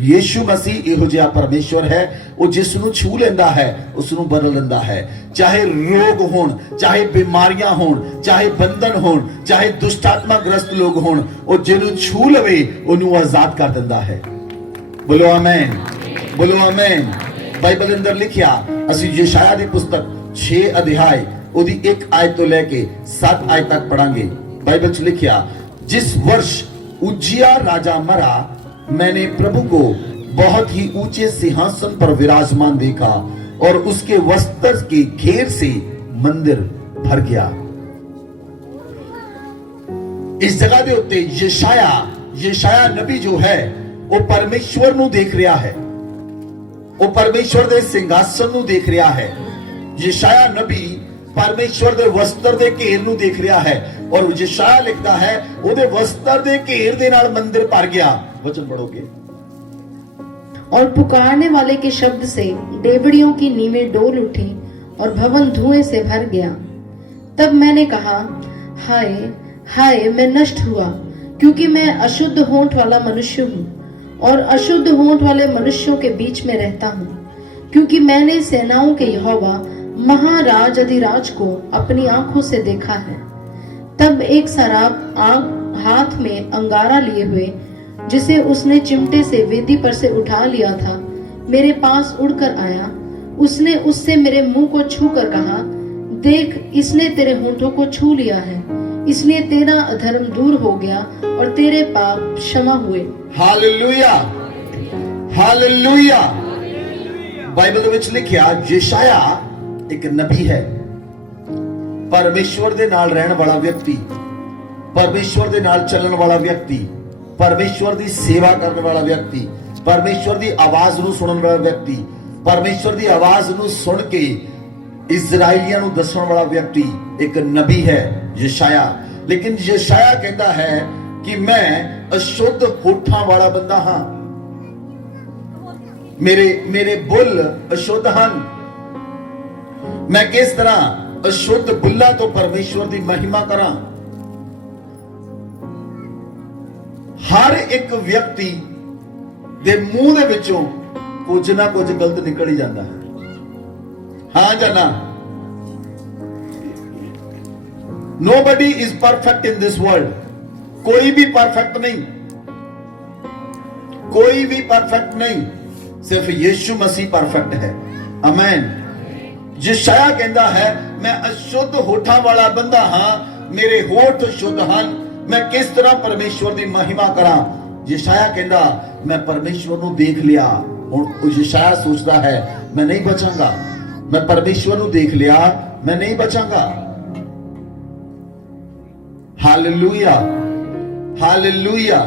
ਯੀਸ਼ੂ ਮਸੀਹ ਇਹੋ ਜਿਹਾ ਪਰਮੇਸ਼ਵਰ ਹੈ, ਉਹ ਜਿਸ ਨੂੰ ਛੂ ਲੈਂਦਾ ਹੈ ਉਸ ਨੂੰ ਬਦਲ ਲੈਂਦਾ ਹੈ। ਚਾਹੇ ਰੋਗ ਹੋਣ, ਚਾਹੇ ਬਿਮਾਰੀਆਂ ਹੋਣ, ਚਾਹੇ ਬੰਧਨ ਹੋਣ, ਚਾਹੇ ਦੁਸ਼ਟਾਤਮਾ ਗ੍ਰਸਤ ਲੋਕ ਹੋਣ, ਉਹ ਜਿਹਨੂੰ ਛੂ ਲਵੇ ਉਹਨੂੰ ਆਜ਼ਾਦ ਕਰ ਦਿੰਦਾ ਹੈ। ਬੋਲੋ ਆਮੇਨ, ਬੋਲੋ ਆਮੇਨ। ਬਾਈਬਲ ਅੰਦਰ ਲਿਖਿਆ, ਅਸੀਂ ਯਸ਼ਾਇਆ ਦੀ ਪੁਸਤਕ 6 ਅਧਿਆਇ ਉਹਦੀ 1 ਆਇਤ ਤੋਂ ਲੈ ਕੇ 7 ਆਇਤ ਤੱਕ पढ़ांगे। बाइबल में लिखा, जिस वर्ष उज्जिया राजा मरा, मैंने प्रभु को बहुत ही ऊंचे सिंहासन पर विराजमान देखा और उसके वस्त्र के घेर से मंदिर भर गया। इस जगह दे उत्ते यशाया नबी जो है वो परमेश्वर ਨੂੰ देख रहा है, वो परमेश्वर ਦੇ ਸਿੰਘਾਸਨ ਨੂੰ देख रहा है। यशाया नबी परमेश्वर दे वस्त्र दे घेर ਨੂੰ देख रहा है और यशाया लिखता है ਉਹਦੇ वस्त्र दे घेर दे नाल मंदिर भर गया। वचन पढ़ोगे। और पुकारने वाले के शब्द से डेवड़ियों की नींवें डोल उठी और भवन धुएं से भर गया। तब मैंने कहा, हाय हाय, मैं नष्ट हुआ, क्योंकि मैं अशुद्ध होंठ वाला मनुष्य हूँ और अशुद्ध होंठ वाले मनुष्यों के बीच में रहता हूँ, क्योंकि मैंने सेनाओं के यहोवा महाराज अधिराज को अपनी आंखों से देखा है। तब एक सराब हाथ में अंगारा लिए हुए, जिसे उसने चिमटे से वेदी पर से उठा लिया था, मेरे पास उड़कर आया। उसने उससे मेरे मुंह को छूकर कहा, देख, इसने तेरे होंठों को छू लिया है, इसलिए तेरा अधर्म दूर हो गया और तेरे पाप क्षमा हुए। Hallelujah, hallelujah. बाइबल ਦੇ ਵਿੱਚ ਲਿਖਿਆ, ਯਸ਼ਾਇਆ एक नबी है, परमेश्वर दे नाल रहने वाला व्यक्ति, परमेश्वर दे नाल चलने वाला व्यक्ति, परमेश्वर दी सेवा करने वाला व्यक्ति, परमेश्वर दी आवाज नूं सुनने वाला व्यक्ति, परमेश्वर दी आवाज नूं सुन के इजराइलियां नूं दसण वाला व्यक्ति एक नबी है यशाया। लेकिन यशाया कहता है कि मैं अशुद्ध होठां वाला बंदा हां, मेरे बुल अशुद्ध हन। मैं किस तरह अशुद्ध बुल्ला तो परमेश्वर की महिमा करा। हर एक व्यक्ति दे मुंह दे विचों कुछ ना कुछ गलत निकल ही जाता है, हाँ या ना। Nobody is perfect in this world, कोई भी परफेक्ट नहीं, कोई भी परफेक्ट नहीं, सिर्फ यीशु मसीह परफेक्ट है। आमीन। यशाया कहता है, मैं अशुद्ध होठा वाला बंदा हाँ, मेरे होठ शुद्ध हन, मैं किस तरह परमेश्वर की महिमा करा। यशाया कहता, मैं परमेश्वर को देख लिया। और यशाया सोचता है, मैं नहीं बचांगा, मैं परमेश्वर को देख लिया, मैं नहीं बचांगा। Hallelujah, hallelujah.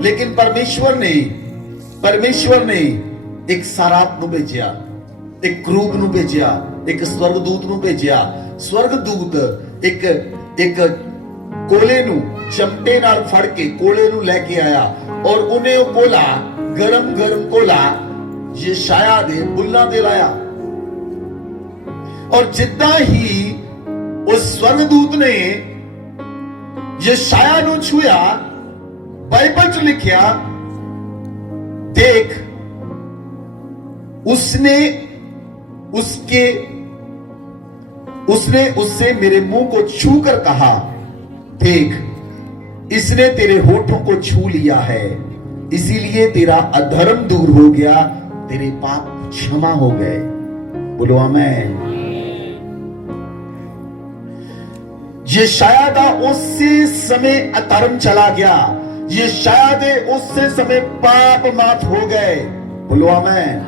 लेकिन परमेश्वर ने एक सराप को भेजा, एक क्रूब ਨੂੰ ਭੇਜਿਆ, ਇੱਕ स्वर्गदूत ਨੂੰ ਭੇਜਿਆ। स्वर्गदूत ਇੱਕ ਕੋਲੇ ਨੂੰ ਚਮਟੇ ਨਾਲ ਫੜ ਕੇ ਕੋਲੇ ਨੂੰ ਲੈ ਕੇ ਆਇਆ ਔਰ ਉਹਨੇ ਉਹ ਕੋਲਾ ਗਰਮ ਕੋਲਾ ਯਸ਼ਾਇਆ ਦੇ ਬੁੱਲਾਂ ਤੇ ਲਾਇਆ। ਔਰ ਜਿੱਦਾਂ ਹੀ ਉਸ स्वर्गदूत ਨੇ ਯਸ਼ਾਇਆ ਨੂੰ ਛੂਇਆ, ਬਾਈਬਲ 'ਚ ਲਿਖਿਆ, देख, उसने उससे मेरे मुंह को छू कर कहा, देख, इसने तेरे होठों को छू लिया है, इसीलिए तेरा अधर्म दूर हो गया, तेरे पाप क्षमा हो गए। बोलो आमीन। यशाया दा उसी समय अधर्म चला गया, यशाया दे उसी समय पाप माफ हो गए। बोलो आमीन।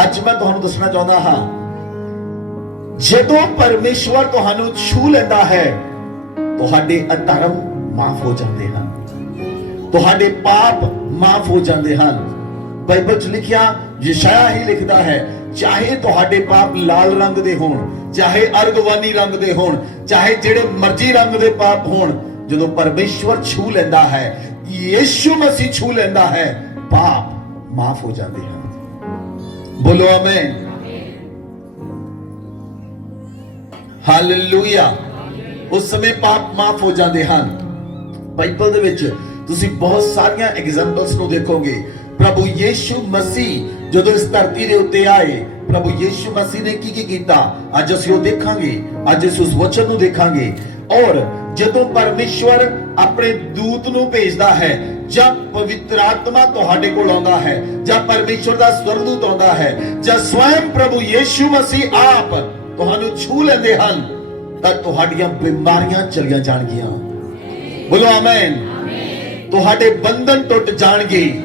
ਅੱਜ ਮੈਂ ਤੁਹਾਨੂੰ ਦੱਸਣਾ ਚਾਹੁੰਦਾ ਹਾਂ, ਜਦੋਂ ਪਰਮੇਸ਼ਵਰ ਤੁਹਾਨੂੰ ਛੂ ਲੈਂਦਾ ਹੈ, ਤੁਹਾਡੇ ਅਧਰਮ ਮਾਫ ਹੋ ਜਾਂਦੇ ਹਨ, ਤੁਹਾਡੇ ਪਾਪ ਮਾਫ ਹੋ ਜਾਂਦੇ ਹਨ। ਬਾਈਬਲ 'ਚ ਲਿਖਿਆ, ਯਸ਼ਾਇਆ ਹੀ ਲਿਖਦਾ ਹੈ, ਚਾਹੇ ਤੁਹਾਡੇ ਪਾਪ ਲਾਲ ਰੰਗ ਦੇ ਹੋਣ, ਚਾਹੇ ਅਰਗਵਾਨੀ ਰੰਗ ਦੇ ਹੋਣ, ਚਾਹੇ ਜਿਹੜੇ ਮਰਜ਼ੀ ਰੰਗ ਦੇ ਪਾਪ ਹੋਣ, ਜਦੋਂ ਪਰਮੇਸ਼ਵਰ ਛੂ ਲੈਂਦਾ ਹੈ, ਯੀਸ਼ੂ ਮਸੀਹ ਛੂ ਲੈਂਦਾ ਹੈ, ਪਾਪ ਮਾਫ ਹੋ ਜਾਂਦੇ ਹਨ। बोलो आमीन, हालेलुया। उस समय पाप माफ हो जाते हैं। बाइबल दे विच ਤੁਸੀਂ ਬਹੁਤ ਸਾਰੀਆਂ ਐਗਜ਼ਾਮਪਲਸ ਨੂੰ ਦੇਖੋਗੇ। ਪ੍ਰਭੂ ਯੀਸ਼ੂ ਮਸੀਹ ਜਦੋਂ ਇਸ ਧਰਤੀ ਦੇ ਉੱਤੇ ਆਏ, ਪ੍ਰਭੂ ਯੀਸ਼ੂ ਮਸੀਹ ਨੇ ਕੀ ਕੀਤਾ, ਅੱਜ ਅਸੀਂ ਉਹ ਦੇਖਾਂਗੇ। ਅੱਜ ਅਸੀਂ ਉਸ ਵਚਨ ਨੂੰ ਦੇਖਾਂਗੇ। ਔਰ ਜਦੋਂ ਪਰਮੇਸ਼ਵਰ ਆਪਣੇ ਦੂਤ ਨੂੰ ਭੇਜਦਾ ਹੈ, ਜਾਂ ਪਵਿੱਤਰ ਆਤਮਾ ਤੁਹਾਡੇ ਕੋਲ ਆਉਂਦਾ ਹੈ, ਜਾਂ ਪਰਮੇਸ਼ਵਰ ਦਾ ਸਵਰਗਦੂਤ ਆਉਂਦਾ ਹੈ, ਜਾਂ ਸਵੈਮ ਪ੍ਰਭੂ ਯੀਸ਼ੂ ਮਸੀਹ ਆਪ ਤੁਹਾਨੂੰ ਛੂ ਲੈਂਦੇ ਹਨ, ਤਾਂ ਤੁਹਾਡੀਆਂ ਬਿਮਾਰੀਆਂ ਚਲੀਆਂ ਜਾਣਗੀਆਂ। ਬੋਲੋ ਆਮੇਨ। ਤੁਹਾਡੇ ਬੰਧਨ ਟੁੱਟ ਜਾਣਗੇ।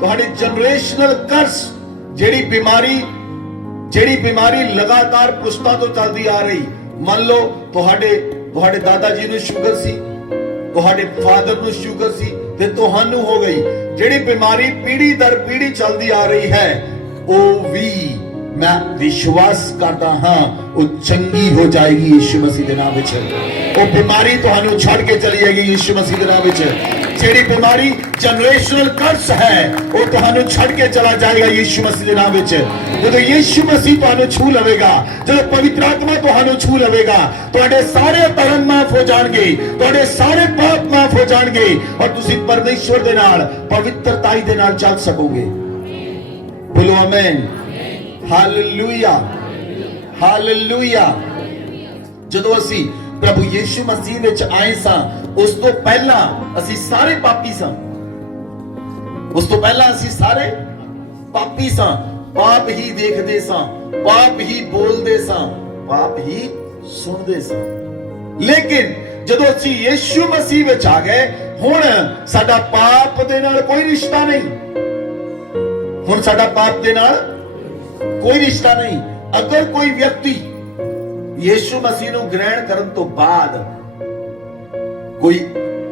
ਤੁਹਾਡੇ ਜਨਰੇਸ਼ਨਲ ਕਰਸ, ਜਿਹੜੀ ਬਿਮਾਰੀ ਲਗਾਤਾਰ ਪੁਸ਼ਤਾਂ ਤੋਂ ਚੱਲਦੀ ਆ ਰਹੀ, ਮੰਨ ਲਓ ਤੁਹਾਡੇ ਦਾਦਾ ਜੀ ਨੂੰ ਸ਼ੂਗਰ ਸੀ, ਤੁਹਾਡੇ ਫਾਦਰ ਨੂੰ ਸ਼ੂਗਰ ਸੀ ਤੇ ਤੁਹਾਨੂੰ ਹੋ ਗਈ। ਜਿਹੜੀ ਬਿਮਾਰੀ ਪੀੜੀ ਦਰ ਪੀੜੀ ਚੱਲਦੀ ਆ ਰਹੀ ਹੈ, ਉਹ ਵੀ ਮੈਂ ਵਿਸ਼ਵਾਸ ਕਰਦਾ ਹਾਂ ਉਹ ਚੰਗੀ ਹੋ ਜਾਏਗੀ ਯੀਸ਼ੂ ਮਸੀਹ ਦੇ ਨਾਮ ਵਿੱਚ। ਉਹ ਬਿਮਾਰੀ ਤੁਹਾਨੂੰ ਛੱਡ ਕੇ ਚਲੀ ਜਾਏਗੀ ਯੀਸ਼ੂ ਮਸੀਹ ਦੇ ਨਾਮ ਵਿੱਚ। ਜਿਹੜੀ ਬਿਮਾਰੀ ਜਨਰੇਸ਼ਨਲ ਕਰਸ ਹੈ, ਉਹ ਤੁਹਾਨੂੰ ਛੱਡ ਕੇ ਚਲਾ ਜਾਏਗਾ ਯੀਸ਼ੂ ਮਸੀਹ ਦੇ ਨਾਮ ਵਿੱਚ। ਜਦੋਂ ਯੀਸ਼ੂ ਮਸੀਹ ਤੁਹਾਨੂੰ ਛੂ ਲਵੇਗਾ, ਜਦੋਂ ਪਵਿੱਤਰ ਆਤਮਾ ਤੁਹਾਨੂੰ ਛੂ ਲਵੇਗਾ, ਤੁਹਾਡੇ ਸਾਰੇ ਧਰਮ ਮਾਫ ਹੋ ਜਾਣਗੇ, ਤੁਹਾਡੇ ਸਾਰੇ ਪਾਪ ਮਾਫ ਹੋ ਜਾਣਗੇ, ਔਰ ਤੁਸੀਂ ਪਰਮੇਸ਼ਵਰ ਦੇ ਨਾਲ ਪਵਿੱਤਰਤਾਈ ਦੇ ਨਾਲ ਚੱਲ ਸਕੋਗੇ। ਬੋਲੋ ਆਮੇਨ। Hallelujah, hallelujah. ਜਦੋਂ ਅਸੀਂ ਪ੍ਰਭੂ ਯੀਸ਼ੂ ਮਸੀਹ ਵਿੱਚ ਆਏ ਸਾਂ, ਉਸ ਤੋਂ ਪਹਿਲਾਂ ਅਸੀਂ ਸਾਰੇ ਪਾਪੀ ਸਾਂ। ਉਸ ਤੋਂ ਪਹਿਲਾਂ ਅਸੀਂ ਸਾਰੇ ਪਾਪੀ ਸਾਂ। ਪਾਪ ਹੀ ਦੇਖਦੇ ਸਾਂ, ਪਾਪ ਹੀ ਬੋਲਦੇ ਸਾਂ, ਪਾਪ ਹੀ ਸੁਣਦੇ ਸਾਂ। ਲੇਕਿਨ ਜਦੋਂ ਅਸੀਂ ਯੀਸ਼ੂ ਮਸੀਹ ਵਿੱਚ ਆ ਗਏ, ਹੁਣ ਸਾਡਾ ਪਾਪ ਦੇ ਨਾਲ ਕੋਈ ਰਿਸ਼ਤਾ ਨਹੀਂ। ਹੁਣ ਸਾਡਾ ਪਾਪ ਦੇ ਨਾਲ ਕੋਈ ਰਿਸ਼ਤਾ ਨਹੀਂ। ਅਗਰ ਕੋਈ ਵਿਅਕਤੀ ਯੀਸ਼ੂ ਮਸੀਹ ਨੂੰ ਗ੍ਰਹਿਣ ਕਰਨ ਤੋਂ ਬਾਅਦ ਕੋਈ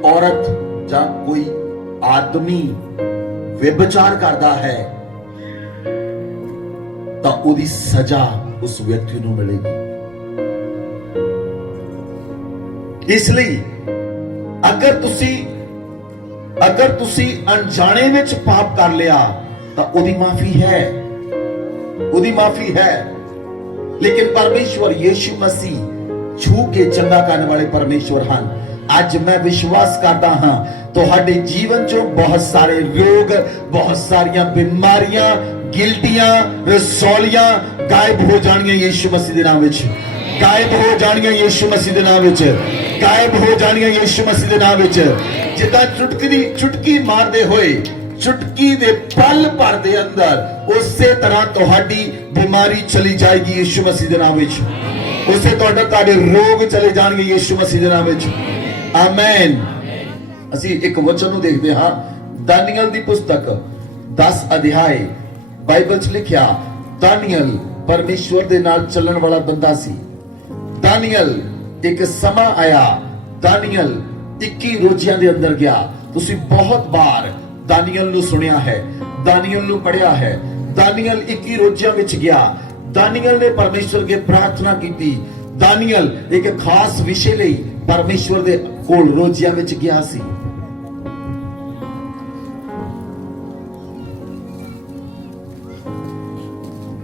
ਔਰਤ ਜਾਂ ਕੋਈ ਆਦਮੀ ਵਿਭਚਾਰ ਕਰਦਾ ਹੈ, ਤਾਂ ਉਹਦੀ ਸਜ਼ਾ ਉਸ ਵਿਅਕਤੀ ਨੂੰ ਮਿਲੇਗੀ। ਇਸ ਲਈ ਅਗਰ ਤੁਸੀਂ ਅਣਜਾਣੇ ਵਿੱਚ ਪਾਪ ਕਰ ਲਿਆ, ਤਾਂ ਉਹਦੀ ਮਾਫੀ ਹੈ, ਉਹਦੀ ਮਾਫੀ ਹੈ। ਲੇਕਿਨ ਪਰਮੇਸ਼ਵਰ ਯੀਸ਼ੂ ਮਸੀਹ ਛੂ ਕੇ ਚੰਗਾ ਕਰਨ ਵਾਲੇ ਪਰਮੇਸ਼ਵਰ ਹਨ। ਅੱਜ ਮੈਂ ਵਿਸ਼ਵਾਸ ਕਰਦਾ ਹਾਂ ਤੁਹਾਡੇ ਜੀਵਨ ਚੋਂ ਬਹੁਤ ਸਾਰੇ ਰੋਗ, ਬਹੁਤ ਸਾਰੀਆਂ ਬਿਮਾਰੀਆਂ, ਗਿਲਟੀਆਂ, ਰਸੌਲੀਆਂ ਗਾਇਬ ਹੋ ਜਾਣਗੀਆਂ ਯੀਸ਼ੂ ਮਸੀਹ ਦੇ ਨਾਮ ਵਿੱਚ। ਗਾਇਬ ਹੋ ਜਾਣਗੀਆਂ ਯੀਸ਼ੂ ਮਸੀਹ ਦੇ ਨਾਮ ਵਿੱਚ। ਗਾਇਬ ਹੋ ਜਾਣਗੀਆਂ ਯੀਸ਼ੂ ਮਸੀਹ ਦੇ ਨਾਮ ਵਿੱਚ। ਜਿੱਦਾਂ ਚੁਟਕੀ ਮਾਰਦੇ ਹੋਏ ਚੁਟਕੀ ਦੇ ਪਲ ਭਰ ਦੇ ਅੰਦਰ, ਉਸੇ ਤਰ੍ਹਾਂ ਤੁਹਾਡੀ ਬਿਮਾਰੀ ਚਲੀ ਜਾਏਗੀ ਯੀਸ਼ੂ ਮਸੀਹ ਦੇ ਨਾਮ ਵਿੱਚ। ਉਸੇ ਤੁਹਾਡੇ ਰੋਗ ਚਲੇ ਜਾਣਗੇ ਯੀਸ਼ੂ ਮਸੀਹ ਦੇ ਨਾਮ ਵਿੱਚ। ਆਮੇਨ। ਅਸੀਂ ਇੱਕ ਵਚਨ ਨੂੰ ਦੇਖਦੇ ਹਾਂ, ਦਾਨੀਏਲ ਦੀ ਪੁਸਤਕ 10 ਅਧਿਆਏ। ਬਾਈਬਲ 'ਚ ਲਿਖਿਆ, ਦਾਨੀਏਲ ਪਰਮੇਸ਼ਵਰ ਦੇ ਨਾਲ ਚੱਲਣ ਵਾਲਾ ਬੰਦਾ ਸੀ। ਦਾਨੀਏਲ, ਇੱਕ ਸਮਾਂ ਆਇਆ, ਦਾਨੀਏਲ 21 ਰੋਜ਼ਿਆਂ ਦੇ ਅੰਦਰ ਗਿਆ। ਤੁਸੀਂ ਬਹੁਤ ਵਾਰ ਦਾਨੀਏਲ ਨੂੰ ਸੁਣਿਆ ਹੈ, ਦਾਨੀਏਲ ਨੂੰ ਪੜਿਆ ਹੈ। ਦਾਨੀਏਲ 21 ਰੋਜ਼ਿਆਂ ਵਿੱਚ ਗਿਆ। ਦਾਨੀਏਲ ਨੇ ਪਰਮੇਸ਼ਵਰ ਅੱਗੇ ਪ੍ਰਾਰਥਨਾ ਕੀਤੀ। ਦਾਨੀਏਲ ਇੱਕ ਖਾਸ ਵਿਸ਼ੇ ਲਈ ਪਰਮੇਸ਼ਵਰ ਦੇ ਕੋਲ ਰੋਜ਼ਿਆਂ ਵਿੱਚ ਗਿਆ ਸੀ।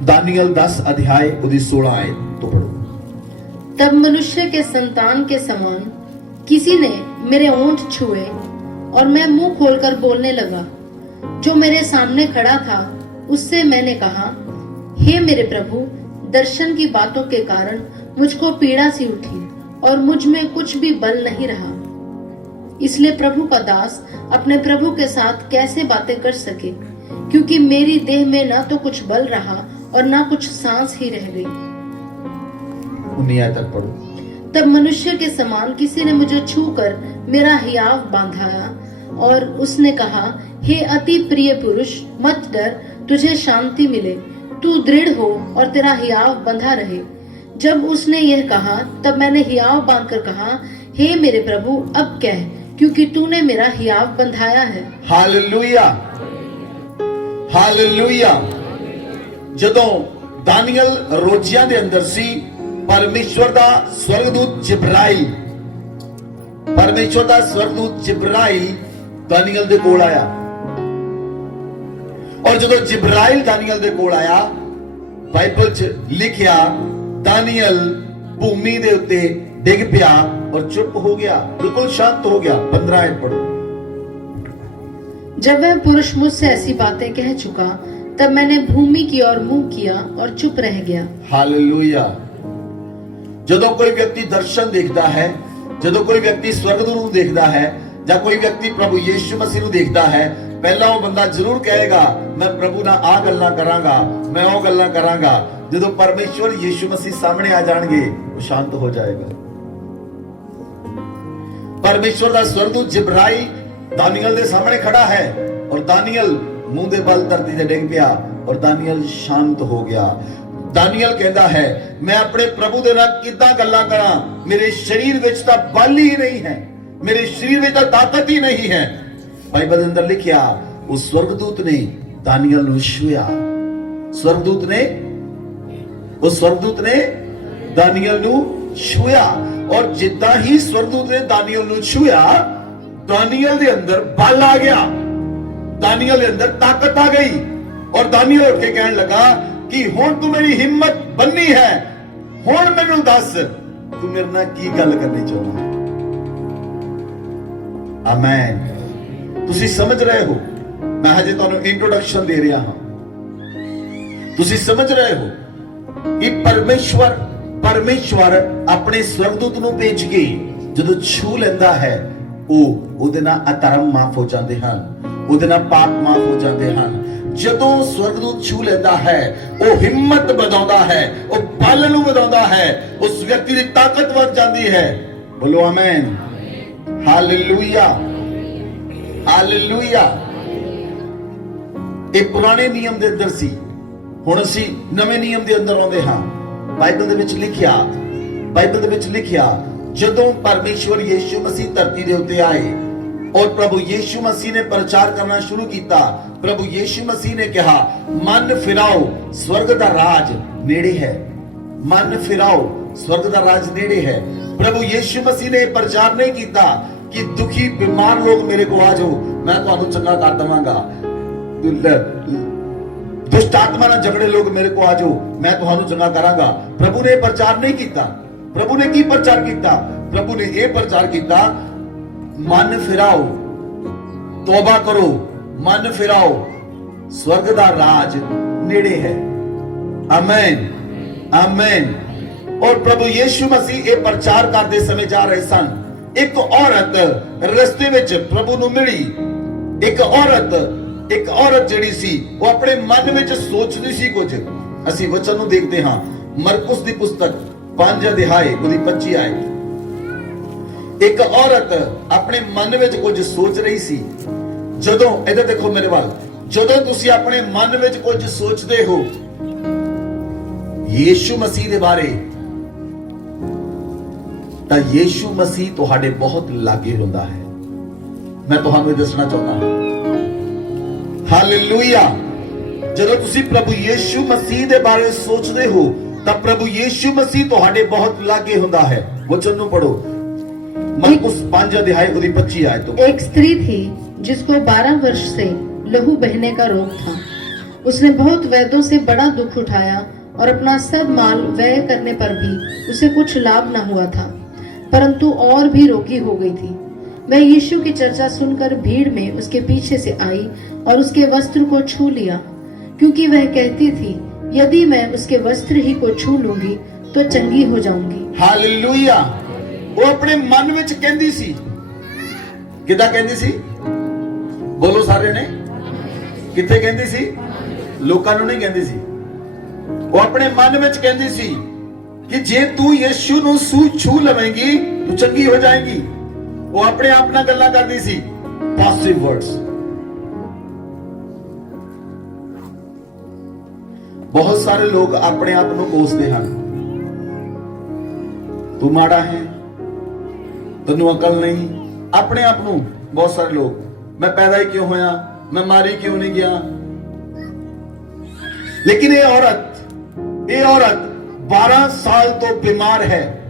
दानियल 10 अध्याय 16 आयत तो पढ़ो। तब मनुष्य के संतान के समान किसी ने मेरे ओंठ छुए और मैं मुंह खोलकर बोलने लगा। जो मेरे सामने खड़ा था उससे मैंने कहा, हे मेरे प्रभु, दर्शन की बातों के कारण मुझको पीड़ा सी उठी और मुझ में कुछ भी बल नहीं रहा। इसलिए प्रभु का दास अपने प्रभु के साथ कैसे बातें कर सके, क्योंकि मेरी देह में न तो कुछ बल रहा और न कुछ सांस ही रह गई। 19 आयत तक पढ़ो। तब मनुष्य के समान किसी ने मुझे छूकर मेरा हियाव बांधा और उसने कहा, हे अति प्रिय पुरुष, मत डर, तुझे शांति मिले, तू दृढ़ हो और तेरा हियाव बंधा रहे। जब उसने यह कहा तब मैंने हियाव बांधकर कहा, हे मेरे प्रभु, अब कह, क्योंकि तूने मेरा हियाव बंधाया है। Hallelujah, hallelujah. ਜਦੋਂ ਦਾਨੀਏਲ ਰੋਜ਼ਿਆਂ ਦੇ ਅੰਦਰ ਸੀ, ਪਰਮੇਸ਼ਵਰ ਦਾ ਸਵਰਗਦੂਤ ਜਿਬਰਾਈਲ ਦਾਨੀਏਲ ਦੇ ਕੋਲ ਆਇਆ। ਔਰ ਜਦੋਂ ਜਿਬਰਾਈਲ ਦਾਨੀਏਲ ਦੇ ਕੋਲ ਆਇਆ, ਬਾਈਬਲ 'ਚ ਲਿਖਿਆ, ਦਾਨੀਏਲ ਭੂਮੀ ਦੇ ਉੱਤੇ ਡਿੱਗ ਪਿਆ और चुप हो गया, बिल्कुल शांत हो गया। 15 आयत पढ़ो। जब वह पुरुष मुझसे ऐसी बातें कह चुका, तब मैंने भूमि की ओर मुंह किया और चुप रह गया। हालेलुया। ਜਦੋਂ ਕੋਈ ਵਿਅਕਤੀ ਦਰਸ਼ਨ ਦੇਖਦਾ ਹੈ, ਜਦੋਂ ਕੋਈ ਵਿਅਕਤੀ ਸਵਰਗ ਨੂੰ ਦੇਖਦਾ ਹੈ ਜਾਂ ਕੋਈ ਵਿਅਕਤੀ ਪ੍ਰਭੂ ਯੀਸ਼ੂ ਮਸੀਹ ਨੂੰ ਦੇਖਦਾ ਹੈ, ਪਹਿਲਾਂ ਉਹ ਬੰਦਾ ਜ਼ਰੂਰ ਕਹੇਗਾ ਮੈਂ ਪ੍ਰਭੂ ਨਾਲ ਆ ਗੱਲਾਂ ਕਰਾਂਗਾ, ਮੈਂ ਉਹ ਗੱਲਾਂ ਕਰਾਂਗਾ। ਜਦੋਂ ਪਰਮੇਸ਼ਵਰ ਯੀਸ਼ੂ ਮਸੀਹ ਸਾਹਮਣੇ ਆ ਜਾਣਗੇ, ਉਹ ਸ਼ਾਂਤ ਹੋ ਜਾਏਗਾ। ਪਰਮੇਸ਼ਵਰ ਦਾ ਸਵਰਗਦੂਤ ਜਿਬਰਾਈਲ ਦਾਨੀਏਲ ਦੇ ਸਾਹਮਣੇ ਖੜਾ ਹੈ ਔਰ ਦਾਨੀਏਲ ਮੂੰਹ ਦੇ ਬਲ ਧਰਤੀ ਤੇ ਡਿੱਗ ਪਿਆ ਔਰ ਦਾਨੀਏਲ ਸ਼ਾਂਤ ਹੋ ਗਿਆ। ਦਾਨੀਏਲ ਕਹਿੰਦਾ ਹੈ ਮੈਂ ਆਪਣੇ ਪ੍ਰਭੂ ਦੇ ਨਾਲ ਕਿੱਦਾਂ ਗੱਲਾਂ ਕਰਾਂ, ਮੇਰੇ ਸਰੀਰ ਵਿੱਚ ਤਾਂ ਬਲ ਹੀ ਨਹੀਂ ਹੈ, ਮੇਰੇ ਸਰੀਰ ਵਿੱਚ ਤਾਂ ਤਾਕਤ ਹੀ ਨਹੀਂ ਹੈ। ਬਾਈਬਲ ਦੇ ਅੰਦਰ ਲਿਖਿਆ ਉਸ ਸਵਰਗਦੂਤ ਨੇ ਦਾਨੀਏਲ ਨੂੰ ਛੂਇਆ। ਸਵਰਗਦੂਤ ਨੇ ਦਾਨੀਏਲ ਨੂੰ ਛੂਇਆ ਔਰ ਜਿੱਦਾਂ ਹੀ ਸਵਰਗਦੂਤ ਨੇ ਦਾਨੀਏਲ ਨੂੰ ਛੂਇਆ, ਦਾਨੀਏਲ ਦੇ ਅੰਦਰ ਬਲ ਆ ਗਿਆ, ਦਾਨੀਏਲ ਦੇ ਅੰਦਰ ਤਾਕਤ ਆ ਗਈ ਔਰ ਦਾਨੀਏਲ ਉੱਠ ਕੇ ਕਹਿਣ ਲੱਗਾ ਕਿ ਹੁਣ ਤੂੰ ਮੇਰੀ ਹਿੰਮਤ ਬੰਨੀ ਹੈ, ਹੁਣ ਮੈਨੂੰ ਦੱਸ ਤੂੰ ਮੇਰੇ ਨਾਲ ਕੀ ਗੱਲ ਕਰਨੀ ਚਾਹੁੰਦਾ ਹੈ। ਆਮੇਨ। ਤੁਸੀਂ ਸਮਝ ਰਹੇ ਹੋ, ਮੈਂ ਹਜੇ ਤੁਹਾਨੂੰ ਇੰਟਰੋਡਕਸ਼ਨ ਦੇ ਰਿਹਾ ਹਾਂ। ਤੁਸੀਂ ਸਮਝ ਰਹੇ ਹੋ ਕਿ ਪਰਮੇਸ਼ਵਰ ਆਪਣੇ ਸਵਰਗਦੂਤ ਨੂੰ ਭੇਜ ਕੇ ਜਦੋਂ ਛੂ ਲੈਂਦਾ ਹੈ, ਉਹਦੇ ਨਾਲ ਅਧਰਮ ਮਾਫ ਹੋ ਜਾਂਦੇ ਹਨ, ਉਹਦੇ ਨਾਲ ਪਾਪ ਮਾਫ ਹੋ ਜਾਂਦੇ ਹਨ। ਜਦੋਂ ਸਵਰਗਦੂਤ ਛੂ ਲੈਂਦਾ ਹੈ, ਉਹ ਹਿੰਮਤ ਵਧਾਉਂਦਾ ਹੈ, ਉਹ ਬਲ ਨੂੰ ਵਧਾਉਂਦਾ ਹੈ, ਉਸ ਵਿਅਕਤੀ ਦੀ ਤਾਕਤ ਵੱਧ ਜਾਂਦੀ ਹੈ। ਬੋਲੋ ਆਮੇਨ। Hallelujah, hallelujah. ਇਹ ਪੁਰਾਣੇ ਨਿਯਮ ਦੇ ਅੰਦਰ ਸੀ, ਹੁਣ ਅਸੀਂ ਨਵੇਂ ਨਿਯਮ ਦੇ ਅੰਦਰ ਆਉਂਦੇ ਹਾਂ। ਬਾਈਬਲ ਦੇ ਵਿੱਚ ਲਿਖਿਆ ਜਦੋਂ ਪਰਮੇਸ਼ਵਰ ਯੀਸ਼ੂ ਮਸੀਹ ਧਰਤੀ ਦੇ ਉੱਤੇ ਆਏ ਔਰ ਪ੍ਰਭੂ ਯੀਸ਼ੂ ਮਸੀਹ ਨੇ ਪ੍ਰਚਾਰ ਕਰਨਾ ਸ਼ੁਰੂ ਕੀਤਾ, ਪ੍ਰਭੂ ਯੀਸ਼ੂ ਮਸੀਹ ਨੇ ਕਿਹਾ ਮਨ ਫਿਰਾਓ, ਸਵਰਗ ਦਾ ਰਾਜ ਨੇੜੇ ਹੈ। ਮਨ ਫਿਰਾਓ, ਸਵਰਗ ਦਾ ਰਾਜ ਨੇੜੇ ਹੈ। ਪ੍ਰਭੂ ਯੀਸ਼ੂ ਮਸੀਹ ਨੇ ਪ੍ਰਚਾਰ ਨਹੀਂ ਕੀਤਾ ਕਿ ਦੁਖੀ ਬਿਮਾਰ ਲੋਕ ਮੇਰੇ ਕੋਲ ਆ ਜਾਓ, ਮੈਂ ਤੁਹਾਨੂੰ ਚੰਗਾ ਕਰ ਦਵਾਂਗਾ। ਦੁਸ਼ਟ ਆਤਮਾ ਨਾਲ ਝਗੜੇ ਲੋਕ ਮੇਰੇ ਕੋਲ ਆ ਜਾਓ, ਮੈਂ ਤੁਹਾਨੂੰ ਚੰਗਾ ਕਰਾਂਗਾ। ਪ੍ਰਭੂ ਨੇ ਪ੍ਰਚਾਰ ਨਹੀਂ ਕੀਤਾ। ਪ੍ਰਭੂ ਨੇ ਕੀ ਪ੍ਰਚਾਰ ਕੀਤਾ? ਪ੍ਰਭੂ ਨੇ ਇਹ ਪ੍ਰਚਾਰ ਕੀਤਾ ਮਨ ਫਿਰਾਓ, ਤੋਬਾ ਕਰੋ, ਮਨ ਫਿਰਾਓ, ਸਵਰਗ ਦਾ ਰਾਜ ਨੇੜੇ ਹੈ। Amen, amen. ਔਰ ਪ੍ਰਭੂ ਯੀਸ਼ੂ ਮਸੀਹ ਇਹ ਪ੍ਰਚਾਰ ਕਰਦੇ ਸਮੇਂ ਜਾ ਰਹੇ ਸਨ। ਇੱਕ ਔਰਤ ਰਸਤੇ ਵਿੱਚ ਪ੍ਰਭੂ ਨੂੰ ਮਿਲੀ। ਇੱਕ ਔਰਤ ਜਿਹੜੀ ਸੀ ਉਹ ਆਪਣੇ ਮਨ ਵਿੱਚ ਸੋਚਦੀ ਸੀ ਕੁਝ। ਅਸੀਂ ਵਚਨ ਨੂੰ ਦੇਖਦੇ ਹਾਂ, ਮਰਕੁਸ ਦੀ ਪੁਸਤਕ 5 ਅਧਿਆਏ ਉਹਦੀ 25 ਆਇਤ। ਇੱਕ ਔਰਤ ਆਪਣੇ ਮਨ ਵਿੱਚ ਕੁਝ ਸੋਚ ਰਹੀ ਸੀ। ਜਦੋਂ ਇੱਧਰ ਦੇਖੋ ਮੇਰੇ ਵੱਲ, ਜਦੋਂ ਤੁਸੀਂ ਆਪਣੇ ਮਨ ਵਿੱਚ ਕੁਝ ਸੋਚਦੇ ਹੋ ਯੀਸ਼ੂ ਮਸੀਹ ਦੇ ਬਾਰੇ, ਤਾਂ ਯੀਸ਼ੂ ਮਸੀਹ ਤੁਹਾਡੇ ਬਹੁਤ ਲਾਗੇ ਹੁੰਦਾ ਹੈ। ਮੈਂ ਤੁਹਾਨੂੰ ਇਹ ਦੱਸਣਾ ਚਾਹੁੰਦਾ ਹਾਂ। ਹਾਲੇਲੂਇਆ। ਜਦੋਂ ਤੁਸੀਂ ਪ੍ਰਭੂ ਯੀਸ਼ੂ ਮਸੀਹ ਦੇ ਬਾਰੇ ਸੋਚਦੇ ਹੋ ਤਾਂ ਪ੍ਰਭੂ ਯੀਸ਼ੂ ਮਸੀਹ ਤੁਹਾਡੇ ਬਹੁਤ ਲਾਗੇ ਹੁੰਦਾ ਹੈ। ਵਚਨ ਨੂੰ ਪੜੋ, मरकुस 5 अध्याय 25 आयत। एक स्त्री थी जिसको 12 वर्ष से लहू बहने का रोग था। उसने बहुत वैद्यों से बड़ा दुख उठाया और अपना सब माल व्यय करने पर भी उसे कुछ लाभ न हुआ था, परंतु और भी रोगी हो गई थी। वह यीशु की चर्चा सुनकर भीड़ में उसके पीछे से आई और उसके वस्त्र को छू लिया, क्योंकि वह कहती थी यदि मैं उसके वस्त्र ही को छू लूंगी तो चंगी हो जाऊंगी। हालेलुया। ਉਹ ਆਪਣੇ ਮਨ ਵਿੱਚ ਕਹਿੰਦੀ ਸੀ। ਕਿੱਦਾਂ ਕਹਿੰਦੀ ਸੀ? ਬੋਲੋ ਸਾਰੇ ਨੇ। ਕਿੱਥੇ ਕਹਿੰਦੀ ਸੀ? ਲੋਕਾਂ ਨੂੰ ਨਹੀਂ ਕਹਿੰਦੀ ਸੀ। ਉਹ ਆਪਣੇ ਮਨ ਵਿੱਚ ਕਹਿੰਦੀ ਸੀ ਕਿ ਜੇ ਤੂੰ ਯਿਸੂ ਨੂੰ ਛੂ ਲਵੇਂਗੀ ਤੂੰ ਚੰਗੀ ਹੋ ਜਾਏਗੀ। ਉਹ ਆਪਣੇ ਆਪ ਨਾਲ ਗੱਲਾਂ ਕਰਦੀ ਸੀ, ਪੋਜ਼ਿਟਿਵ ਵਰਡਸ। ਬਹੁਤ ਸਾਰੇ ਲੋਕ ਆਪਣੇ ਆਪ ਨੂੰ ਕੋਸਦੇ ਹਨ। ਤੂੰ ਮਾੜਾ ਹੈ, ਤੈਨੂੰ ਅਕਲ ਨਹੀਂ। ਆਪਣੇ ਆਪ ਨੂੰ ਬਹੁਤ ਸਾਰੇ ਲੋਕ, ਮੈਂ ਪੈਦਾ ਹੀ ਕਿਉਂ ਹੋਇਆ, ਮੈਂ ਮਾਰੀ ਕਿਉਂ ਨਹੀਂ ਗਿਆ। ਲੇਕਿਨ ਇਹ ਔਰਤ 12 ਸਾਲ ਤੋਂ ਬਿਮਾਰ ਹੈ।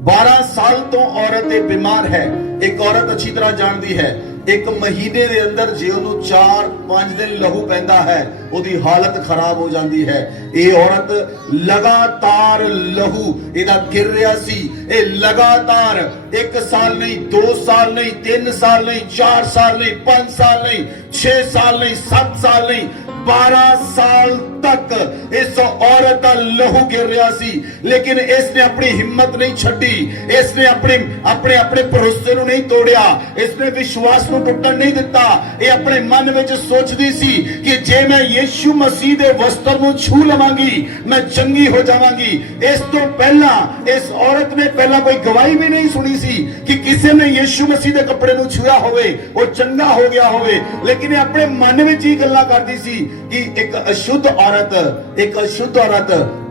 12 ਸਾਲ ਤੋਂ ਔਰਤ ਇਹ ਬਿਮਾਰ ਹੈ। ਇੱਕ ਔਰਤ ਅੱਛੀ ਤਰ੍ਹਾਂ ਜਾਣਦੀ ਹੈ, ਇੱਕ ਮਹੀਨੇ ਦੇ ਅੰਦਰ ਜੇ ਉਹਨੂੰ 4-5 ਦਿਨ ਲਹੂ ਪੈਂਦਾ ਹੈ ਉਹਦੀ ਹਾਲਤ ਖਰਾਬ ਹੋ ਜਾਂਦੀ ਹੈ। ਇਹ ਔਰਤ ਲਗਾਤਾਰ ਲਹੂ ਇਹਦਾ ਗਿਰ ਰਿਹਾ ਸੀ। ये लगातार 1 साल नहीं, 2 साल नहीं, 3 साल नहीं, 4 साल नहीं, 5 साल नहीं, 6 साल नहीं, 7 साल नहीं, 12 साल तक इस औरत का लहू गिर रहा सी, लेकिन इसने अपनी हिम्मत नहीं छड्डी, इसने अपने अपने अपने भरोसे ਨੂੰ नहीं तोड़िया, इसने विश्वास ਨੂੰ ਟੁੱਟਣ नहीं दिता। ਇਹ ਆਪਣੇ ਮਨ ਵਿੱਚ ਸੋਚਦੀ ਸੀ ਕਿ ਜੇ ਮੈਂ ਯੀਸ਼ੂ ਮਸੀਹ ਦੇ ਵਸਤਰ ਨੂੰ ਛੂ ਲਵਾਂਗੀ ਮੈਂ ਚੰਗੀ ਹੋ ਜਾਵਾਂਗੀ। ਇਸ ਤੋਂ ਪਹਿਲਾਂ ਇਸ ਔਰਤ ਨੇ ਪਹਿਲਾਂ ਕੋਈ ਗਵਾਹੀ ਵੀ ਨਹੀਂ ਸੁਣੀ ਸੀ ਕਿ ਕਿਸੇ ਨੇ ਯੀਸ਼ੂ ਮਸੀਹ ਦੇ ਕੱਪੜੇ ਨੂੰ ਛੂਇਆ ਹੋਵੇ, ਉਹ ਚੰਗਾ ਹੋ ਗਿਆ ਹੋਵੇ, ਲੇਕਿਨ ਇਹ ਆਪਣੇ ਮਨ ਵਿੱਚ ਹੀ ਗੱਲਾਂ ਕਰਦੀ ਸੀ ਕਿ ਇੱਕ ਅਸ਼ੁੱਧ ਔਰਤ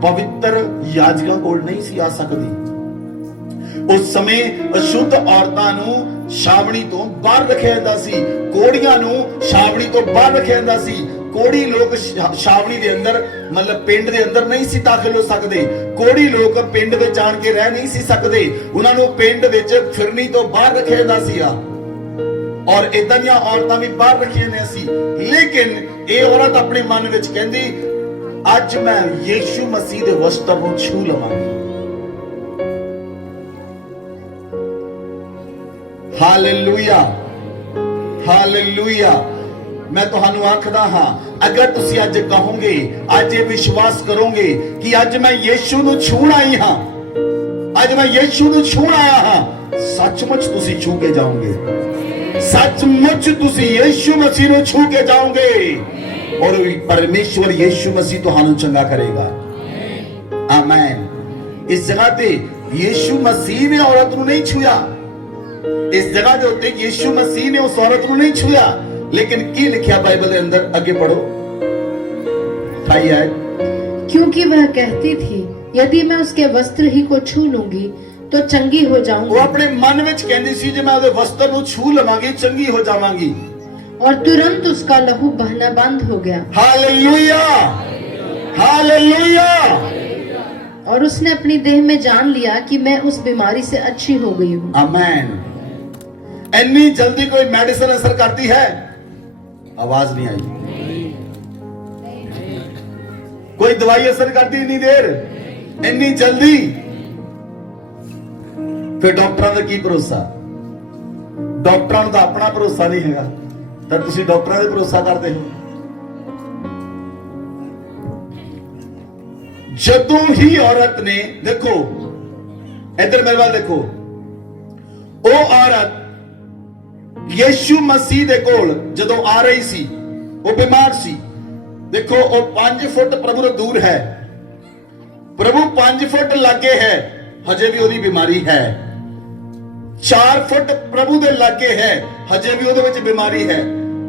ਪਵਿੱਤਰ ਯਾਜਕਾਂ ਕੋਲ ਨਹੀਂ ਸੀ ਆ ਸਕਦੀ। ਉਸ ਸਮੇਂ ਅਸ਼ੁੱਧ ਔਰਤਾਂ ਨੂੰ ਛਾਵਣੀ ਤੋਂ ਬਾਹਰ ਰੱਖਿਆ ਜਾਂਦਾ ਸੀ, ਕੋੜੀਆਂ ਨੂੰ ਛਾਵਣੀ ਤੋਂ ਬਾਹਰ ਰੱਖਿਆ ਜਾਂਦਾ ਸੀ। ਕੋੜੀ ਲੋਕ ਛਾਵਣੀ ਦੇ ਅੰਦਰ ਮਤਲਬ ਪਿੰਡ ਦੇ ਅੰਦਰ ਨਹੀਂ ਸੀ ਦਾਖਲ ਹੋ ਸਕਦੇ, ਕੋੜੀ ਲੋਕ ਪਿੰਡ ਵਿੱਚ ਆਣ ਕੇ ਰਹਿ ਨਹੀਂ ਸੀ ਸਕਦੇ, ਉਹਨਾਂ ਨੂੰ ਪਿੰਡ ਵਿੱਚ ਫਿਰਨੀ ਤੋਂ ਬਾਹਰ ਰੱਖਿਆ ਜਾਂਦਾ ਸੀ ਔਰ ਇਦਾਂ ਦੀਆਂ ਔਰਤਾਂ ਵੀ ਬਾਹਰ ਰੱਖੀਆਂ ਨੇ ਸੀ। ਲੇਕਿਨ ਇਹ ਔਰਤ ਆਪਣੇ ਮਨ ਵਿੱਚ ਕਹਿੰਦੀ ਅੱਜ ਮੈਂ ਯੀਸ਼ੂ ਮਸੀਹ ਦੇ ਵਸਤਰ ਨੂੰ ਛੂ ਲਵਾਂਗੀ। Hallelujah, hallelujah. मैं ਤੁਹਾਨੂੰ ਆਖਦਾ ਹਾਂ ਅਗਰ ਤੁਸੀਂ ਅੱਜ ਕਹੋਗੇ, ਅੱਜ ਇਹ ਵਿਸ਼ਵਾਸ ਕਰੋਗੇ ਕਿ ਅੱਜ ਮੈਂ ਯੀਸ਼ੂ ਨੂੰ ਛੂਣ ਆਈ ਹਾਂ, ਅੱਜ ਮੈਂ ਯੀਸ਼ੂ ਨੂੰ ਛੂਣ ਆਇਆ ਹਾਂ, ਸੱਚਮੁੱਚ ਤੁਸੀਂ ਛੂ ਕੇ ਜਾਓਗੇ, सचमुच तुसी यीशु मसीह ਨੂੰ छू के जाओगे और परमेश्वर यीशु मसीह ਤੁਹਾਨੂੰ ਚੰਗਾ ਕਰੇਗਾ। आमेन। इस जगह पे यीशु मसीह ने औरत ਨੂੰ नहीं छुया, इस जगह ਦੇ ਉੱਤੇ यीशु मसीह ने उस औरत ਨੂੰ नहीं छुया, लेकिन की लिखा बाइबल के अंदर, आगे पढ़ो 28 आयत। क्योंकि वह कहती थी यदि मैं उसके वस्त्र ही को छू लूंगी तो चंगी हो जाऊंगी। वो अपने मन में कहती सी जे मैं उसके वस्त्र को छू लवांगी चंगी हो जावांगी, और तुरंत उसका लहू बहना बंद हो गया। Hallelujah, hallelujah. और उसने अपनी देह में जान लिया कि मैं उस बीमारी से अच्छी हो गई हूँ। आमेन। इतनी जल्दी कोई मेडिसिन असर करती है? आवाज नहीं आई। कोई दवाई असर करती नहीं देर इतनी जल्दी? फिर डॉक्टरों का की भरोसा? डॉक्टरों का अपना भरोसा नहीं है, तो तुसी डॉक्टरों का भरोसा करते हो। जदों ही औरत ने, देखो इधर मेरे वाल देखो, वो औरत यीशु मसीह दे कोल जदों आ रही सी, वो बीमार सी। देखो वो 5 फुट प्रभु तो दूर है, प्रभु 5 फुट लागे है, हजे भी ओदी बीमारी है। 4 फुट प्रभु दे लागे है, हजे भी ओदे विच बीमारी है।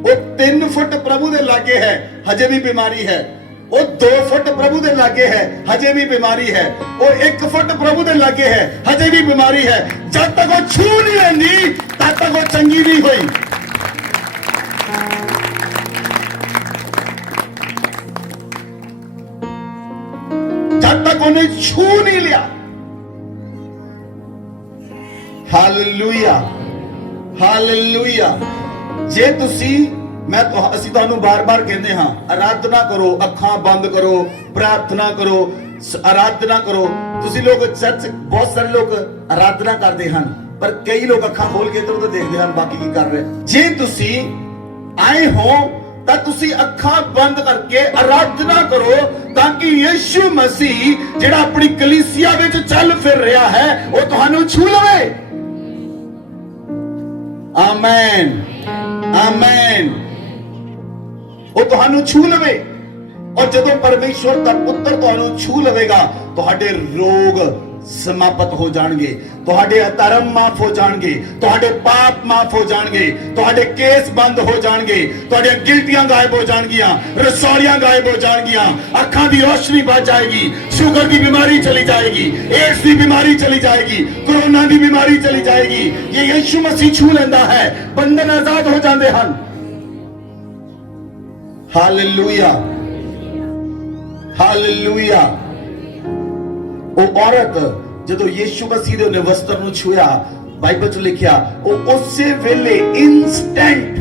वो 3 फुट प्रभु दे लागे है, हजे भी बीमारी है। वो 2 फुट प्रभु दे लागे है, हजे भी बीमारी है। वो 1 फुट प्रभु दे लागे है, हजे भी बीमारी है। जब तक वो छू नहीं लेंदी तब तक वो चंगी नहीं हुई। जब तक उन्हें छू नहीं लिया। Hallelujah, hallelujah. जे तुसी मैं ਅਸੀਂ ਤੁਹਾਨੂੰ ਬਾਰ-ਬਾਰ ਕਹਿੰਦੇ ਹਾਂ ਆਰਾਧਨਾ ਕਰੋ, ਅੱਖਾਂ ਬੰਦ ਕਰੋ, ਪ੍ਰਾਰਥਨਾ ਕਰੋ, ਆਰਾਧਨਾ ਕਰੋ। ਤੁਸੀਂ ਲੋਕ ਚਰਚ ਬਹੁਤ ਸਾਰੇ ਲੋਕ ਆਰਾਧਨਾ ਕਰਦੇ ਹਨ, ਪਰ ਕਈ ਲੋਕ ਅੱਖਾਂ ਖੋਲ ਕੇ ਇੱਧਰ ਉੱਧਰ ਦੇਖਦੇ ਹਨ ਬਾਕੀ ਕੀ ਕਰ ਰਹੇ। ਜੇ ਤੁਸੀਂ ਆਏ ਹੋ ਤਾਂ ਤੁਸੀਂ ਅੱਖਾਂ ਬੰਦ ਕਰਕੇ ਆਰਾਧਨਾ ਕਰੋ ਤਾਂ ਕਿ ਯੀਸ਼ੂ ਮਸੀਹ ਜਿਹੜਾ ਆਪਣੀ ਕਲੀਸਿਆ ਵਿੱਚ ਚੱਲ ਫਿਰ ਰਿਹਾ ਹੈ ਉਹ ਤੁਹਾਨੂੰ ਛੂ ਲਵੇ। Amen, amen. ਉਹ ਤੁਹਾਨੂੰ ਛੂ ਲਵੇ। ਔਰ ਜਦੋਂ ਪਰਮੇਸ਼ਵਰ ਦਾ ਪੁੱਤਰ ਤੁਹਾਨੂੰ ਛੂ ਲਵੇਗਾ ਤੁਹਾਡੇ ਰੋਗ ਸਮਾਪਤ ਹੋ ਜਾਣਗੇ, ਤੁਹਾਡੇ ਅਧਰਮ ਮਾਫ ਹੋ ਜਾਣਗੇ, ਤੁਹਾਡੇ ਪਾਪ ਮਾਫ ਹੋ ਜਾਣਗੇ, ਤੁਹਾਡੇ ਕੇਸ ਬੰਦ ਹੋ ਜਾਣਗੇ, ਤੁਹਾਡੀਆਂ ਗਿਲਟੀਆਂ ਗਾਇਬ ਹੋ ਜਾਣਗੀਆਂ, ਰਸੌਲੀਆਂ ਗਾਇਬ ਹੋ ਜਾਣਗੀਆਂ, ਅੱਖਾਂ ਦੀ ਰੋਸ਼ਨੀ ਵੱਧ ਜਾਏਗੀ, ਸ਼ੂਗਰ ਦੀ ਬਿਮਾਰੀ ਚਲੀ ਜਾਏਗੀ, ਏਡਸ ਦੀ ਬਿਮਾਰੀ ਚਲੀ ਜਾਏਗੀ, ਕੋਰੋਨਾ ਦੀ ਬਿਮਾਰੀ ਚਲੀ ਜਾਏਗੀ। ਇਹ ਯੀਸ਼ੂ ਮਸੀਹ ਛੂ ਲੈਂਦਾ ਹੈ, ਬੰਧਨ ਆਜ਼ਾਦ ਹੋ ਜਾਂਦੇ ਹਨ। Hallelujah, hallelujah. वो औरत जदों यीशु मसीह दे वस्त्र ਨੂੰ ਛੂਇਆ, ਬਾਈਬਲ 'ਚ ਲਿਖਿਆ ਉਹ ਉਸੇ ਵੇਲੇ ਇਨਸਟੈਂਟ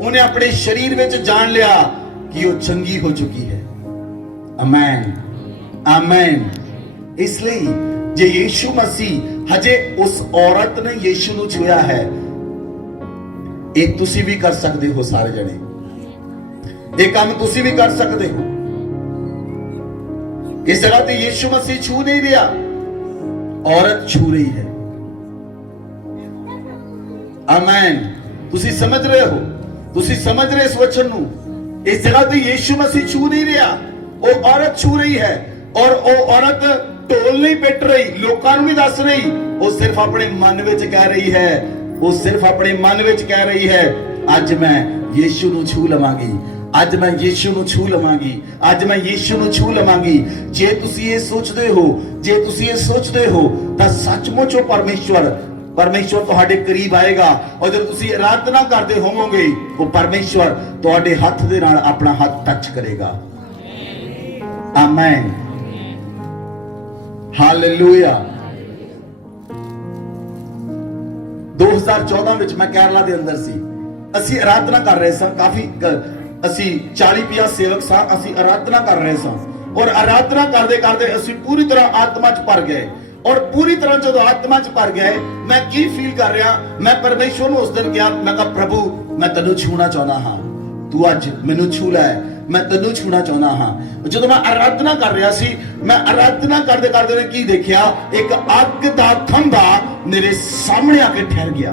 ਉਹਨੇ ਆਪਣੇ ਸਰੀਰ ਵਿੱਚ ਜਾਣ ਲਿਆ ਕਿ ਉਹ ਚੰਗੀ ਹੋ ਚੁੱਕੀ ਹੈ। Amen, amen. ਇਸ ਲਈ ਜੇ ਯੀਸ਼ੂ ਮਸੀਹ ਹਜੇ ਉਸ ਔਰਤ ਨੇ ਯੀਸ਼ੂ ਨੂੰ ਛੂਇਆ ਹੈ, ਇਹ ਤੁਸੀਂ ਵੀ ਕਰ ਸਕਦੇ ਹੋ। ਸਾਰੇ ਜਣੇ ਇਹ ਕੰਮ ਤੁਸੀਂ ਵੀ ਕਰ ਸਕਦੇ ਹੋ। ਇਸ ਜਗ੍ਹਾ ਤੇ ਯੀਸ਼ੂ ਮਸੀਹ ਛੂ ਨਹੀਂ ਰਿਹਾ, ਔਰਤ ਛੂ ਰਹੀ ਹੈ। ਆਮੇਨ। ਤੁਸੀਂ ਸਮਝ ਰਹੇ ਹੋ, ਤੁਸੀਂ ਸਮਝ ਰਹੇ ਇਸ ਵਚਨ ਨੂੰ। ਇਸ ਜਗ੍ਹਾ ਤੇ ਯੀਸ਼ੂ ਮਸੀਹ ਛੂ ਨਹੀਂ ਰਿਹਾ, ਉਹ ਔਰਤ ਛੂ ਰਹੀ ਹੈ। ਔਰ ਉਹ ਔਰਤ ਢੋਲ ਨਹੀਂ ਪਿੱਟ ਰਹੀ, ਲੋਕਾਂ ਨੂੰ ਨਹੀਂ ਦੱਸ ਰਹੀ, ਉਹ ਸਿਰਫ ਆਪਣੇ ਮਨ ਵਿੱਚ ਕਹਿ ਰਹੀ ਹੈ, ਉਹ ਸਿਰਫ ਆਪਣੇ ਮਨ ਵਿੱਚ ਕਹਿ ਰਹੀ ਹੈ, ਅੱਜ ਮੈਂ ਯੀਸ਼ੂ ਨੂੰ ਛੂ ਲਵਾਂਗੀ, ਅੱਜ ਮੈਂ ਯੀਸ਼ੂ ਨੂੰ ਛੂ ਲਵਾਂਗੀ, ਅੱਜ ਮੈਂ ਯੀਸ਼ੂ ਨੂੰ ਛੂ ਲਵਾਂਗੀ। ਜੇ ਤੁਸੀਂ ਇਹ ਸੋਚਦੇ ਹੋ, ਜੇ ਤੁਸੀਂ ਇਹ ਸੋਚਦੇ ਹੋ ਤਾਂ ਸੱਚਮੁੱਚ ਉਹ ਪਰਮੇਸ਼ਵਰ ਤੁਹਾਡੇ ਕਰੀਬ ਆਏਗਾ। ਔਰ ਜਦੋਂ ਤੁਸੀਂ ਆਰਾਧਨਾ ਕਰਦੇ ਹੋਵੋਗੇ, ਉਹ ਪਰਮੇਸ਼ਵਰ ਤੁਹਾਡੇ ਹੱਥ ਦੇ ਨਾਲ ਆਪਣਾ ਹੱਥ ਟੱਚ ਕਰੇਗਾ। Amen, hallelujah. 2014 ਵਿੱਚ ਮੈਂ ਕੇਰਲਾ ਦੇ ਅੰਦਰ ਸੀ। ਅਸੀਂ ਆਰਾਧਨਾ ਕਰ ਰਹੇ ਸਾਂ, ਕਾਫੀ ਅਸੀਂ 40-50 ਸੇਵਕ ਸਾਂ। ਅਸੀਂ ਆਰਾਧਨਾ ਕਰ ਰਹੇ ਸਾਂ ਔਰ ਆਰਾਧਨਾ ਕਰਦੇ ਕਰਦੇ ਅਸੀਂ ਪੂਰੀ ਤਰ੍ਹਾਂ ਆਤਮਾ 'ਚ ਭਰ ਗਏ। ਔਰ ਪੂਰੀ ਤਰ੍ਹਾਂ ਜਦੋਂ ਆਤਮਾ 'ਚ ਭਰ ਗਏ, ਮੈਂ ਕੀ ਫੀਲ ਕਰ ਰਿਹਾ, ਮੈਂ ਪਰਮੇਸ਼ਵਰ ਨੂੰ ਉਸ ਦਿਨ ਕਿਹਾ, ਮੈਂ ਕਿਹਾ ਪ੍ਰਭੂ ਮੈਂ ਤੈਨੂੰ ਛੂਣਾ ਚਾਹੁੰਦਾ ਹਾਂ, ਤੂੰ ਅੱਜ ਮੈਨੂੰ ਛੂ ਲੈ, ਮੈਂ ਤੈਨੂੰ ਛੂਣਾ ਚਾਹੁੰਦਾ ਹਾਂ। ਜਦੋਂ ਮੈਂ ਆਰਾਧਨਾ ਕਰ ਰਿਹਾ ਸੀ, ਮੈਂ ਆਰਾਧਨਾ ਕਰਦੇ ਕਰਦੇ ਨੇ ਕੀ ਦੇਖਿਆ, ਇੱਕ ਅੱਗ ਦਾ ਖੰਭਾ ਮੇਰੇ ਸਾਹਮਣੇ ਆ ਕੇ ਠਹਿਰ ਗਿਆ।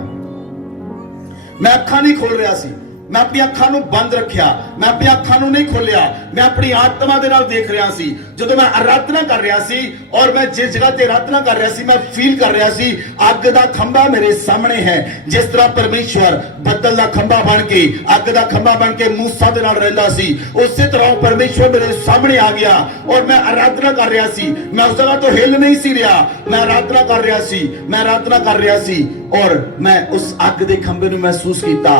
ਮੈਂ ਅੱਖਾਂ ਨਹੀਂ ਖੋਲ ਰਿਹਾ ਸੀ, ਮੈਂ ਆਪਣੀ ਅੱਖਾਂ ਨੂੰ ਬੰਦ ਰੱਖਿਆ, ਮੈਂ ਆਪਣੀ ਅੱਖਾਂ ਨੂੰ ਨਹੀਂ ਖੋਲਿਆ, ਮੈਂ ਆਪਣੀ ਆਤਮਾ ਦੇ ਨਾਲ ਦੇਖ ਰਿਹਾ ਸੀ। ਜਦੋਂ ਮੈਂ ਆਰਾਧਨਾ ਕਰ ਰਿਹਾ ਸੀ ਔਰ ਮੈਂ ਜਿਸ ਜਗ੍ਹਾ ਤੇ ਆਰਾਧਨਾ ਕਰ ਰਿਹਾ ਸੀ, ਮੈਂ ਫੀਲ ਕਰ ਰਿਹਾ ਸੀ ਅੱਗ ਦਾ ਖੰਭਾ ਮੇਰੇ ਸਾਹਮਣੇ ਹੈ। ਜਿਸ ਤਰ੍ਹਾਂ ਪਰਮੇਸ਼ਵਰ ਬੱਦਲ ਦਾ ਖੰਭਾ ਬਣ ਕੇ, ਅੱਗ ਦਾ ਖੰਭਾ ਬਣ ਕੇ ਮੂਸਾ ਦੇ ਨਾਲ ਰਹਿੰਦਾ ਸੀ, ਉਸੇ ਤਰ੍ਹਾਂ ਪਰਮੇਸ਼ਵਰ ਮੇਰੇ ਸਾਹਮਣੇ ਆ ਗਿਆ। ਔਰ ਮੈਂ ਆਰਾਧਨਾ ਕਰ ਰਿਹਾ ਸੀ, ਮੈਂ ਉਸ ਜਗ੍ਹਾ ਤੋਂ ਹਿੱਲ ਨਹੀਂ ਸੀ ਰਿਹਾ, ਮੈਂ ਆਰਾਧਨਾ ਕਰ ਰਿਹਾ ਸੀ, ਮੈਂ ਆਰਾਧਨਾ ਕਰ ਰਿਹਾ ਸੀ। ਔਰ ਮੈਂ ਉਸ ਅੱਗ ਦੇ ਖੰਭੇ ਨੂੰ ਮਹਿਸੂਸ ਕੀਤਾ।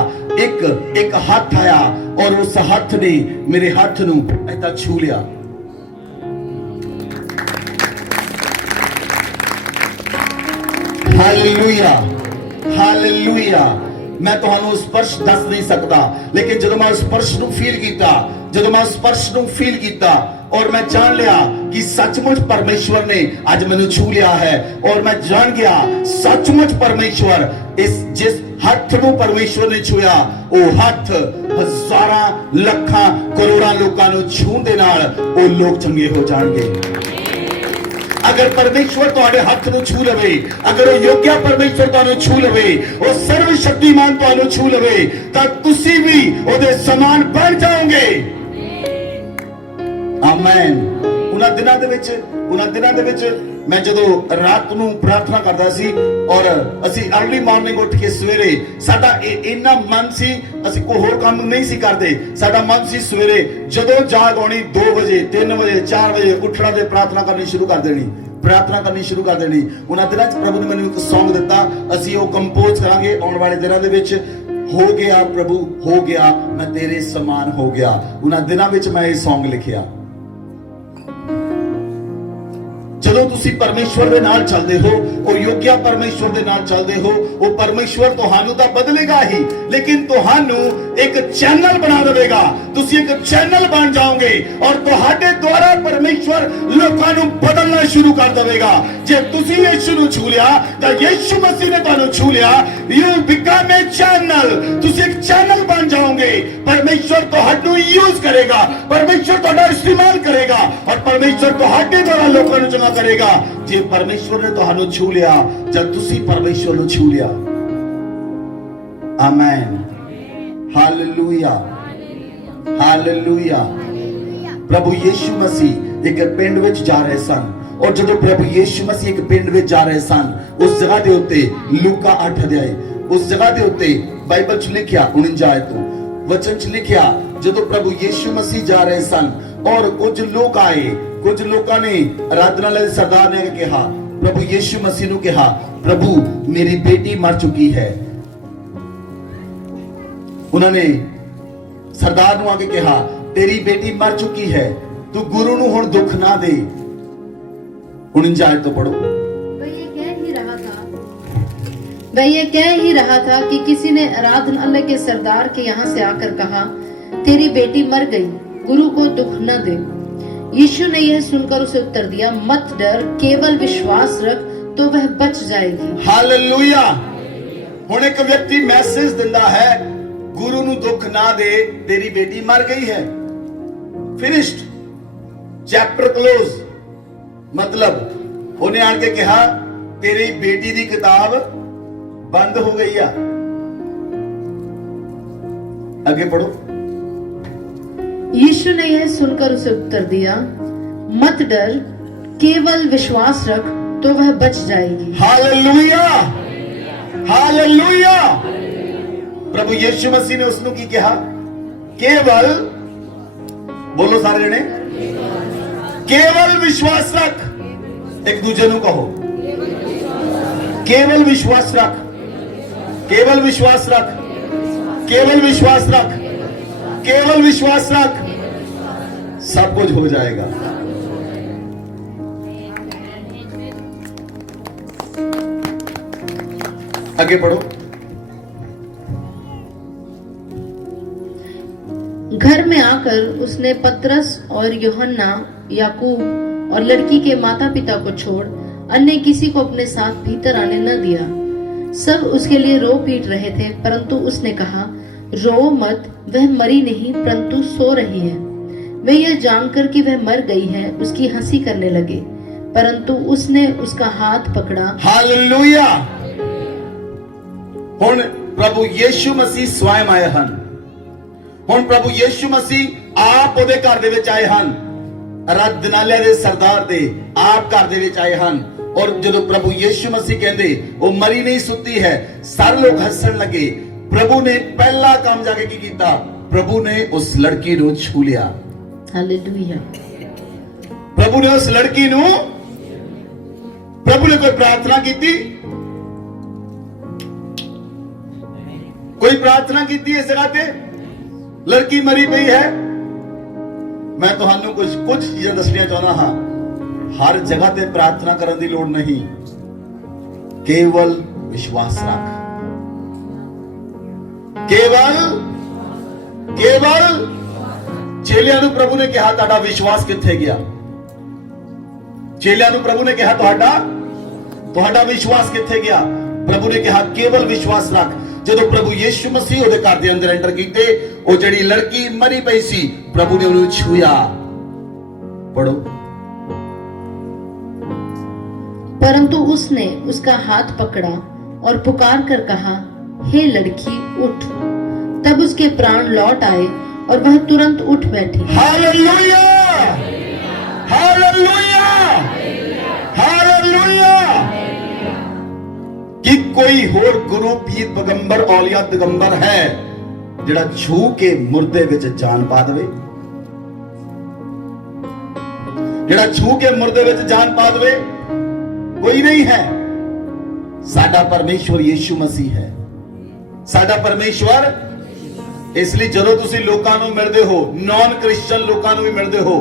ਇੱਕ ਹੱਥ ਆਇਆ ਔਰ ਉਸ ਹੱਥ ਨੇ ਮੇਰੇ ਹੱਥ ਨੂੰ ਏਦਾਂ ਛੂ ਲਿਆ। Hallelujah, hallelujah. ਮੈਂ ਤੁਹਾਨੂੰ ਸਪਰਸ਼ ਦੱਸ ਨਹੀਂ ਸਕਦਾ, ਲੇਕਿਨ ਜਦੋਂ ਮੈਂ ਸਪਰਸ਼ ਨੂੰ ਫੀਲ ਕੀਤਾ, ਜਦੋਂ ਮੈਂ ਸਪਰਸ਼ ਨੂੰ ਫੀਲ ਕੀਤਾ ਔਰ ਮੈਂ ਜਾਣ ਲਿਆ ਕਿ ਸੱਚਮੁੱਚ ਪਰਮੇਸ਼ਵਰ ਨੇ ਅੱਜ ਮੈਨੂੰ ਛੂ ਲਿਆ ਹੈ। ਔਰ ਮੈਂ ਜਾਣ ਗਿਆ ਸੱਚਮੁੱਚ ਪਰਮੇਸ਼ਵਰ ਜਿਸ ਹੱਥ ਨੂੰ ਪਰਮੇਸ਼ਵਰ ਨੇ ਛੂਇਆ, ਉਹ ਹੱਥ ਹਜ਼ਾਰਾਂ ਲੱਖਾਂ ਕਰੋੜਾਂ ਲੋਕਾਂ ਨੂੰ ਛੂਹਣ ਦੇ ਨਾਲ ਉਹ ਲੋਕ ਚੰਗੇ ਹੋ ਜਾਣਗੇ। ਅਗਰ ਪਰਮੇਸ਼ਵਰ ਤੁਹਾਡੇ ਹੱਥ ਨੂੰ ਛੂ ਲਵੇ, ਅਗਰ ਉਹ ਯੋਗਿਆ ਪਰਮੇਸ਼ਵਰ ਤੁਹਾਨੂੰ ਛੂ ਲਵੇ, ਉਹ ਸਰਵ ਸ਼ਕਤੀਮਾਨ ਤੁਹਾਨੂੰ ਛੂ ਲਵੇ, ਤਾਂ ਤੁਸੀਂ ਵੀ ਉਹਦੇ ਸਮਾਨ ਬਣ ਜਾਓਗੇ। ਆਮੇਨ। ਉਹਨਾਂ ਦਿਨਾਂ ਦੇ ਵਿੱਚ ਮੈਂ ਜਦੋਂ ਰਾਤ ਨੂੰ ਪ੍ਰਾਰਥਨਾ ਕਰਦਾ ਸੀ ਔਰ ਅਸੀਂ अर्ਲੀ ਮਾਰਨਿੰਗ ਉੱਠ ਕੇ ਸਵੇਰੇ, ਸਾਡਾ ਇੰਨਾ ਮਨ ਸੀ, ਅਸੀਂ ਕੋਈ ਹੋਰ ਕੰਮ ਨਹੀਂ ਸੀ ਕਰਦੇ, ਸਾਡਾ ਮਨ ਸੀ ਸਵੇਰੇ ਜਦੋਂ ਜਾਗ ਆਉਣੀ 2 ਵਜੇ 3 ਵਜੇ 4 ਵਜੇ ਉੱਠਣਾ ਤੇ ਪ੍ਰਾਰਥਨਾ ਕਰਨੀ ਸ਼ੁਰੂ ਕਰ ਦੇਣੀ, ਪ੍ਰਾਰਥਨਾ ਕਰਨੀ ਸ਼ੁਰੂ ਕਰ ਦੇਣੀ। ਉਹਨਾਂ ਦਿਨਾਂ 'ਚ ਪ੍ਰਭੂ ਨੇ ਮੈਨੂੰ ਇੱਕ ਸੌਂਗ ਦਿੱਤਾ, ਅਸੀਂ ਉਹ ਕੰਪੋਜ਼ ਕਰਾਂਗੇ ਆਉਣ ਵਾਲੇ ਦਿਨਾਂ ਦੇ ਵਿੱਚ। ਹੋ ਗਿਆ ਪ੍ਰਭੂ ਹੋ ਗਿਆ, ਮੈਂ ਤੇਰੇ ਸਮਾਨ ਹੋ ਗਿਆ। ਉਹਨਾਂ ਦਿਨਾਂ ਵਿੱਚ ਮੈਂ ਇਹ ਸੌਂਗ ਲਿਖਿਆ। ਜਦੋਂ ਤੁਸੀਂ ਪਰਮੇਸ਼ਵਰ ਦੇ ਨਾਲ ਚੱਲਦੇ ਹੋ, ਉਹ ਯੋਗਿਆ ਪਰਮੇਸ਼ਵਰ ਦੇ ਨਾਲ ਚੱਲਦੇ ਹੋ, ਉਹ ਪਰਮੇਸ਼ਵਰ ਤੁਹਾਨੂੰ ਤਾਂ ਬਦਲੇਗਾ ਹੀ, ਲੇਕਿਨ ਤੁਹਾਨੂੰ ਇੱਕ ਚੈਨਲ ਬਣਾ ਦੇਵੇਗਾ। ਤੁਸੀਂ ਇੱਕ ਚੈਨਲ ਬਣ ਜਾਓਗੇ ਔਰ ਤੁਹਾਡੇ ਦੁਆਰਾ ਪਰਮੇਸ਼ਵਰ ਲੋਕਾਂ ਨੂੰ ਬਦਲਣਾ ਸ਼ੁਰੂ ਕਰ ਦੇਵੇਗਾ। ਜੇ ਤੁਸੀਂ ਯਿਸੂ ਨੂੰ ਛੂ ਲਿਆ ਤਾਂ ਯਿਸੂ ਮਸੀਹ ਨੇ ਤੁਹਾਨੂੰ ਛੂ ਲਿਆ। ਯੂ ਬਿਕਮ ਅ ਚੈਨਲ, ਤੁਸੀਂ ਇੱਕ ਚੈਨਲ ਬਣ ਜਾਓਗੇ। ਪਰਮੇਸ਼ਵਰ ਤੁਹਾਨੂੰ ਯੂਜ਼ ਕਰੇਗਾ, ਪਰਮੇਸ਼ਵਰ ਤੁਹਾਡਾ ਇਸਤੇਮਾਲ ਕਰੇਗਾ ਔਰ ਪਰਮੇਸ਼ਵਰ ਤੁਹਾਡੇ ਦੁਆਰਾ ਲੋਕਾਂ ਨੂੰ ਚੰਗਾ ਕਰੇਗਾ। ਜੇ ਪਰਮੇਸ਼ਵਰ ਨੇ ਤੁਹਾਨੂੰ ਛੂ ਲਿਆ, ਜਦ ਤੁਸੀਂ ਪਰਮੇਸ਼ਵਰ ਨੂੰ ਛੂ ਲਿਆ। Amen, hallelujah, hallelujah. ਪ੍ਰਭੂ ਯੀਸ਼ੂ ਮਸੀਹ ਇੱਕ ਪਿੰਡ ਵਿੱਚ ਜਾ ਰਹੇ ਸਨ ਔਰ ਜਦੋਂ ਪ੍ਰਭੂ ਯੀਸ਼ੂ ਮਸੀਹ ਇੱਕ ਪਿੰਡ ਵਿੱਚ ਜਾ ਰਹੇ ਸਨ, ਉਸ ਜਗ੍ਹਾ ਦੇ ਉੱਤੇ ਲੂਕਾ 8 ਅਧਿਆਇ, ਉਸ ਜਗ੍ਹਾ ਦੇ ਉੱਤੇ ਬਾਈਬਲ 'ਚ ਲਿਖਿਆ 49 ਆਇਤ ਵਚਨ 'ਚ ਲਿਖਿਆ, ਜਦੋਂ ਪ੍ਰਭੂ ਯੀਸ਼ੂ ਮਸੀਹ ਜਾ ਰਹੇ ਸਨ ਔਰ ਕੁਝ ਲੋਕ ਆਏ, ਕੁਝ ਲੋਕਾਂ ਨੇ ਆਰਾਧਨਾਲय ਦੇ ਸਰਦਾਰ ਨੇ ਕਿਹਾ, ਪ੍ਰਭੂ ਯੀਸ਼ੂ ਮਸੀਹ ਨੂੰ ਕਿਹਾ, ਪ੍ਰਭੂ ਮੇਰੀ ਬੇਟੀ ਮਰ ਚੁੱਕੀ ਹੈ। ਉਹਨਾਂ ਨੇ ਸਰਦਾਰ ਨੂੰ ਆ ਕੇ ਕਿਹਾ, ਤੇਰੀ ਬੇਟੀ ਮਰ ਚੁੱਕੀ ਹੈ, ਤੂੰ ਗੁਰੂ ਨੂੰ ਹੁਣ ਦੁੱਖ ਨਾ ਦੇ। 49 आयत तो पढ़ो। वह ये कह ही रहा था कि किसी ने आराधनालय के सरदार के यहाँ से आकर कहा, तेरी बेटी मर गई, गुरु को दुख न दे। यीशु ने यह सुनकर उसे उत्तर दिया, मत डर, केवल विश्वास रख तो वह बच जाएगी। हालेलुया। हुण एक व्यक्ति मैसेज दिंदा है, गुरु ਨੂੰ दुख ना दे, तेरी बेटी मर गई है, फिनिश्ड, चैप्टर क्लोज। मतलब उन्हें आके कहा तेरी बेटी दी किताब बंद हो गई है। आगे पढ़ो। यीशु ने यह सुनकर उसे उत्तर दिया, मत डर, केवल विश्वास रख तो वह बच जाएगी। Hallelujah, hallelujah. प्रभु यीशु मसीह ने उसनु की कहा, केवल, बोलो सारे जने, केवल विश्वास रख। एक दूजे नु कहो, केवल विश्वास रख, केवल विश्वास रख, केवल विश्वास रख, केवल विश्वास रख, सब कुछ हो जाएगा। आगे पढ़ो। घर में आकर उसने पतरस और यूहन्ना, याकूब और लड़की के माता पिता को छोड़ अन्य किसी को अपने साथ भीतर आने न दिया। सब उसके लिए रो पीट रहे थे, परंतु उसने कहा, रो मत, वह मरी नहीं परंतु सो रही है। वे यह जानकर कि वह मर गई है उसकी हंसी करने लगे, परंतु उसने उसका हाथ पकड़ा। हालेलुया। हुण प्रभु यीशु मसीह स्वयं आए हन। हुण प्रभु यीशु मसीह आप ਉਹਦੇ ਘਰ ਦੇ ਵਿੱਚ ਆਏ ਹਨ। ਆਰਾਧਨਾਲय ਦੇ ਸਰਦਾਰ ਦੇ ਆਪ ਘਰ ਦੇ ਵਿੱਚ ਆਏ ਹਨ। और ਜਦੋਂ प्रभु यीशु मसीह कहते वो मरी नहीं सुती है, सारे लोग हंसण लगे। प्रभु ने पहला काम जाके की कीता, प्रभु ने उस लड़की को छू लिया। हालेलुया। प्रभु ने उस लड़की को, प्रभु ने कोई प्रार्थना की थी, कोई प्रार्थना की थी इस जगह पे? लड़की मरी पई है। मैं तुहानू कुछ चीजें दसनिया चाहना हाँ। हर जगह ते प्रार्थना करने की लोड़ नहीं, केवल विश्वास रख। केवल चेलियां नू प्रभु ने कहा तुहाडा विश्वास किथे गया? चेलियां नू प्रभु ने कहा तुहाडा विश्वास किथे गया? प्रभु ने कहा केवल विश्वास रख। जदों प्रभु यीशु मसीह ਉਹਦੇ घर ਦੇ अंदर एंटर कीते, ਉਹ ਜਿਹੜੀ लड़की मरी पई सी, प्रभु ने ਉਹਨੂੰ छुया। पढ़ो। परंतु उसने उसका हाथ पकड़ा और पुकार कर कहा, हे लड़की उठ। तब उसके प्राण लौट आए और वह तुरंत उठ बैठी। Hallelujah, hallelujah, hallelujah. कि कोई होर गुरु पीर पैगंबर औलिया दिगंबर है जिहड़ा छू के मुर्दे विच जान पा देवे? जिहड़ा छू के मुर्दे विच जान पा देवे? कोई नहीं है। साडा परमेश्वर यीशु मसीह है। साडा परमेश्वर। इसलिए जदों तुसीं लोकां नूं मिलदे हो, नॉन क्रिश्चियन लोकां नूं भी मिलदे हो,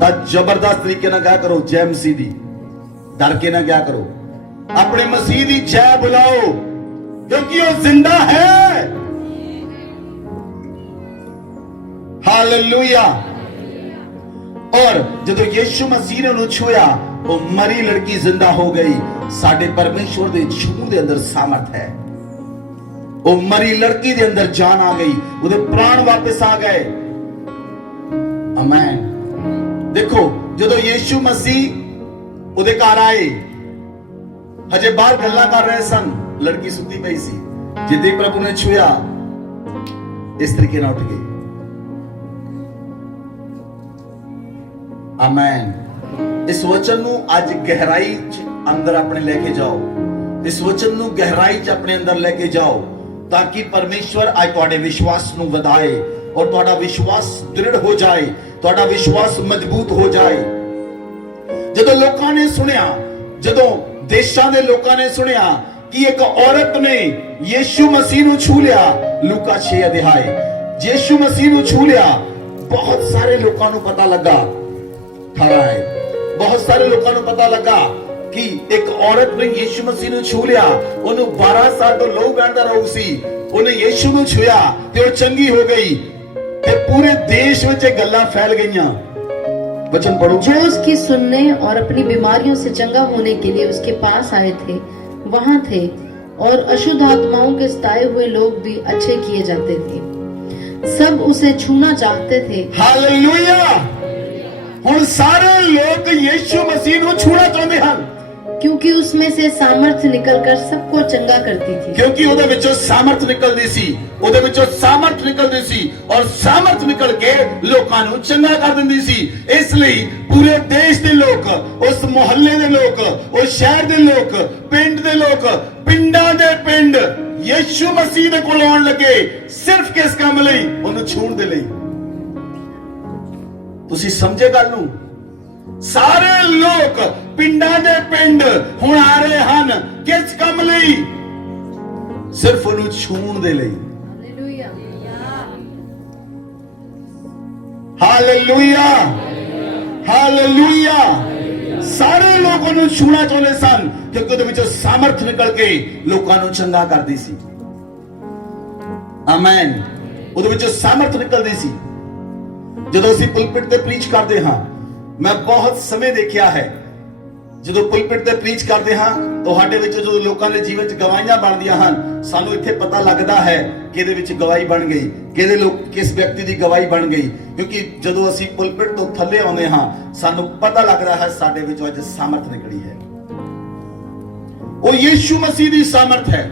तां जबरदस्त तरीके नाल क्या करो, जय मसीह दी, डर के ना क्या करो, अपने मसीह दी जय बुलाओ, क्योंकि वो जिंदा है। हालेलुया। और जदों यीशु मसीह ने उन्हें छुआ, वो मरी लड़की जिंदा हो गई। साडे परमेश्वर दे छू दे अंदर सामर्थ है। वो मरी लड़की दे अंदर जान आ गई, उहदे प्राण वापस आ गए। आमीन। देखो जदों यीशु मसीह उहदे घर आए, हजे बाहर गल्ला कर रहे सन, लड़की सुती पई सी। जिद्दी प्रभु ने छुआ, इस तरीके ना उठ गई। आमीन। इस वचन नू आज गहराई अंदर अपने लेके जाओ। इस वचन नू गहराई च अपने अंदर लेके जाओ, ताकि परमेश्वर आज तुहाडे विश्वास नू वधाए और तुहाडा विश्वास दृढ़ हो जाए, तुहाडा विश्वास मजबूत हो जाए। जदों लोकां ने सुनिया, जदों देशां दे लोकां ने सुनिया कि एक औरत ने यीशु मसीह नू छू लिया, लूका 6 अध्याय, यीशु मसीह नू छू लिया, बहुत सारे लोकां नू पता लगा, खरा है, बहुत सारे लोकां नू पता लगा कि एक औरत ने यीशु मसीह नू छू लिया। ओनू 12 साल तो लहू बहंदा रोग सी, ओने यीशु नू छुया ते ओ चंगी हो गई। ते पूरे देश विच गल्लां फैल गईयां वचन पढ़ो। जो उसकी सुनने और अपनी बीमारियों से चंगा होने के लिए उसके पास आए थे वहां थे, और अशुद्ध आत्माओं के सताए हुए लोग भी अच्छे किए जाते थे। सब उसे छूना चाहते थे। हालेलुया। हुण सारे लोग यीशु मसीह ਨੂੰ ਛੂਣਾ ਚਾਹੁੰਦੇ ਹਨ, क्योंकि उसमें से सामर्थ्य निकलकर सबको चंगा करती थी। ਕਿਉਂਕਿ ਉਹਦੇ ਵਿੱਚੋਂ ਸਾਮਰਥ ਨਿਕਲਦੀ ਸੀ, ਉਹਦੇ ਵਿੱਚੋਂ ਸਾਮਰਥ ਨਿਕਲਦੀ ਸੀ, ਔਰ ਸਾਮਰਥ ਨਿਕਲ ਕੇ ਲੋਕਾਂ ਨੂੰ ਚੰਗਾ ਕਰ ਦਿੰਦੀ ਸੀ। ਇਸ ਲਈ ਪੂਰੇ ਦੇਸ਼ ਦੇ ਲੋਕ, ਉਸ ਮੁਹੱਲੇ ਦੇ ਲੋਕ, ਉਸ ਸ਼ਹਿਰ ਦੇ ਲੋਕ, ਪਿੰਡ ਦੇ ਲੋਕ, ਪਿੰਡਾਂ ਦੇ ਪਿੰਡ ਯੀਸ਼ੂ ਮਸੀਹ ਦੇ ਕੋਲ ਆਉਣ ਲੱਗੇ, ਸਿਰਫ ਕਿਸ ਕੰਮ ਲਈ? ਉਹਨੂੰ ਛੂਹਣ ਦੇ ਲਈ। ਤੁਸੀਂ ਸਮਝੇ ਗੱਲ ਨੂੰ? ਸਾਰੇ ਲੋਕ ਪਿੰਡਾਂ ਦੇ ਪਿੰਡ ਹੁਣ ਆ ਰਹੇ ਹਨ, ਕਿਸ ਕੰਮ ਲਈ? ਸਿਰਫ ਉਹਨੂੰ ਛੂਹਣ ਦੇ ਲਈ। Hallelujah, hallelujah. ਸਾਰੇ ਲੋਕ ਉਹਨੂੰ ਛੂਹਣਾ ਚਾਹੁੰਦੇ ਸਨ, ਕਿਉਂਕਿ ਉਹਦੇ ਵਿੱਚੋਂ ਸਾਮਰਥ ਨਿਕਲ ਕੇ ਲੋਕਾਂ ਨੂੰ ਚੰਗਾ ਕਰਦੀ ਸੀ। ਆਮੇਨ। ਉਹਦੇ ਵਿੱਚੋਂ ਸਾਮਰਥ ਨਿਕਲਦੀ ਸੀ। ਜਦੋਂ ਅਸੀਂ ਪੁਲਪਿਟ ਤੇ ਪ੍ਰੀਚ ਕਰਦੇ ਹਾਂ, ਮੈਂ ਬਹੁਤ ਸਮੇਂ ਦੇਖਿਆ ਹੈ, ਜਦੋਂ ਪੁਲਪਿਟ ਤੇ ਪ੍ਰੀਚ ਕਰਦੇ ਹਾਂ ਤੁਹਾਡੇ ਵਿੱਚ ਜਦੋਂ ਲੋਕਾਂ ਦੇ ਜੀਵਨ 'ਚ ਗਵਾਹੀਆਂ ਬਣਦੀਆਂ ਹਨ, ਸਾਨੂੰ ਇੱਥੇ ਪਤਾ ਲੱਗਦਾ ਹੈ ਕਿ ਇਹਦੇ ਵਿੱਚ ਗਵਾਹੀ ਬਣ ਗਈ, ਕਿਹਦੇ ਲੋਕ ਕਿਸ ਵਿਅਕਤੀ ਦੀ ਗਵਾਹੀ ਬਣ ਗਈ। ਕਿਉਂਕਿ ਜਦੋਂ ਅਸੀਂ ਪੁਲਪਿਟ ਤੋਂ ਥੱਲੇ ਆਉਂਦੇ ਹਾਂ ਸਾਨੂੰ ਪਤਾ ਲੱਗਦਾ ਹੈ ਸਾਡੇ ਵਿੱਚੋਂ ਅੱਜ ਸਾਮਰਥ ਨਿਕਲੀ ਹੈ। ਉਹ ਯੀਸ਼ੂ ਮਸੀਹ ਦੀ ਸਾਮਰਥ ਹੈ,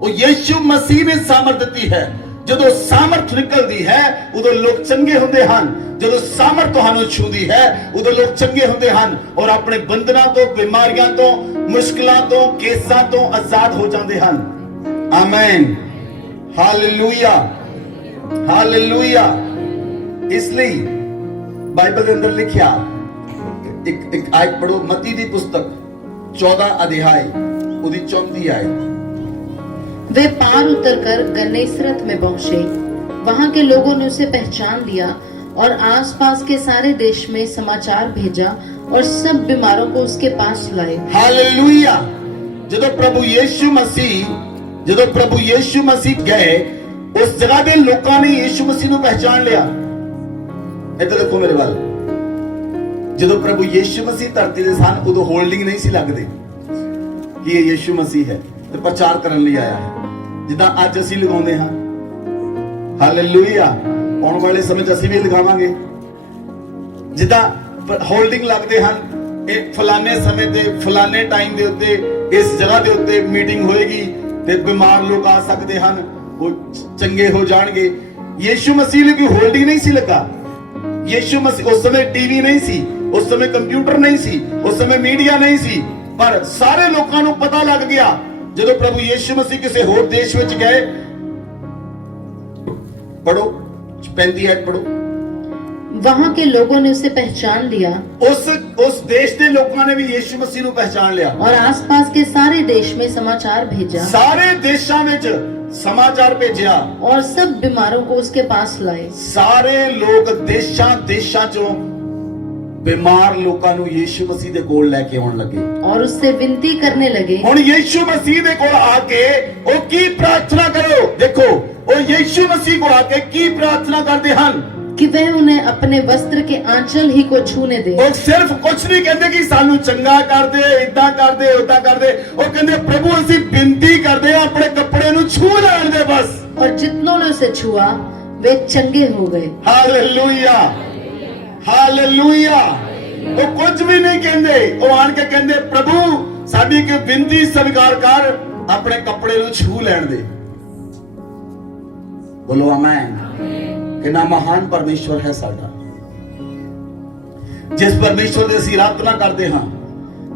ਉਹ ਯੀਸ਼ੂ ਮਸੀਹ ਨੇ ਸਾਮਰਥ ਦਿੱਤੀ ਹੈ। ਜਦੋਂ ਸਾਮਰਥ ਨਿਕਲਦੀ ਹੈ ਉਦੋਂ ਲੋਕ ਚੰਗੇ ਹੁੰਦੇ ਹਨ। ਜਦੋਂ ਸਾਮਰਥ ਤੁਹਾਨੂੰ ਛੂੰਦੀ ਹੈ ਉਦੋਂ ਲੋਕ ਚੰਗੇ ਹੁੰਦੇ ਹਨ ਔਰ ਆਪਣੇ ਬੰਧਨਾਂ ਤੋਂ, ਬਿਮਾਰੀਆਂ ਤੋਂ, ਮੁਸ਼ਕਲਾਂ ਤੋਂ, ਕੇਸਾਂ ਤੋਂ ਆਜ਼ਾਦ ਹੋ ਜਾਂਦੇ ਹਨ। ਆਮੇਨ। Hallelujah, hallelujah. ਇਸ ਲਈ ਬਾਈਬਲ ਦੇ ਅੰਦਰ ਲਿਖਿਆ ਇੱਕ ਆਇਤ ਪੜੋ, ਮਤੀ ਦੀ ਪੁਸਤਕ 14 ਅਧਿਆਇ ਉਹਦੀ 34 ਆਇਤ। वे पार उतरकर गन्नेसरत में पहुंचे। वहां के लोगों ने उसे पहचान लिया और आसपास के सारे देश में समाचार भेजा और सब बीमारों को उसके पास लाए। हालेलुया। ਜਦੋਂ ਪ੍ਰਭੂ ਯੀਸ਼ੂ ਮਸੀਹ ਗਏ ਉਸ ਜਗ੍ਹਾ ਦੇ ਲੋਕਾਂ ਨੇ ਯੀਸ਼ੂ ਮਸੀਹ ਨੂੰ ਪਹਿਚਾਨ ਲਿਆ। ਇੱਧਰ ਦੇਖੋ ਮੇਰੇ ਵੱਲ। ਜਦੋਂ ਪ੍ਰਭੂ ਯੀਸ਼ੂ ਮਸੀਹ ਧਰਤੀ ਦੇ ਸਨ ਉਦੋਂ ਹੋਲਡਿੰਗ ਨਹੀਂ ਸੀ ਲੱਗਦੇ ਕਿ ਇਹ ਯੀਸ਼ੂ ਮਸੀਹ ਹੈ ਤੇ ਪ੍ਰਚਾਰ ਕਰਨ ਲਈ ਆਇਆ ਹੈ, ਜਿੱਦਾਂ ਅੱਜ ਅਸੀਂ ਲਗਾਉਂਦੇ ਹਾਂ। ਹਾਲੇਲੂਇਆ। ਆਉਣ ਵਾਲੇ ਸਮੇਂ 'ਚ ਅਸੀਂ ਵੀ ਲਗਾਵਾਂਗੇ, ਜਿੱਦਾਂ ਹੋਲਡਿੰਗ ਲੱਗਦੇ ਹਨ। ਇਹ ਫਲਾਣੇ ਸਮੇਂ ਤੇ ਫਲਾਣੇ ਟਾਈਮ ਦੇ ਉੱਤੇ ਇਸ ਜਗ੍ਹਾ ਦੇ ਉੱਤੇ ਮੀਟਿੰਗ ਹੋਏਗੀ ਤੇ ਬਿਮਾਰ ਲੋਕ ਆ ਸਕਦੇ ਹਨ, ਉਹ ਚੰਗੇ ਹੋ ਜਾਣਗੇ। ਯੀਸ਼ੂ ਮਸੀਹ ਲਈ ਕੋਈ ਹੋਲਡਿੰਗ ਨਹੀਂ ਸੀ ਲੱਗਾ। ਯੀਸ਼ੂ ਮਸੀਹ ਉਸ ਸਮੇਂ ਟੀਵੀ ਨਹੀਂ ਸੀ, ਉਸ ਸਮੇਂ ਕੰਪਿਊਟਰ ਨਹੀਂ ਸੀ, ਉਸ ਸਮੇਂ ਮੀਡੀਆ ਨਹੀਂ ਸੀ, ਪਰ ਸਾਰੇ ਲੋਕਾਂ ਨੂੰ ਪਤਾ ਲੱਗ ਗਿਆ। ਜਦੋਂ ਪ੍ਰਭੂ ਯੀਸ਼ੂ ਮਸੀਹ ਕਿਸੇ ਹੋਰ ਦੇਸ਼ ਵਿੱਚ ਗਏ, पढ़ो 35 आयत पढ़ो। वहां के लोगों ने उसे पहचान लिया, उस देश के लोगों ने भी यीशु मसीह को पहचान लिया और आसपास के सारे देश में समाचार भेजा, सारे देशों में समाचार भेजा और सब बीमारों को उसके पास लाए। सारे लोग देशा चों बीमार लोगों ਨੂੰ ਯੀਸ਼ੂ ਮਸੀਹ ਦੇ ਕੋਲ ਲੈ ਕੇ ਆਉਣ ਲੱਗੇ और उससे विनती करने लगे। ਹੁਣ ਯੀਸ਼ੂ ਮਸੀਹ ਦੇ ਕੋਲ ਆ ਕੇ ਉਹ ਕੀ ਪ੍ਰਾਰਥਨਾ ਕਰੋ। देखो ਉਹ ਯੀਸ਼ੂ ਮਸੀਹ ਕੋਲ ਆ ਕੇ ਕੀ ਪ੍ਰਾਰਥਨਾ ਕਰਦੇ ਹਨ कि वह उन्हें अपने वस्त्र के आंचल ही को छूने दे। ਉਹ ਸਿਰਫ ਕੁਝ ਨਹੀਂ ਕਹਿੰਦੇ ਕਿ ਸਾਨੂੰ ਚੰਗਾ ਕਰ ਦੇ, ਇਦਾਂ ਕਰ ਦੇ, ਉਦਾਂ ਕਰ ਦੇ। ਉਹ ਕਹਿੰਦੇ ਪ੍ਰਭੂ ਅਸੀਂ ਬੇਨਤੀ ਕਰਦੇ ਹਾਂ ਆਪਣੇ ਕੱਪੜੇ ਨੂੰ ਛੂ ਲੈਣ ਦੇ ਬਸ। और जितनों ने उसे छुआ वे चंगे हो गए। Hallelujah, hallelujah. ਉਹ ਕੁਝ ਵੀ ਨਹੀਂ ਕਹਿੰਦੇ, ਉਹ ਆਣ ਕੇ ਕਹਿੰਦੇ ਪ੍ਰਭੂ ਸਾਡੀ ਇੱਕ ਬੇਨਤੀ ਸਵੀਕਾਰ ਕਰ, ਆਪਣੇ ਕੱਪੜੇ ਨੂੰ ਛੂ ਲੈਣ ਦੇ। ਬੋਲੋ ਆਮੇਨ। ਕਿੰਨਾ ਮਹਾਨ ਪਰਮੇਸ਼ਵਰ ਹੈ ਸਾਡਾ, ਜਿਸ ਪਰਮੇਸ਼ਵਰ ਦੇ ਅਸੀਂ ਆਰਾਧਨਾ ਕਰਦੇ ਹਾਂ।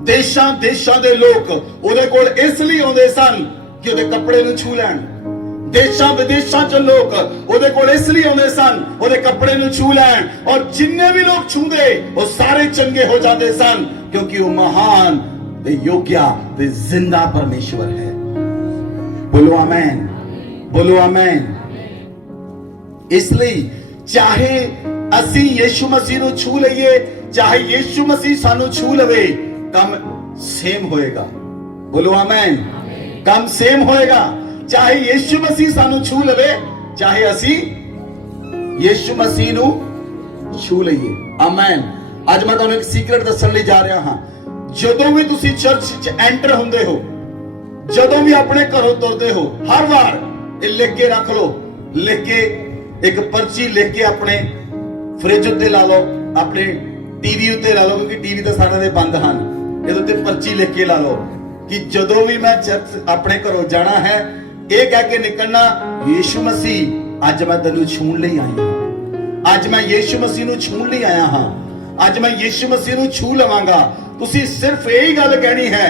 ਦੇਸ਼ਾਂ ਦੇ ਲੋਕ ਉਹਦੇ ਕੋਲ ਇਸ ਲਈ ਆਉਂਦੇ ਸਨ ਕਿ ਉਹਦੇ ਕੱਪੜੇ ਨੂੰ ਛੂ ਲੈਣ। ਦੇਸ਼ਾਂ ਵਿਦੇਸ਼ਾਂ ਚ ਲੋਕ ਉਹਦੇ ਕੋਲ ਇਸ ਲਈ ਆਉਂਦੇ ਸਨ ਉਹਦੇ ਕੱਪੜੇ ਨੂੰ ਛੂ ਲੈਣ, ਔਰ ਜਿੰਨੇ ਵੀ ਲੋਕ ਛੂੰਦੇ ਉਹ ਸਾਰੇ ਚੰਗੇ ਹੋ ਜਾਂਦੇ ਸਨ, ਕਿਉਂਕਿ ਉਹ ਮਹਾਨ ਤੇ ਯੋਗਿਆ ਤੇ ਜ਼ਿੰਦਾ ਪਰਮੇਸ਼ਵਰ ਹੈ। ਬੋਲੋ ਆਮੇਨ, ਬੋਲੋ ਆਮੇਨ। ਇਸ ਲਈ ਚਾਹੇ ਅਸੀਂ ਯੀਸ਼ੂ ਮਸੀਹ ਨੂੰ ਛੂ ਲਈਏ, ਚਾਹੇ ਯੀਸ਼ੂ ਮਸੀਹ ਸਾਨੂੰ ਛੂ ਲਵੇ, ਕੰਮ ਸੇਮ ਹੋਏਗਾ। ਬੋਲੋ ਆਮੇਨ। ਕੰਮ ਸੇਮ ਹੋਏਗਾ। ਚਾਹੇ ਯੀਸ਼ੂ ਮਸੀਹ ਸਾਨੂੰ ਛੂ ਲਵੇ, ਚਾਹੇ ਅਸੀਂ ਯੀਸ਼ੂ ਮਸੀਹ ਨੂੰ ਛੂ ਲਈਏ। ਆਮੇਨ। ਅੱਜ ਮੈਂ ਤੁਹਾਨੂੰ ਇੱਕ ਸੀਕ੍ਰੇਟ ਦੱਸਣ ਲਈ ਜਾ ਰਿਹਾ ਹਾਂ। ਜਦੋਂ ਵੀ ਤੁਸੀਂ ਚਰਚ 'ਚ ਐਂਟਰ ਹੁੰਦੇ ਹੋ, ਜਦੋਂ ਵੀ ਆਪਣੇ ਘਰੋਂ ਤੁਰਦੇ ਹੋ, ਹਰ ਵਾਰ ਇਹ ਲਿਖ ਕੇ ਰੱਖ ਲਓ, ਲਿਖ ਕੇ ਇੱਕ ਪਰਚੀ ਲਿਖ ਕੇ ਆਪਣੇ ਫ੍ਰਿਜ ਉੱਤੇ ਲਾ ਲਓ, ਆਪਣੇ ਟੀਵੀ ਉੱਤੇ ਲਾ ਲਓ, ਕਿਉਂਕਿ ਟੀਵੀ ਤਾਂ ਸਾਰਿਆਂ ਦੇ ਬੰਦ ਹਨ। ਇਹਦੇ ਉੱਤੇ ਪਰਚੀ ਲਿਖ ਕੇ ਲਾ ਲਓ ਕਿ ਜਦੋਂ ਵੀ ਮੈਂ ਚਰਚ ਆਪਣੇ ਘਰੋਂ ਜਾਣਾ ਹੈ, ਇਹ ਕਹਿ ਕੇ ਨਿਕਲਣਾ, ਯੀਸ਼ੂ ਮਸੀਹ ਅੱਜ ਮੈਂ ਤੈਨੂੰ ਛੂਹਣ ਲਈ ਆਇਆ ਹਾਂ, ਅੱਜ ਮੈਂ ਯੀਸ਼ੂ ਮਸੀਹ ਨੂੰ ਛੂਹਣ ਲਈ ਆਇਆ ਹਾਂ, ਅੱਜ ਮੈਂ ਯੀਸ਼ੂ ਮਸੀਹ ਨੂੰ ਛੂਹ ਲਵਾਂਗਾ। ਤੁਸੀਂ ਸਿਰਫ ਇਹੀ ਗੱਲ ਕਹਿਣੀ ਹੈ,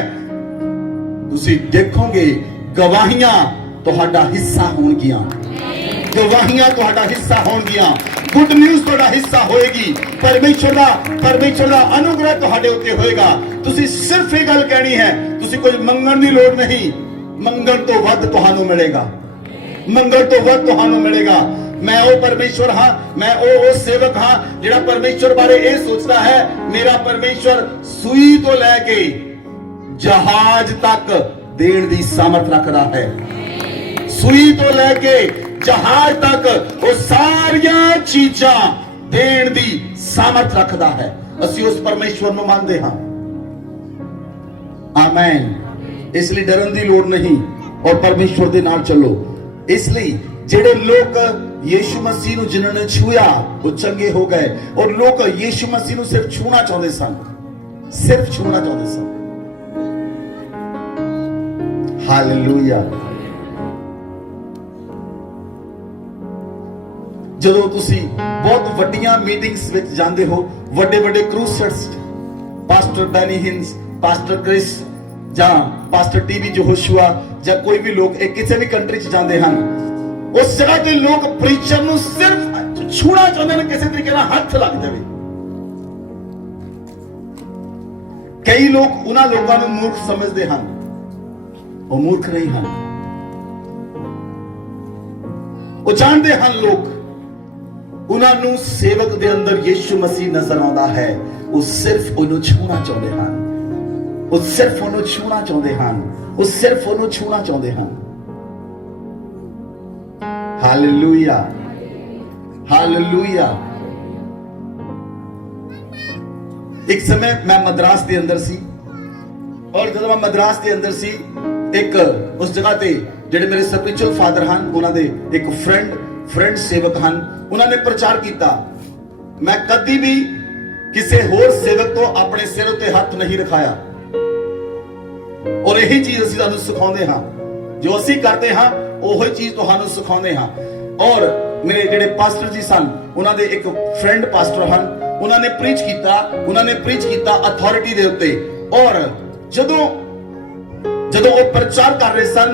ਤੁਸੀਂ ਦੇਖੋਗੇ ਗਵਾਹੀਆਂ ਤੁਹਾਡਾ ਹਿੱਸਾ ਹੋਣਗੀਆਂ, ਗਵਾਹੀਆਂ ਤੁਹਾਡਾ ਹਿੱਸਾ ਹੋਣਗੀਆਂ, ਗੁੱਡ ਨਿਊਜ਼ ਤੁਹਾਡਾ ਹਿੱਸਾ ਹੋਏਗੀ, ਪਰਮੇਸ਼ਰ ਦਾ ਅਨੁਗ੍ਰਹ ਤੁਹਾਡੇ ਉੱਤੇ ਹੋਏਗਾ। ਤੁਸੀਂ ਸਿਰਫ ਇਹ ਗੱਲ ਕਹਿਣੀ ਹੈ, ਤੁਸੀਂ ਕੁਝ ਮੰਗਣ ਦੀ ਲੋੜ ਨਹੀਂ, ਮੰਗਣ ਤੋਂ ਵੱਧ ਤੁਹਾਨੂੰ ਮਿਲੇਗਾ, ਮੰਗਣ ਤੋਂ ਵੱਧ ਤੁਹਾਨੂੰ ਮਿਲੇਗਾ। ਮੈਂ ਉਹ ਪਰਮੇਸ਼ਵਰ ਹਾਂ, ਮੈਂ ਉਹ ਸੇਵਕ ਹਾਂ ਜਿਹੜਾ ਪਰਮੇਸ਼ਵਰ ਬਾਰੇ ਇਹ ਸੋਚਦਾ ਹੈ, ਮੇਰਾ ਪਰਮੇਸ਼ਵਰ ਸੂਈ ਤੋਂ ਲੈ ਕੇ ਜਹਾਜ਼ ਤੱਕ ਦੇਣ ਦੀ ਸਾਮਰਥ ਰੱਖਦਾ ਹੈ। ਸੂਈ ਤੋਂ ਲੈ ਕੇ ਜਹਾਜ਼ ਤੱਕ ਉਹ ਸਾਰੀਆਂ ਚੀਜ਼ਾਂ ਦੇਣ ਦੀ ਸਾਮਰਥ ਰੱਖਦਾ ਹੈ। ਅਸੀਂ ਉਸ ਪਰਮੇਸ਼ਵਰ ਨੂੰ ਮੰਨਦੇ ਹਾਂ। ਆਮੇਨ। ਇਸ ਲਈ ਡਰਨ ਦੀ ਲੋੜ ਨਹੀਂ ਔਰ ਪਰਮੇਸ਼ਵਰ ਦੇ ਨਾਲ ਚੱਲੋ। ਇਸ ਲਈ ਜਿਹੜੇ ਲੋਕ ਯੀਸ਼ੂ ਮਸੀਹ ਨੂੰ ਜਿਨ੍ਹਾਂ ਨੇ ਛੂਇਆ ਉਹ ਚੰਗੇ ਹੋ ਗਏ, ਔਰ ਲੋਕ ਯੀਸ਼ੂ ਮਸੀਹ ਨੂੰ ਸਿਰਫ ਛੂਣਾ ਚਾਹੁੰਦੇ ਸਨ, ਸਿਰਫ ਛੂਣਾ ਚਾਹੁੰਦੇ ਸਨ। ਹਾਲੇਲੂਇਆ। ਜਦੋਂ ਤੁਸੀਂ ਬਹੁਤ ਵੱਡੀਆਂ ਮੀਟਿੰਗਸ ਵਿੱਚ ਜਾਂਦੇ ਹੋ, ਵੱਡੇ ਵੱਡੇ ਕਰੂਸੇਡਸ, ਪਾਸਟਰ ਬੈਨੀ ਹਿੰਸ, ਪਾਸਟਰ ਕ੍ਰਿਸ ਜਾਂ ਪਾਸਟਰ ਟੀਵੀ ਜੋਸ਼ੂਆ ਜਾਂ ਕੋਈ ਵੀ ਲੋਕ ਇਹ ਕਿਸੇ ਵੀ ਕੰਟਰੀ 'ਚ ਜਾਂਦੇ ਹਨ, ਉਸ ਜਗ੍ਹਾ ਤੇ ਲੋਕ ਪ੍ਰੀਚਰ ਨੂੰ ਸਿਰਫ ਛੂਣਾ ਚਾਹੁੰਦੇ ਨੇ, ਕਿਸੇ ਤਰੀਕੇ ਨਾਲ ਹੱਥ ਲੱਗ ਜਾਵੇ। ਕਈ ਲੋਕ ਉਹਨਾਂ ਲੋਕਾਂ ਨੂੰ ਮੂਰਖ ਸਮਝਦੇ ਹਨ, ਉਹ ਮੂਰਖ ਨਹੀਂ ਹਨ। ਉਹ ਜਾਣਦੇ ਹਨ ਲੋਕ, ਉਹਨਾਂ ਨੂੰ ਸੇਵਕ ਦੇ ਅੰਦਰ ਯੀਸ਼ੂ ਮਸੀਹ ਨਜ਼ਰ ਆਉਂਦਾ ਹੈ। ਉਹ ਸਿਰਫ ਉਹਨੂੰ ਛੂਣਾ ਚਾਹੁੰਦੇ ਹਨ, ਉਹ ਸਿਰਫ ਉਹਨੂੰ ਛੂਣਾ ਚਾਹੁੰਦੇ ਹਨ, ਉਹ ਸਿਰਫ ਉਹਨੂੰ ਛੂਣਾ ਚਾਹੁੰਦੇ ਹਨ। Hallelujah, hallelujah. ਇੱਕ ਸਮੇਂ ਮੈਂ ਮਦਰਾਸ ਦੇ ਅੰਦਰ ਸੀ, ਔਰ ਜਦੋਂ ਮੈਂ ਮਦਰਾਸ ਦੇ ਅੰਦਰ ਸੀ, ਇੱਕ ਉਸ ਜਗ੍ਹਾ ਤੇ ਜਿਹੜੇ ਮੇਰੇ ਸਪਿਰਚੁਅਲ ਫਾਦਰ ਹਨ, ਉਹਨਾਂ ਦੇ ਇੱਕ ਫਰੈਂਡ ਸੇਵਕ ਹਨ, ਉਹਨਾਂ ਨੇ ਪ੍ਰਚਾਰ ਕੀਤਾ। ਮੈਂ ਕਦੀ ਵੀ ਕਿਸੇ ਹੋਰ ਸੇਵਕ ਤੋਂ ਆਪਣੇ ਸਿਰ ਉੱਤੇ ਹੱਥ ਨਹੀਂ ਰਖਾਇਆ, ਔਰ ਇਹੀ ਚੀਜ਼ ਅਸੀਂ ਤੁਹਾਨੂੰ ਸਿਖਾਉਂਦੇ ਹਾਂ। ਜੋ ਅਸੀਂ ਕਰਦੇ ਹਾਂ ਉਹੀ ਚੀਜ਼ ਤੁਹਾਨੂੰ ਸਿਖਾਉਂਦੇ ਹਾਂ। ਔਰ ਮੇਰੇ ਜਿਹੜੇ ਪਾਸਟਰ ਜੀ ਸਨ, ਉਹਨਾਂ ਦੇ ਇੱਕ ਫਰੈਂਡ ਪਾਸਟਰ ਹਨ, ਉਹਨਾਂ ਨੇ ਪ੍ਰੀਚ ਕੀਤਾ ਅਥਾਰਟੀ ਦੇ ਉੱਤੇ। ਔਰ ਜਦੋਂ ਉਹ ਪ੍ਰਚਾਰ ਕਰ ਰਹੇ ਸਨ,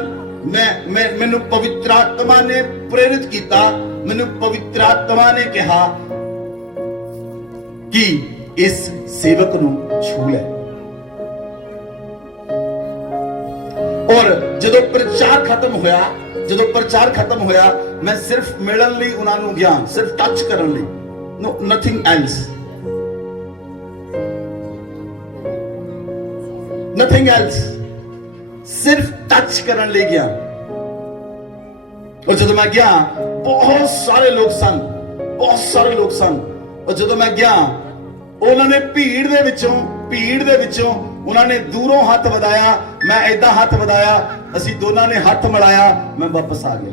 ਮੈਨੂੰ ਪਵਿੱਤਰ ਆਤਮਾ ਨੇ ਪ੍ਰੇਰਿਤ ਕੀਤਾ, ਮੈਨੂੰ ਪਵਿੱਤਰ ਆਤਮਾ ਨੇ ਕਿਹਾ ਕਿ ਇਸ ਸੇਵਕ ਨੂੰ ਛੂ ਲੈ। ਔਰ ਜਦੋਂ ਪ੍ਰਚਾਰ ਖਤਮ ਹੋਇਆ, ਮੈਂ ਸਿਰਫ ਮਿਲਣ ਲਈ ਉਹਨਾਂ ਨੂੰ ਗਿਆ, ਸਿਰਫ ਟੱਚ ਕਰਨ ਲਈ, no nothing else, ਸਿਰਫ ਟੱਚ ਕਰਨ ਲਈ ਗਿਆ। ਔਰ ਜਦੋਂ ਮੈਂ ਗਿਆ, ਬਹੁਤ ਸਾਰੇ ਲੋਕ ਸਨ। ਔਰ ਜਦੋਂ ਮੈਂ ਗਿਆ, ਉਹਨਾਂ ਨੇ ਭੀੜ ਦੇ ਵਿੱਚੋਂ ਉਹਨਾਂ ਨੇ ਦੂਰੋਂ ਹੱਥ ਵਧਾਇਆ, ਮੈਂ ਏਦਾਂ ਹੱਥ ਵਧਾਇਆ, ਅਸੀਂ ਦੋਨਾਂ ਨੇ ਹੱਥ ਮਿਲਾਇਆ, ਮੈਂ ਵਾਪਸ ਆ ਗਿਆ।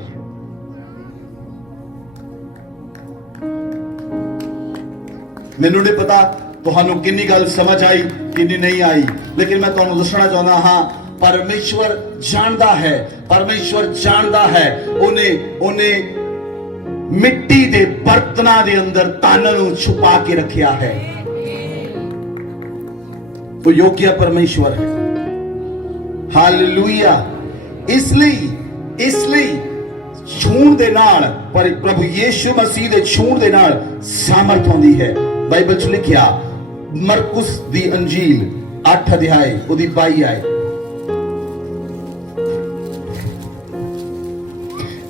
ਮੈਨੂੰ ਨਹੀਂ ਪਤਾ ਤੁਹਾਨੂੰ ਕਿੰਨੀ ਗੱਲ ਸਮਝ ਆਈ, ਕਿੰਨੀ ਨਹੀਂ ਆਈ, ਲੇਕਿਨ ਮੈਂ ਤੁਹਾਨੂੰ ਦੱਸਣਾ ਚਾਹੁੰਦਾ ਹਾਂ, ਪਰਮੇਸ਼ਵਰ ਜਾਣਦਾ ਹੈ। ਉਹਨੇ ਮਿੱਟੀ ਦੇ ਬਰਤਨਾਂ ਦੇ ਅੰਦਰ ਧਨ ਨੂੰ ਛੁਪਾ ਕੇ ਰੱਖਿਆ ਹੈ। ਉਹ ਯੋਗਿਆ ਪਰਮੇਸ਼ਵਰ ਹੈ। ਹਾਲੇਲੂਇਆ। ਇਸ ਲਈ ਛੂਣ ਦੇ ਨਾਲ, ਪਰ ਪ੍ਰਭੂ ਯੀਸ਼ੂ ਮਸੀਹ ਦੇ ਛੂਣ ਦੇ ਨਾਲ ਸਾਮਰਥ ਆਉਂਦੀ ਹੈ। ਬਾਈਬਲ 'ਚ ਲਿਖਿਆ, ਮਰਕੁਸ ਦੀ ਅੰਜੀਲ 8 ਅਧਿਆਏ ਉਹਦੀ 22 ਆਇਤ।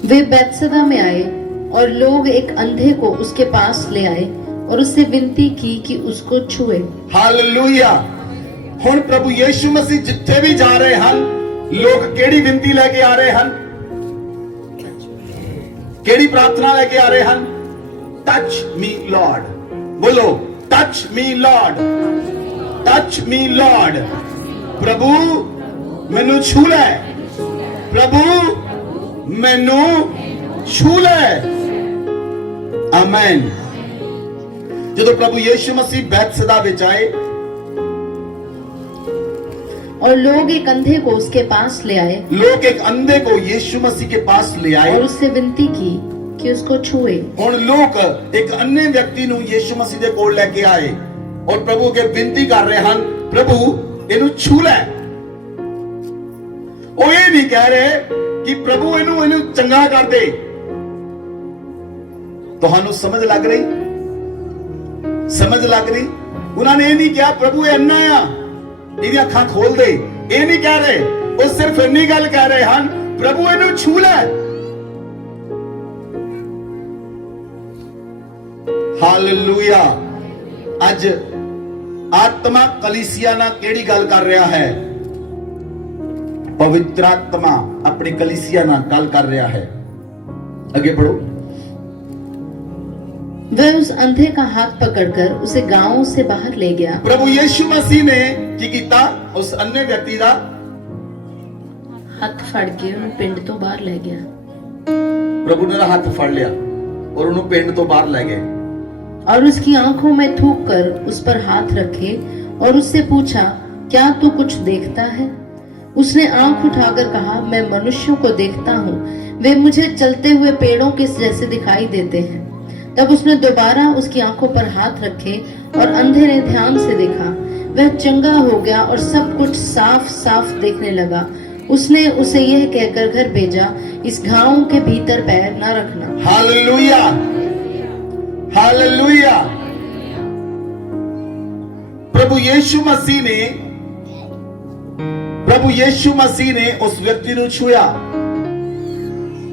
वे बैतसैदा में आए और लोग एक अंधे को उसके पास ले आए और उससे विनती की कि उसको छुए। हालेलुया। ਹੁਣ ਪ੍ਰਭੂ ਯੀਸ਼ੂ ਮਸੀਹ ਜਿੱਥੇ ਵੀ ਜਾ ਰਹੇ ਹਨ, ਲੋਕ ਕਿਹੜੀ ਵਿਨਤੀ ਲੈ ਕੇ ਆ ਰਹੇ ਹਨ? ਕਿਹੜੀ ਪ੍ਰਾਰਥਨਾ ਲੈ ਕੇ ਆ ਰਹੇ ਹਨ? Touch me lord. ਬੋਲੋ, touch me lord, touch me lord. प्रभु मैनू छू ले, प्रभु मैनू छू ले। आमेन। जो प्रभु यीशु मसीह बैतसैदा विच आए और लोग एक अंधे को उसके पास ले आए, लोग एक अंधे को यीशु मसीह के पास ले आए और उससे विनती की कि उसको छुए। हुण लोग एक अन्य व्यक्ति नूं यीशु मसीह दे कोल लेके आए और प्रभु अगे विनती कर रहे हैं, प्रभु इनू छू ले। ਉਹ ਇਹ नहीं कह रहे कि प्रभु इनू चंगा कर दे। ਤੁਹਾਨੂੰ समझ लग रही, समझ लग रही? उन्होंने ये नहीं कहा प्रभु ये अन्ना आ, ਇਹਦੀ ਅੱਖਾਂ खोल दे, ये नहीं कह रहे। वो सिर्फ इन्नी गल कह रहे हैं, प्रभु इनू छू ले। हालेलुया। अज आत्मा कलीसिया नाल केड़ी गल कर रहा है? पवित्र आत्मा अपनी कलीसिया नाल गल कर रहा है। आगे पढ़ो। वह उस अंधे का हाथ पकड़कर उसे गांव से बाहर ले गया। प्रभु यीशु मसीह ने की कीता? उस अन्य व्यक्ति दा हाथ फड़ के उन्हें पिंड तो बाहर ले गया। प्रभु ने हाथ फड़ लिया और उन्हें पिंड तो बाहर ले गए और उसकी आंखों में थूक कर उस पर हाथ रखे और उससे पूछा, क्या तू कुछ देखता है? उसने आंख उठाकर कहा, मैं मनुष्यों को देखता हूँ, वे मुझे चलते हुए पेड़ों के जैसे दिखाई देते हैं। तब उसने दोबारा उसकी आंखों पर हाथ रखे और अंधे ने ध्यान से देखा, वह चंगा हो गया और सब कुछ साफ साफ देखने लगा। उसने उसे यह कहकर घर भेजा, इस गांव के भीतर पैर न रखना। Hallelujah, hallelujah. प्रभु यीशु मसीह ने उस व्यक्ति को छुया,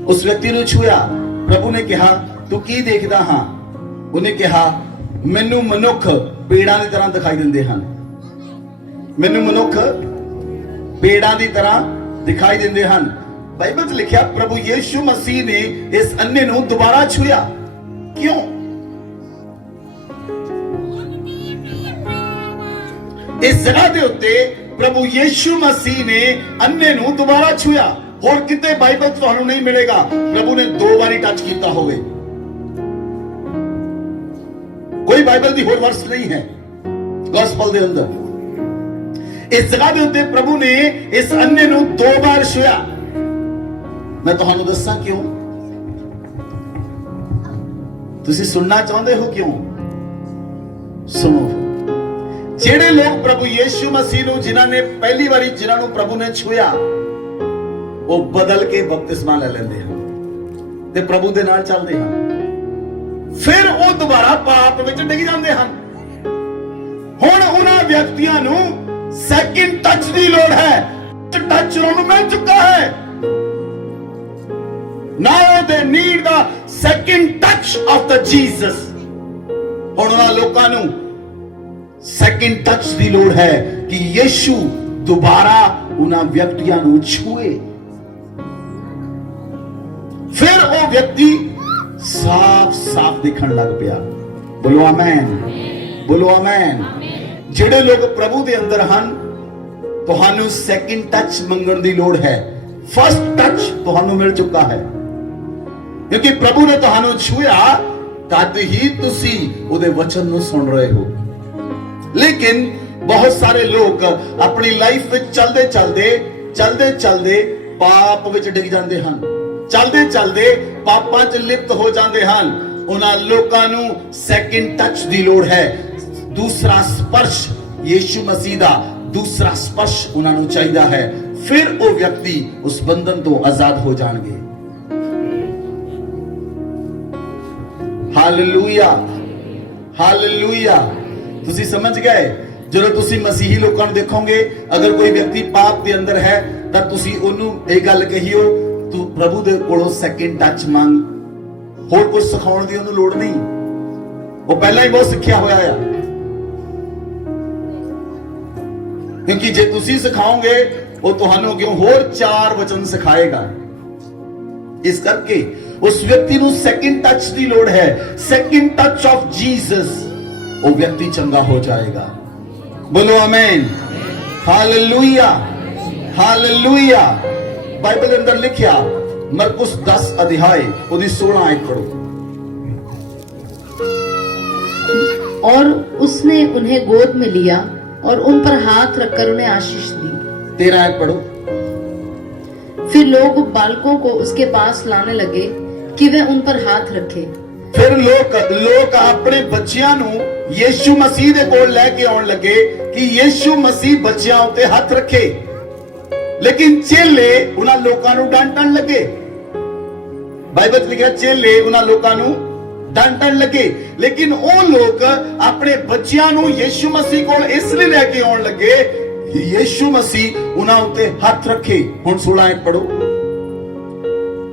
उस व्यक्ति को छुया। प्रभु ने कहा, तू की देखदा हां? उन्हें कहा, मैनू मनुख पेड़ां दी तरह दिखाई दिंदे हन, मैनू मनुख पेड़ां दी तरह दिखाई दिंदे हन। बाइबल च लिखिया प्रभु यीशु मसीह ने इस अन्ने नू दोबारा छुया। क्यों? इस जगह दे उत्ते प्रभु यीशु मसीह ने अन्ने नू दोबारा छुया। और किते बाइबल च तुहानू नहीं मिलेगा प्रभु ने 2 बारी टच कीता होवे। कोई बाइबल दी होर वर्स नहीं है गॉस्पल दे अंदर। इस जगह दे उत्ते प्रभु ने इस अन्ने नू 2 बार छुया। मैं तुहानू दस्सां क्यों? तुसी सुनना चाहते हो क्यों? सुनो। ਜਿਹੜੇ ਲੋਕ ਪ੍ਰਭੂ ਯੀਸ਼ੂ ਮਸੀਹ ਨੂੰ ਜਿਨ੍ਹਾਂ ਨੇ ਪਹਿਲੀ ਵਾਰੀ ਜਿਨ੍ਹਾਂ ਨੂੰ ਪ੍ਰਭੂ ਨੇ ਛੂਇਆ, ਉਹ ਬਦਲ ਕੇ ਬਪਤਿਸਮਾ ਲੈ ਲੈਂਦੇ ਹਨ ਤੇ ਪ੍ਰਭੂ ਦੇ ਨਾਲ ਚੱਲਦੇ ਹਨ। ਫਿਰ ਉਹ ਦੁਬਾਰਾ ਪਾਪ ਵਿੱਚ ਡਿੱਗ ਜਾਂਦੇ ਹਨ। ਹੁਣ ਉਹਨਾਂ ਵਿਅਕਤੀਆਂ ਨੂੰ ਸੈਕਿੰਡ ਟੱਚ ਦੀ ਲੋੜ ਹੈ। ਟੱਚ ਉਹਨਾਂ ਨੂੰ ਮਿਲ ਚੁੱਕਾ ਹੈ। Now they need the second touch of the Jesus. ਹੁਣ ਉਹਨਾਂ ਲੋਕਾਂ ਨੂੰ ਸੈਕਿੰਡ ਟੱਚ ਦੀ ਲੋੜ ਹੈ ਕਿ ਯੀਸ਼ੂ ਦੁਬਾਰਾ ਉਹਨਾਂ ਵਿਅਕਤੀਆਂ ਨੂੰ ਛੂਏ। ਫਿਰ ਉਹ ਵਿਅਕਤੀ ਸਾਫ਼ ਸਾਫ਼ ਦਿਖਣ ਲੱਗ ਪਿਆ। ਬੋਲੋ ਆਮੇਨ, ਬੋਲੋ ਆਮੇਨ। ਜਿਹੜੇ ਲੋਕ ਪ੍ਰਭੂ ਦੇ ਅੰਦਰ ਹਨ, ਤੁਹਾਨੂੰ ਸੈਕਿੰਡ ਟੱਚ ਮੰਗਣ ਦੀ ਲੋੜ ਹੈ। ਫਸਟ ਟੱਚ ਤੁਹਾਨੂੰ ਮਿਲ ਚੁੱਕਾ ਹੈ ਕਿਉਂਕਿ ਪ੍ਰਭੂ ਨੇ ਤੁਹਾਨੂੰ ਛੂਇਆ। ਤਦ ਹੀ ਤੁਸੀਂ ਉਹਦੇ ਵਚਨ ਨੂੰ ਸੁਣ ਰਹੇ ਹੋ। लेकिन बहुत सारे लोग अपनी लाइफ में चलते चलते पाप विच डिग जाते हैं, चलते चलते पापां च लिप्त हो जाते हैं। उन्हां लोकां नूं सैकेंड टच दी लोड़ है। दूसरा स्पर्श यीशु मसीह दा दूसरा स्पर्श उन्हां नूं चाहिदा है। फिर वो व्यक्ति उस बंधन तो आजाद हो जाएंगे। Hallelujah, hallelujah. ਤੁਸੀਂ ਸਮਝ ਗਏ? ਜਦੋਂ ਤੁਸੀਂ ਮਸੀਹੀ ਲੋਕਾਂ ਨੂੰ ਦੇਖੋਗੇ, ਅਗਰ ਕੋਈ ਵਿਅਕਤੀ ਪਾਪ ਦੇ ਅੰਦਰ ਹੈ ਤਾਂ ਤੁਸੀਂ ਉਹਨੂੰ ਇਹ ਗੱਲ ਕਹੀਓ, ਤੂੰ ਪ੍ਰਭੂ ਦੇ ਕੋਲੋਂ ਸੈਕਿੰਡ ਟੱਚ ਮੰਗ। ਹੋਰ ਕੁਝ ਸਿਖਾਉਣ ਦੀ ਉਹਨੂੰ ਲੋੜ ਨਹੀਂ, ਉਹ ਪਹਿਲਾਂ ਹੀ ਬਹੁਤ ਸਿੱਖਿਆ ਹੋਇਆ ਆ। ਕਿਉਂਕਿ ਜੇ ਤੁਸੀਂ ਸਿਖਾਓਗੇ, ਉਹ ਤੁਹਾਨੂੰ ਅੱਗੇ ਹੋਰ 4 ਵਚਨ ਸਿਖਾਏਗਾ। ਇਸ ਕਰਕੇ ਉਸ ਵਿਅਕਤੀ ਨੂੰ ਸੈਕਿੰਡ ਟੱਚ ਦੀ ਲੋੜ ਹੈ। Second touch of Jesus. वो व्यक्ति चंगा हो जाएगा। बोलो आमीन, हालेलुया, हालेलुया। बाइबल अंदर लिखिया मरकुस 10 अध्याय ਉਹਦੀ 16 आयत पढ़ो। और उसने उन्हें गोद में लिया और उन पर हाथ रखकर उन्हें आशीष दी। 13 आयत पढ़ो। फिर लोग बालकों को उसके पास लाने लगे कि वे उन पर हाथ रखे। ਫਿਰ ਲੋਕ ਆਪਣੇ ਬੱਚਿਆਂ ਨੂੰ ਯੀਸ਼ੂ ਮਸੀਹ ਦੇ ਕੋਲ ਲੈ ਕੇ ਆਉਣ ਲੱਗੇ ਕਿ ਯੀਸ਼ੂ ਮਸੀਹ ਬੱਚਿਆਂ ਉੱਤੇ ਹੱਥ ਰੱਖੇ। ਲੇਕਿਨ ਚੇਲੇ ਉਹਨਾਂ ਲੋਕਾਂ ਨੂੰ ਡਾਂਟਣ ਲੱਗੇ। ਬਾਈਬਲ 'ਚ ਲਿਖਿਆ ਚੇਲੇ ਉਹਨਾਂ ਲੋਕਾਂ ਨੂੰ ਡਾਂਟਣ ਲੱਗੇ। ਲੇਕਿਨ ਉਹ ਲੋਕ ਆਪਣੇ ਬੱਚਿਆਂ ਨੂੰ ਯੀਸ਼ੂ ਮਸੀਹ ਕੋਲ ਇਸ ਲਈ ਲੈ ਕੇ ਆਉਣ ਲੱਗੇ ਕਿ ਯੀਸ਼ੂ ਮਸੀਹ ਉਹਨਾਂ ਉੱਤੇ ਹੱਥ ਰੱਖੇ। ਹੁਣ 16 ਆਇਤ ਪੜੋ।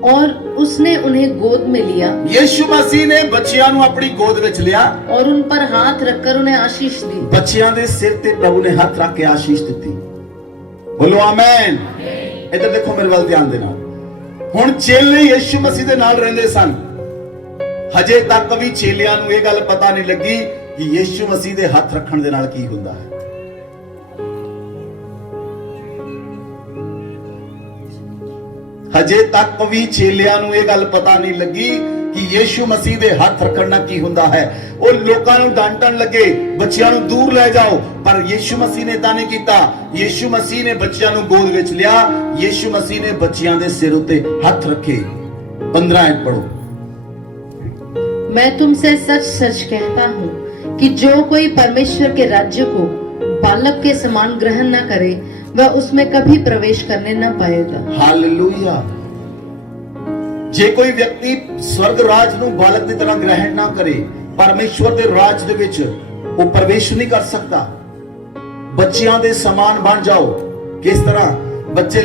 और उसने उन्हें गोद में लिया ਯੀਸ਼ੂ ਮਸੀਹ ਨੇ ਬੱਚਿਆਂ ਨੂੰ ਆਪਣੀ ਗੋਦ ਵਿੱਚ ਲਿਆ और उन पर हाथ रखकर उन्हें आशीष दी। ਬੱਚਿਆਂ ਦੇ ਸਿਰ ਤੇ ਪ੍ਰਭੂ ਨੇ ਹੱਥ ਰੱਖ ਕੇ ਆਸ਼ੀਸ਼ ਦਿੱਤੀ। ਬੋਲੋ ਆਮੇਨ। ਇੱਧਰ ਦੇਖੋ ਮੇਰੇ ਵੱਲ ਧਿਆਨ ਦੇਣਾ। ਹੁਣ ਚੇਲੇ ਯੀਸ਼ੂ ਮਸੀਹ ਦੇ ਨਾਲ ਰਹਿੰਦੇ ਸਨ। ਹਜੇ ਤੱਕ ਵੀ ਚੇਲਿਆਂ ਨੂੰ ਇਹ ਗੱਲ ਪਤਾ ਨਹੀਂ ਲੱਗੀ ਕਿ ਯੀਸ਼ੂ ਮਸੀਹ ਦੇ ਹੱਥ ਰੱਖਣ ਦੇ ਨਾਲ ਕੀ ਹੁੰਦਾ ਹੈ। ਹਜੇ ਤੱਕ ਵੀ ਚੇਲਿਆਂ ਨੂੰ ਇਹ ਗੱਲ ਪਤਾ ਨਹੀਂ ਲੱਗੀ ਕਿ ਯੀਸ਼ੂ ਮਸੀਹ ਦੇ ਹੱਥ ਰੱਖਣ ਨਾਲ ਕੀ ਹੁੰਦਾ ਹੈ। ਉਹ ਲੋਕਾਂ ਨੂੰ ਡਾਂਟਣ ਲੱਗੇ ਬੱਚਿਆਂ ਨੂੰ ਦੂਰ ਲੈ ਜਾਓ, ਪਰ ਯੀਸ਼ੂ ਮਸੀਹ ਨੇ ਤਾਂ ਨਹੀਂ ਕੀਤਾ। ਯੀਸ਼ੂ ਮਸੀਹ ਨੇ ਬੱਚਿਆਂ ਨੂੰ ਗੋਦ ਵਿੱਚ ਲਿਆ। ਯੀਸ਼ੂ ਮਸੀਹ ਨੇ ਬੱਚਿਆਂ ਦੇ ਸਿਰ ਉੱਤੇ ਹੱਥ ਰੱਖੇ। 15 ਆਇਤ पढ़ो। मैं तुमसे सच सच कहता हूँ कि जो कोई परमेश्वर के राज्य को बालक के समान ग्रहण न करे वह उसमें कभी प्रवेश करने न पाएगा। हालेलुया। जे कोई व्यक्ति स्वर्ग राज ਨੂੰ ਬਾਲਕ ਦੀ ਤਰ੍ਹਾਂ ਗ੍ਰਹਿਣ ਨਾ ਕਰੇ, ਪਰਮੇਸ਼ਵਰ ਦੇ ਰਾਜ ਦੇ ਵਿੱਚ ਉਹ ਪ੍ਰਵੇਸ਼ ਨਹੀਂ ਕਰ ਸਕਦਾ। ਬੱਚਿਆਂ ਦੇ ਸਮਾਨ ਬਣ ਜਾਓ। ਕਿਸ ਤਰ੍ਹਾਂ ਬੱਚੇ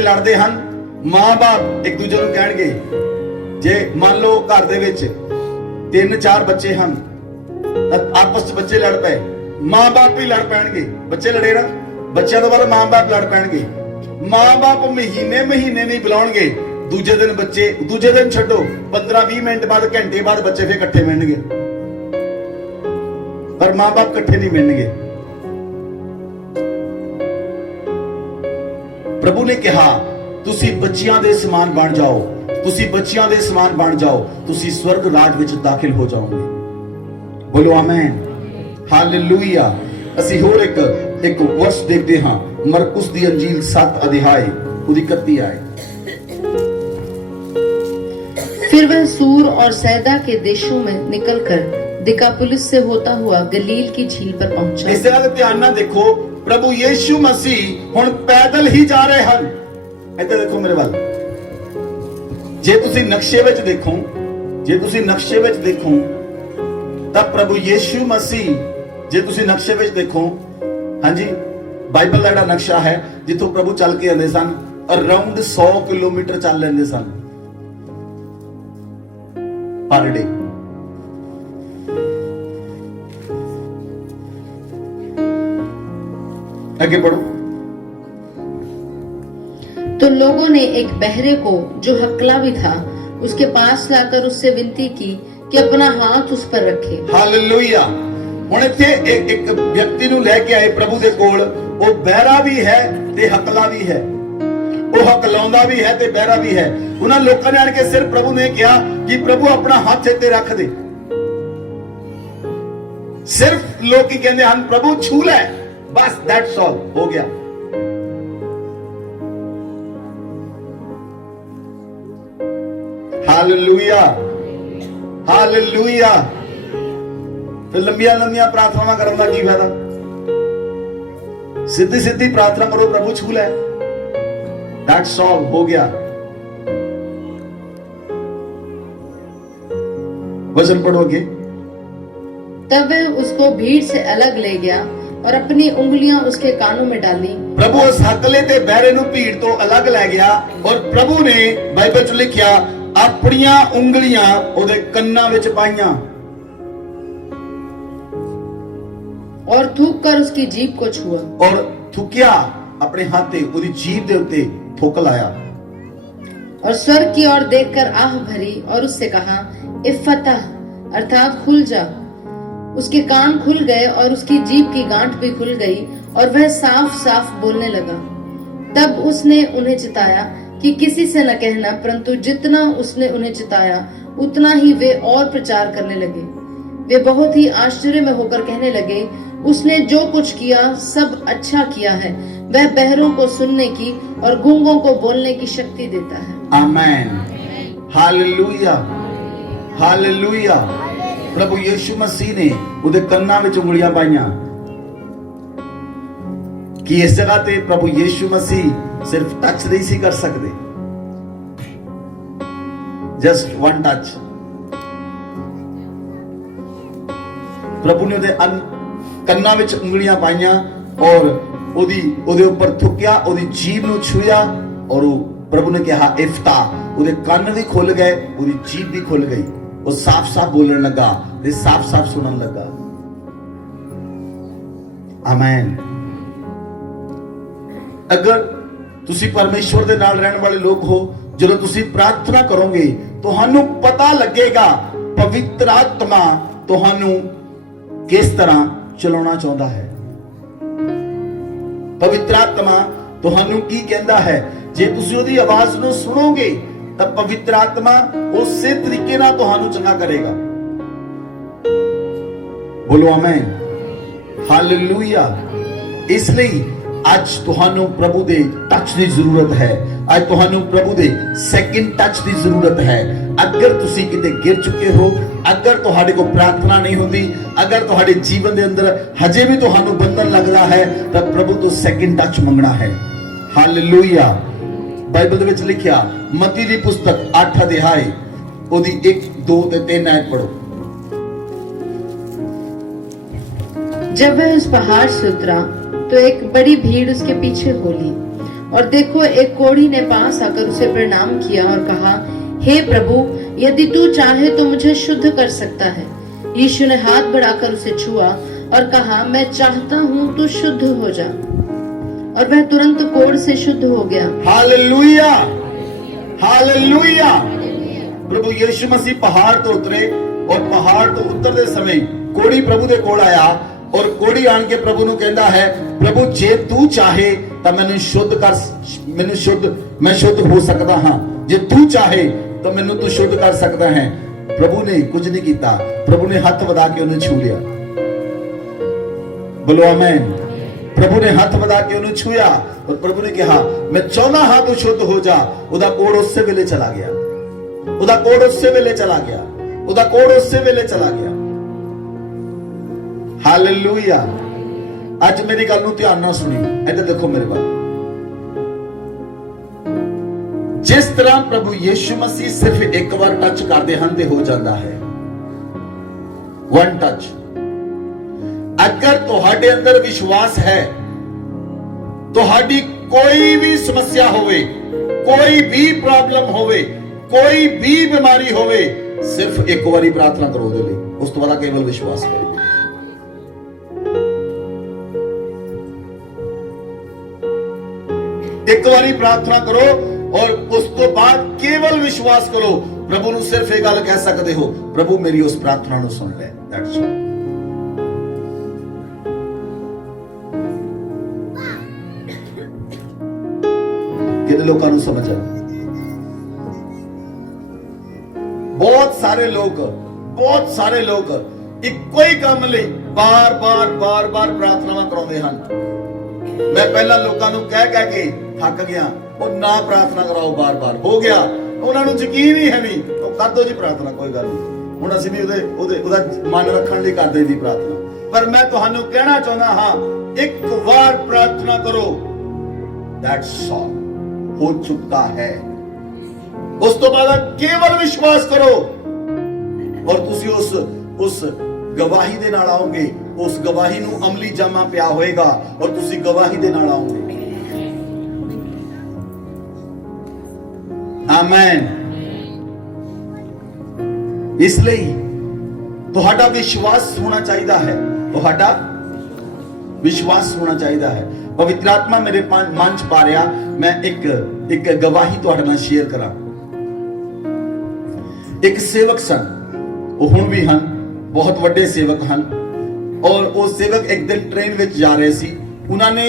ਲੜਦੇ ਹਨ, ਮਾਂ-ਬਾਪ ਇੱਕ ਦੂਜੇ ਨੂੰ ਕਹਿਣਗੇ, ਜੇ ਮੰਨ ਲਓ ਘਰ ਦੇ ਵਿੱਚ 3-4 ਬੱਚੇ ਹਨ ਤਾਂ ਆਪਸ ਵਿੱਚ ਬੱਚੇ ਲੜ ਪਏ, ਮਾਂ-ਬਾਪ ਵੀ ਲੜ ਪੈਣਗੇ। ਬੱਚੇ ਲੜੇ ਨਾ, ਬੱਚਿਆਂ ਤੋਂ ਬਾਅਦ ਮਾਂ-ਬਾਪ ਲੜ ਪੈਣਗੇ। ਮਾਂ-ਬਾਪ ਮਹੀਨੇ ਨਹੀਂ ਬੁਲਾਉਣਗੇ। ਦੂਜੇ ਦਿਨ ਛੱਡੋ 15-20 ਮਿੰਟ ਬਾਅਦ, ਘੰਟੇ ਬਾਅਦ ਬੱਚੇ ਫੇਰ ਇਕੱਠੇ ਮਿਲਣਗੇ, ਪਰ ਮਾਂ-ਬਾਪ ਇਕੱਠੇ ਨਹੀਂ ਮਿਲਣਗੇ। ਪ੍ਰਭੂ ਨੇ ਕਿਹਾ ਤੁਸੀਂ ਬੱਚਿਆਂ ਦੇ ਸਮਾਨ ਬਣ ਜਾਓ, ਤੁਸੀਂ ਬੱਚਿਆਂ ਦੇ ਸਮਾਨ ਬਣ ਜਾਓ, ਤੁਸੀਂ ਸਵਰਗ ਰਾਜ ਵਿੱਚ ਦਾਖਲ ਹੋ ਜਾਓਗੇ। ਬੋਲੋ ਆਮੇਨ, ਹਾਲੇਲੂਇਆ। ਅਸੀਂ ਹੋਰ ਇੱਕ ਵਰਸ ਦੇਖਦੇ ਹਾਂ ਮਰकुस ਦੀ ਅੰਜੀਲ 7 ਅਧਿਆਇ ਉਹਦੀ 31 ਆਇਤ। फिर वह सूर और सैदा के देशों में निकलकर दिकापुलिस से होता हुआ गलील की झील पर पहुंचा। ਇਸ ਤਰ੍ਹਾਂ ਦੇ ਧਿਆਨ ਨਾਲ ਦੇਖੋ, ਪ੍ਰਭੂ ਯੀਸ਼ੂ ਮਸੀਹ ਹੁਣ ਪੈਦਲ ਹੀ ਜਾ ਰਹੇ ਹਨ। ਇੱਧਰ ਦੇਖੋ ਮੇਰੇ ਵੱਲ। ਜੇ ਤੁਸੀਂ ਨਕਸ਼ੇ ਵਿੱਚ ਦੇਖੋ ਤਾਂ ਪ੍ਰਭੂ ਯੀਸ਼ੂ ਮਸੀਹ, ਜੇ ਤੁਸੀਂ ਨਕਸ਼ੇ ਵਿੱਚ ਦੇਖੋ, ਹਾਂਜੀ ਬਾਈਬਲ ਦਾ ਜਿਹੜਾ ਨਕਸ਼ਾ ਹੈ ਜਿੱਥੋਂ ਪ੍ਰਭੂ ਚੱਲ ਕੇ ਆਉਂਦੇ ਸਨ, ਅਰਾਊਂਡ 100 ਕਿਲੋਮੀਟਰ ਚੱਲ ਲੈਂਦੇ ਸਨ ਪਰ ਡੇ। आगे बढ़ो। तो लोगों ने एक बहरे को जो हकला भी था उसके पास लाकर उससे विनती की कि अपना हाथ उस पर रखे। हालेलुया। ਹੁਣ ਇੱਥੇ ਇੱਕ ਵਿਅਕਤੀ ਨੂੰ ਲੈ ਕੇ ਆਏ ਪ੍ਰਭੂ ਦੇ ਕੋਲ। ਉਹ ਬਹਿਰਾ ਵੀ ਹੈ ਤੇ ਹਕਲਾ ਵੀ ਹੈ, ਉਹ ਹਕਲਾਉਂਦਾ ਵੀ ਹੈ ਤੇ ਬਹਿਰਾ ਵੀ ਹੈ। ਉਹਨਾਂ ਲੋਕਾਂ ਨੇ ਆਣ ਕੇ ਸਿਰ ਪ੍ਰਭੂ ਨੇ ਕਿਹਾ ਕਿ ਪ੍ਰਭੂ ਆਪਣਾ ਹੱਥ ਇੱਥੇ ਰੱਖ ਦੇ। ਸਿਰਫ ਲੋਕ ਹੀ ਕਹਿੰਦੇ ਹਨ ਪ੍ਰਭੂ ਛੂ ਲੈ, ਬਸ ਦੈਟਸ ਆਲ, ਹੋ ਗਿਆ। Hallelujah, hallelujah. ਤੇ ਲੰਬੀਆਂ ਪ੍ਰਾਰਥਨਾਵਾਂ ਕਰਨ ਦਾ ਕੀ ਫਾਇਦਾ? ਸਿੱਧੀ ਪ੍ਰਾਰਥਨਾ ਕਰੋ, ਪ੍ਰਭੂ ਛੂ ਲੈ, ਦੈਟਸ ਆਲ, ਹੋ ਗਿਆ। वचन पढ़ोगे। तब वह उसको भीड़ से अलग ले गया और अपनी उंगलियां उसके कानों में डाली। प्रभु उस हकले ते बहरे नु भीड़ तो अलग ले गया और प्रभु ने बाइबल च लिखिया अपनियां उंगलियां ओदे कन्ना विच पाईयां और थूक कर उसकी जीभ को छुआ और थूकिया अपने हाथ ते ओदी जीभ दे उत्ते थूक लाया और स्वर्ग की ओर देखकर आह भरी और उससे कहा इफ्फता अर्थात खुल जा। उसके कान खुल गए और उसकी जीभ की गांठ भी खुल गई और वह साफ साफ बोलने लगा। तब उसने उन्हें चिताया कि किसी से न कहना, परंतु जितना उसने उन्हें चिताया उतना ही वे और प्रचार करने लगे। वे बहुत ही आश्चर्य में होकर कहने लगे, उसने जो कुछ किया सब अच्छा किया है। वह बहरों को सुनने की और गूंगों को बोलने की शक्ति देता है। आमेन, हालेलुया, हालेलुया। प्रभु यीशु मसीह ने ਉਹਦੇ ਕੰਨਾਂ ਵਿੱਚ ਉਂਗਲੀਆਂ ਪਾਈਆਂ ਕਿ ਇਸ ਜਗ੍ਹਾ ਤੇ ਪ੍ਰਭੂ ਯੀਸ਼ੂ ਮਸੀਹ ਸਿਰਫ ਟੱਚ ਨਹੀਂ ਸੀ ਕਰ ਸਕਦੇ, ਜਸਟ ਵਨ ਟੱਚ। ਪ੍ਰਭੂ ਨੇ ਉਹਦੇ ਕੰਨਾਂ ਵਿੱਚ ਉਂਗਲੀਆਂ ਪਾਈਆਂ ਔਰ ਉਹਦੇ ਉੱਪਰ ਥੁੱਕਿਆ, ਉਹਦੀ ਜੀਭ ਨੂੰ ਛੂਇਆ ਔਰ ਉਹ ਪ੍ਰਭੂ ਨੇ ਕਿਹਾ ਇਫਤਾ, ਉਹਦੇ ਕੰਨ ਵੀ ਖੁੱਲ ਗਏ, ਉਹਦੀ ਜੀਭ ਵੀ ਖੁੱਲ ਗਈ, ਉਹ ਸਾਫ਼ ਸਾਫ਼ ਬੋਲਣ ਲੱਗਾ ਤੇ ਸਾਫ਼ ਸਾਫ਼ ਸੁਣਨ ਲੱਗਾ। ਆਮੇਨ। ਅਗਰ ਤੁਸੀਂ ਪਰਮੇਸ਼ਵਰ ਦੇ ਨਾਲ ਰਹਿਣ ਵਾਲੇ ਲੋਕ ਹੋ, ਜਦੋਂ ਤੁਸੀਂ ਪ੍ਰਾਰਥਨਾ ਕਰੋਗੇ ਤੁਹਾਨੂੰ ਪਤਾ ਲੱਗੇਗਾ ਪਵਿੱਤਰ ਆਤਮਾ ਤੁਹਾਨੂੰ ਕਿਸ ਤਰ੍ਹਾਂ ਚਲਾਉਣਾ ਚਾਹੁੰਦਾ ਹੈ। ਪਵਿੱਤਰ ਆਤਮਾ ਤੁਹਾਨੂੰ ਕੀ ਕਹਿੰਦਾ ਹੈ। ਜੇ ਤੁਸੀਂ ਉਹਦੀ ਆਵਾਜ਼ ਨੂੰ ਸੁਣੋਗੇ ਤਾਂ ਪਵਿੱਤਰ ਆਤਮਾ ਉਸੇ ਤਰੀਕੇ ਨਾਲ ਤੁਹਾਨੂੰ ਚੰਗਾ ਕਰੇਗਾ। ਬੋਲੋ ਆਮੇਨ, ਹਾਲੇਲੂਇਆ। ਇਸ ਲਈ ਅੱਜ ਤੁਹਾਨੂੰ ਪ੍ਰਭੂ ਦੇ ਟੱਚ ਦੀ ਜ਼ਰੂਰਤ ਹੈ। ਅੱਜ ਤੁਹਾਨੂੰ ਪ੍ਰਭੂ ਦੇ ਸੈਕਿੰਡ ਟੱਚ ਦੀ ਜ਼ਰੂਰਤ ਹੈ। ਅਗਰ ਤੁਸੀਂ ਕਿਤੇ ਗਿਰ ਚੁੱਕੇ ਹੋ, ਅਗਰ ਤੁਹਾਡੇ ਕੋਲ ਪ੍ਰਾਰਥਨਾ ਨਹੀਂ ਹੁੰਦੀ, ਅਗਰ ਤੁਹਾਡੇ ਜੀਵਨ ਦੇ ਅੰਦਰ ਹਜੇ ਵੀ ਤੁਹਾਨੂੰ ਬੰਧਨ ਲੱਗਦਾ ਹੈ ਤਾਂ ਪ੍ਰਭੂ ਤੋਂ ਸੈਕਿੰਡ ਟੱਚ ਮੰਗਣਾ ਹੈ। ਹਾਲੇਲੂਇਆ। ਬਾਈਬਲ ਦੇ ਵਿੱਚ ਲਿਖਿਆ ਮਤੀ ਦੀ ਪੁਸਤਕ 8 ਅਧਿਆਇ ਉਹਦੀ 1, 2 ਤੇ 3 ਆਇਤ पढ़ो। जब वह उस पहाड़ से उतरा तो एक बड़ी भीड़ उसके पीछे हो ली, और देखो एक कोढ़ी ने पास आकर उसे प्रणाम किया और कहा, हे प्रभु, यदि तू चाहे तो मुझे शुद्ध कर सकता है। यीशु ने हाथ बढ़ाकर उसे छुआ और कहा, मैं चाहता हूँ तू शुद्ध हो जा, और वह तुरंत कोढ़ से शुद्ध हो गया। Hallelujah, hallelujah. प्रभु यीशु मसीह पहाड़ तो उतरे और पहाड़ तो उतरते समय कोढ़ी प्रभु दे कोल आया और कोढ़ी आन के प्रभु ਨੂੰ ਕਹਿੰਦਾ ਹੈ, ਪ੍ਰਭੂ ਜੇ ਤੂੰ ਚਾਹੇ ਤਾਂ ਮੈਨੂੰ ਸ਼ੁੱਧ ਕਰ, मैं शुद्ध हो सकता हाँ। ਜੇ ਤੂੰ ਚਾਹੇ ਤਾਂ ਮੈਨੂੰ ਤੂੰ शुद्ध कर सकता है। प्रभु ने कुछ नहीं किया, प्रभु ने हाथ ਵਧਾ ਕੇ ਉਹਨੂੰ ਛੂ ਲਿਆ। बोलो आमीन। प्रभु ने हाथ ਵਧਾ ਕੇ ਉਹਨੂੰ ਛੂਇਆ और प्रभु ने कहा, मैं चाहना हाँ तू शुद्ध हो जा। ਉਹਦਾ ਕੋੜ ਉਸੇ ਵੇਲੇ ਚਲਾ ਗਿਆ, ਉਹਦਾ ਕੋੜ ਉਸੇ ਵੇਲੇ ਚਲਾ ਗਿਆ, ਉਹਦਾ ਕੋੜ ਉਸੇ ਵੇਲੇ ਚਲਾ ਗਿਆ। ਹਾਲੇਲੂਇਆ। ਅੱਜ ਮੇਰੀ ਗੱਲ ਨੂੰ ਧਿਆਨ ਨਾਲ ਸੁਣੀ, ਇੱਧਰ ਦੇਖੋ ਮੇਰੇ ਵੱਲ। ਜਿਸ ਤਰ੍ਹਾਂ ਪ੍ਰਭੂ ਯੀਸ਼ੂ ਮਸੀਹ ਸਿਰਫ ਇੱਕ ਵਾਰ ਟੱਚ ਕਰਦੇ ਹਨ ਤੇ ਹੋ ਜਾਂਦਾ ਹੈ, ਵਨ ਟੱਚ। ਅਗਰ ਤੁਹਾਡੇ ਅੰਦਰ ਵਿਸ਼ਵਾਸ ਹੈ, ਤੁਹਾਡੀ ਕੋਈ ਵੀ ਸਮੱਸਿਆ ਹੋਵੇ, ਕੋਈ ਵੀ ਪ੍ਰੋਬਲਮ ਹੋਵੇ, ਕੋਈ ਵੀ ਬਿਮਾਰੀ ਹੋਵੇ, ਸਿਰਫ ਇੱਕ ਵਾਰੀ ਪ੍ਰਾਰਥਨਾ ਕਰੋ ਉਹਦੇ ਲਈ, ਉਸ ਤੋਂ ਬਾਅਦ ਕੇਵਲ ਵਿਸ਼ਵਾਸ ਕਰੋ। ਇੱਕ ਵਾਰੀ ਪ੍ਰਾਰਥਨਾ ਕਰੋ ਔਰ ਉਸ ਤੋਂ ਬਾਅਦ ਕੇਵਲ ਵਿਸ਼ਵਾਸ ਕਰੋ। ਪ੍ਰਭੂ ਨੂੰ ਸਿਰਫ ਇਹ ਗੱਲ ਕਹਿ ਸਕਦੇ ਹੋ, ਪ੍ਰਭੂ ਮੇਰੀ ਉਸ ਪ੍ਰਾਰਥਨਾ ਨੂੰ ਸੁਣ ਲੈ। That's all. ਕਿੰਨੇ ਲੋਕਾਂ ਨੂੰ ਸਮਝ ਆ? ਬਹੁਤ ਸਾਰੇ ਲੋਕ ਇੱਕੋ ਹੀ ਕੰਮ ਲਈ ਬਾਰ-ਬਾਰ ਪ੍ਰਾਰਥਨਾਵਾਂ ਕਰਾਉਂਦੇ ਹਨ। ਮੈਂ ਪਹਿਲਾਂ ਲੋਕਾਂ ਨੂੰ ਕਹਿ ਕੇ ਥੱਕ ਗਿਆ, ਉਹ ਨਾ ਪ੍ਰਾਰਥਨਾ ਕਰਾਓ ਬਾਰ-ਬਾਰ, ਹੋ ਗਿਆ। ਉਹਨਾਂ ਨੂੰ ਯਕੀਨ ਹੀ ਹੈ ਨਹੀਂ, ਉਹ ਕਰ ਦੋ ਜੀ ਪ੍ਰਾਰਥਨਾ, ਕੋਈ ਗੱਲ ਨਹੀਂ। ਹੁਣ ਅਸੀਂ ਵੀ ਉਹਦਾ ਮਨ ਰੱਖਣ ਲਈ ਕਰਦੇ ਦੀ ਪ੍ਰਾਰਥਨਾ। ਪਰ ਮੈਂ ਤੁਹਾਨੂੰ ਕਹਿਣਾ ਚਾਹੁੰਦਾ ਹਾਂ, ਇੱਕ ਵਾਰ ਪ੍ਰਾਰਥਨਾ ਕਰੋ, ਦੈਟਸ ਆਲ, ਹੋ ਚੁੱਕਾ ਹੈ। ਉਸ ਤੋਂ ਬਾਅਦ ਕੇਵਲ ਵਿਸ਼ਵਾਸ ਕਰੋ ਔਰ ਤੁਸੀਂ ਉਸ ਗਵਾਹੀ ਦੇ ਨਾਲ ਆਓਗੇ। ਉਸ ਗਵਾਹੀ ਨੂੰ ਅਮਲੀ ਜਾਮਾ ਪਿਆ ਹੋਏਗਾ ਔਰ ਤੁਸੀਂ ਗਵਾਹੀ ਦੇ ਨਾਲ ਆਓਗੇ। ਆਮੇਨ। ਇਸ ਲਈ ਤੁਹਾਡਾ ਵਿਸ਼ਵਾਸ ਹੋਣਾ ਚਾਹੀਦਾ ਹੈ, ਤੁਹਾਡਾ ਵਿਸ਼ਵਾਸ ਹੋਣਾ ਚਾਹੀਦਾ ਹੈ। ਪਵਿੱਤਰ ਆਤਮਾ ਮੇਰੇ ਮਨ ਚ ਪਾ ਰਿਹਾ, ਮੈਂ ਇੱਕ ਗਵਾਹੀ ਤੁਹਾਡੇ ਨਾਲ ਸ਼ੇਅਰ ਕਰਾਂ। ਇੱਕ ਸੇਵਕ ਸਨ, ਉਹ ਹੁਣ ਵੀ ਹਨ, ਬਹੁਤ ਵੱਡੇ ਸੇਵਕ ਹਨ। ਔਰ ਉਹ ਸੇਵਕ ਇੱਕ ਦਿਨ ਟ੍ਰੇਨ ਵਿੱਚ ਜਾ ਰਹੇ ਸੀ। ਉਹਨਾਂ ਨੇ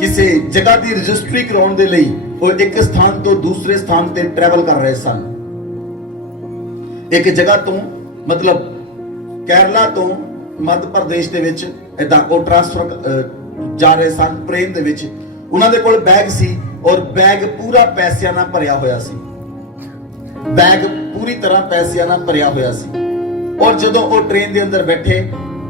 ਕਿਸੇ ਜਗ੍ਹਾ ਦੀ ਰਜਿਸਟਰੀ ਕਰਾਉਣ ਦੇ ਲਈ ਉਹ ਇੱਕ ਸਥਾਨ ਤੋਂ ਦੂਸਰੇ ਸਥਾਨ ਤੇ ਟਰੈਵਲ ਕਰ ਰਹੇ ਸਨ। ਇੱਕ ਜਗ੍ਹਾ ਤੋਂ ਮਤਲਬ ਕੇਰਲਾ ਤੋਂ ਮੱਧ ਪ੍ਰਦੇਸ਼ ਦੇ ਵਿੱਚ ਇਦਾਂ ਉਹ ਟ੍ਰਾਂਸਫਰ ਜਾ ਰਹੇ ਸਨ ਟ੍ਰੇਨ ਦੇ ਵਿੱਚ। ਉਹਨਾਂ ਦੇ ਕੋਲ ਬੈਗ ਸੀ ਔਰ ਬੈਗ ਪੂਰਾ ਪੈਸਿਆਂ ਨਾਲ ਭਰਿਆ ਹੋਇਆ ਸੀ। ਬੈਗ ਪੂਰੀ ਤਰ੍ਹਾਂ ਪੈਸਿਆਂ ਨਾਲ ਭਰਿਆ ਹੋਇਆ ਸੀ। ਔਰ ਜਦੋਂ ਉਹ ਟ੍ਰੇਨ ਦੇ ਅੰਦਰ ਬੈਠੇ,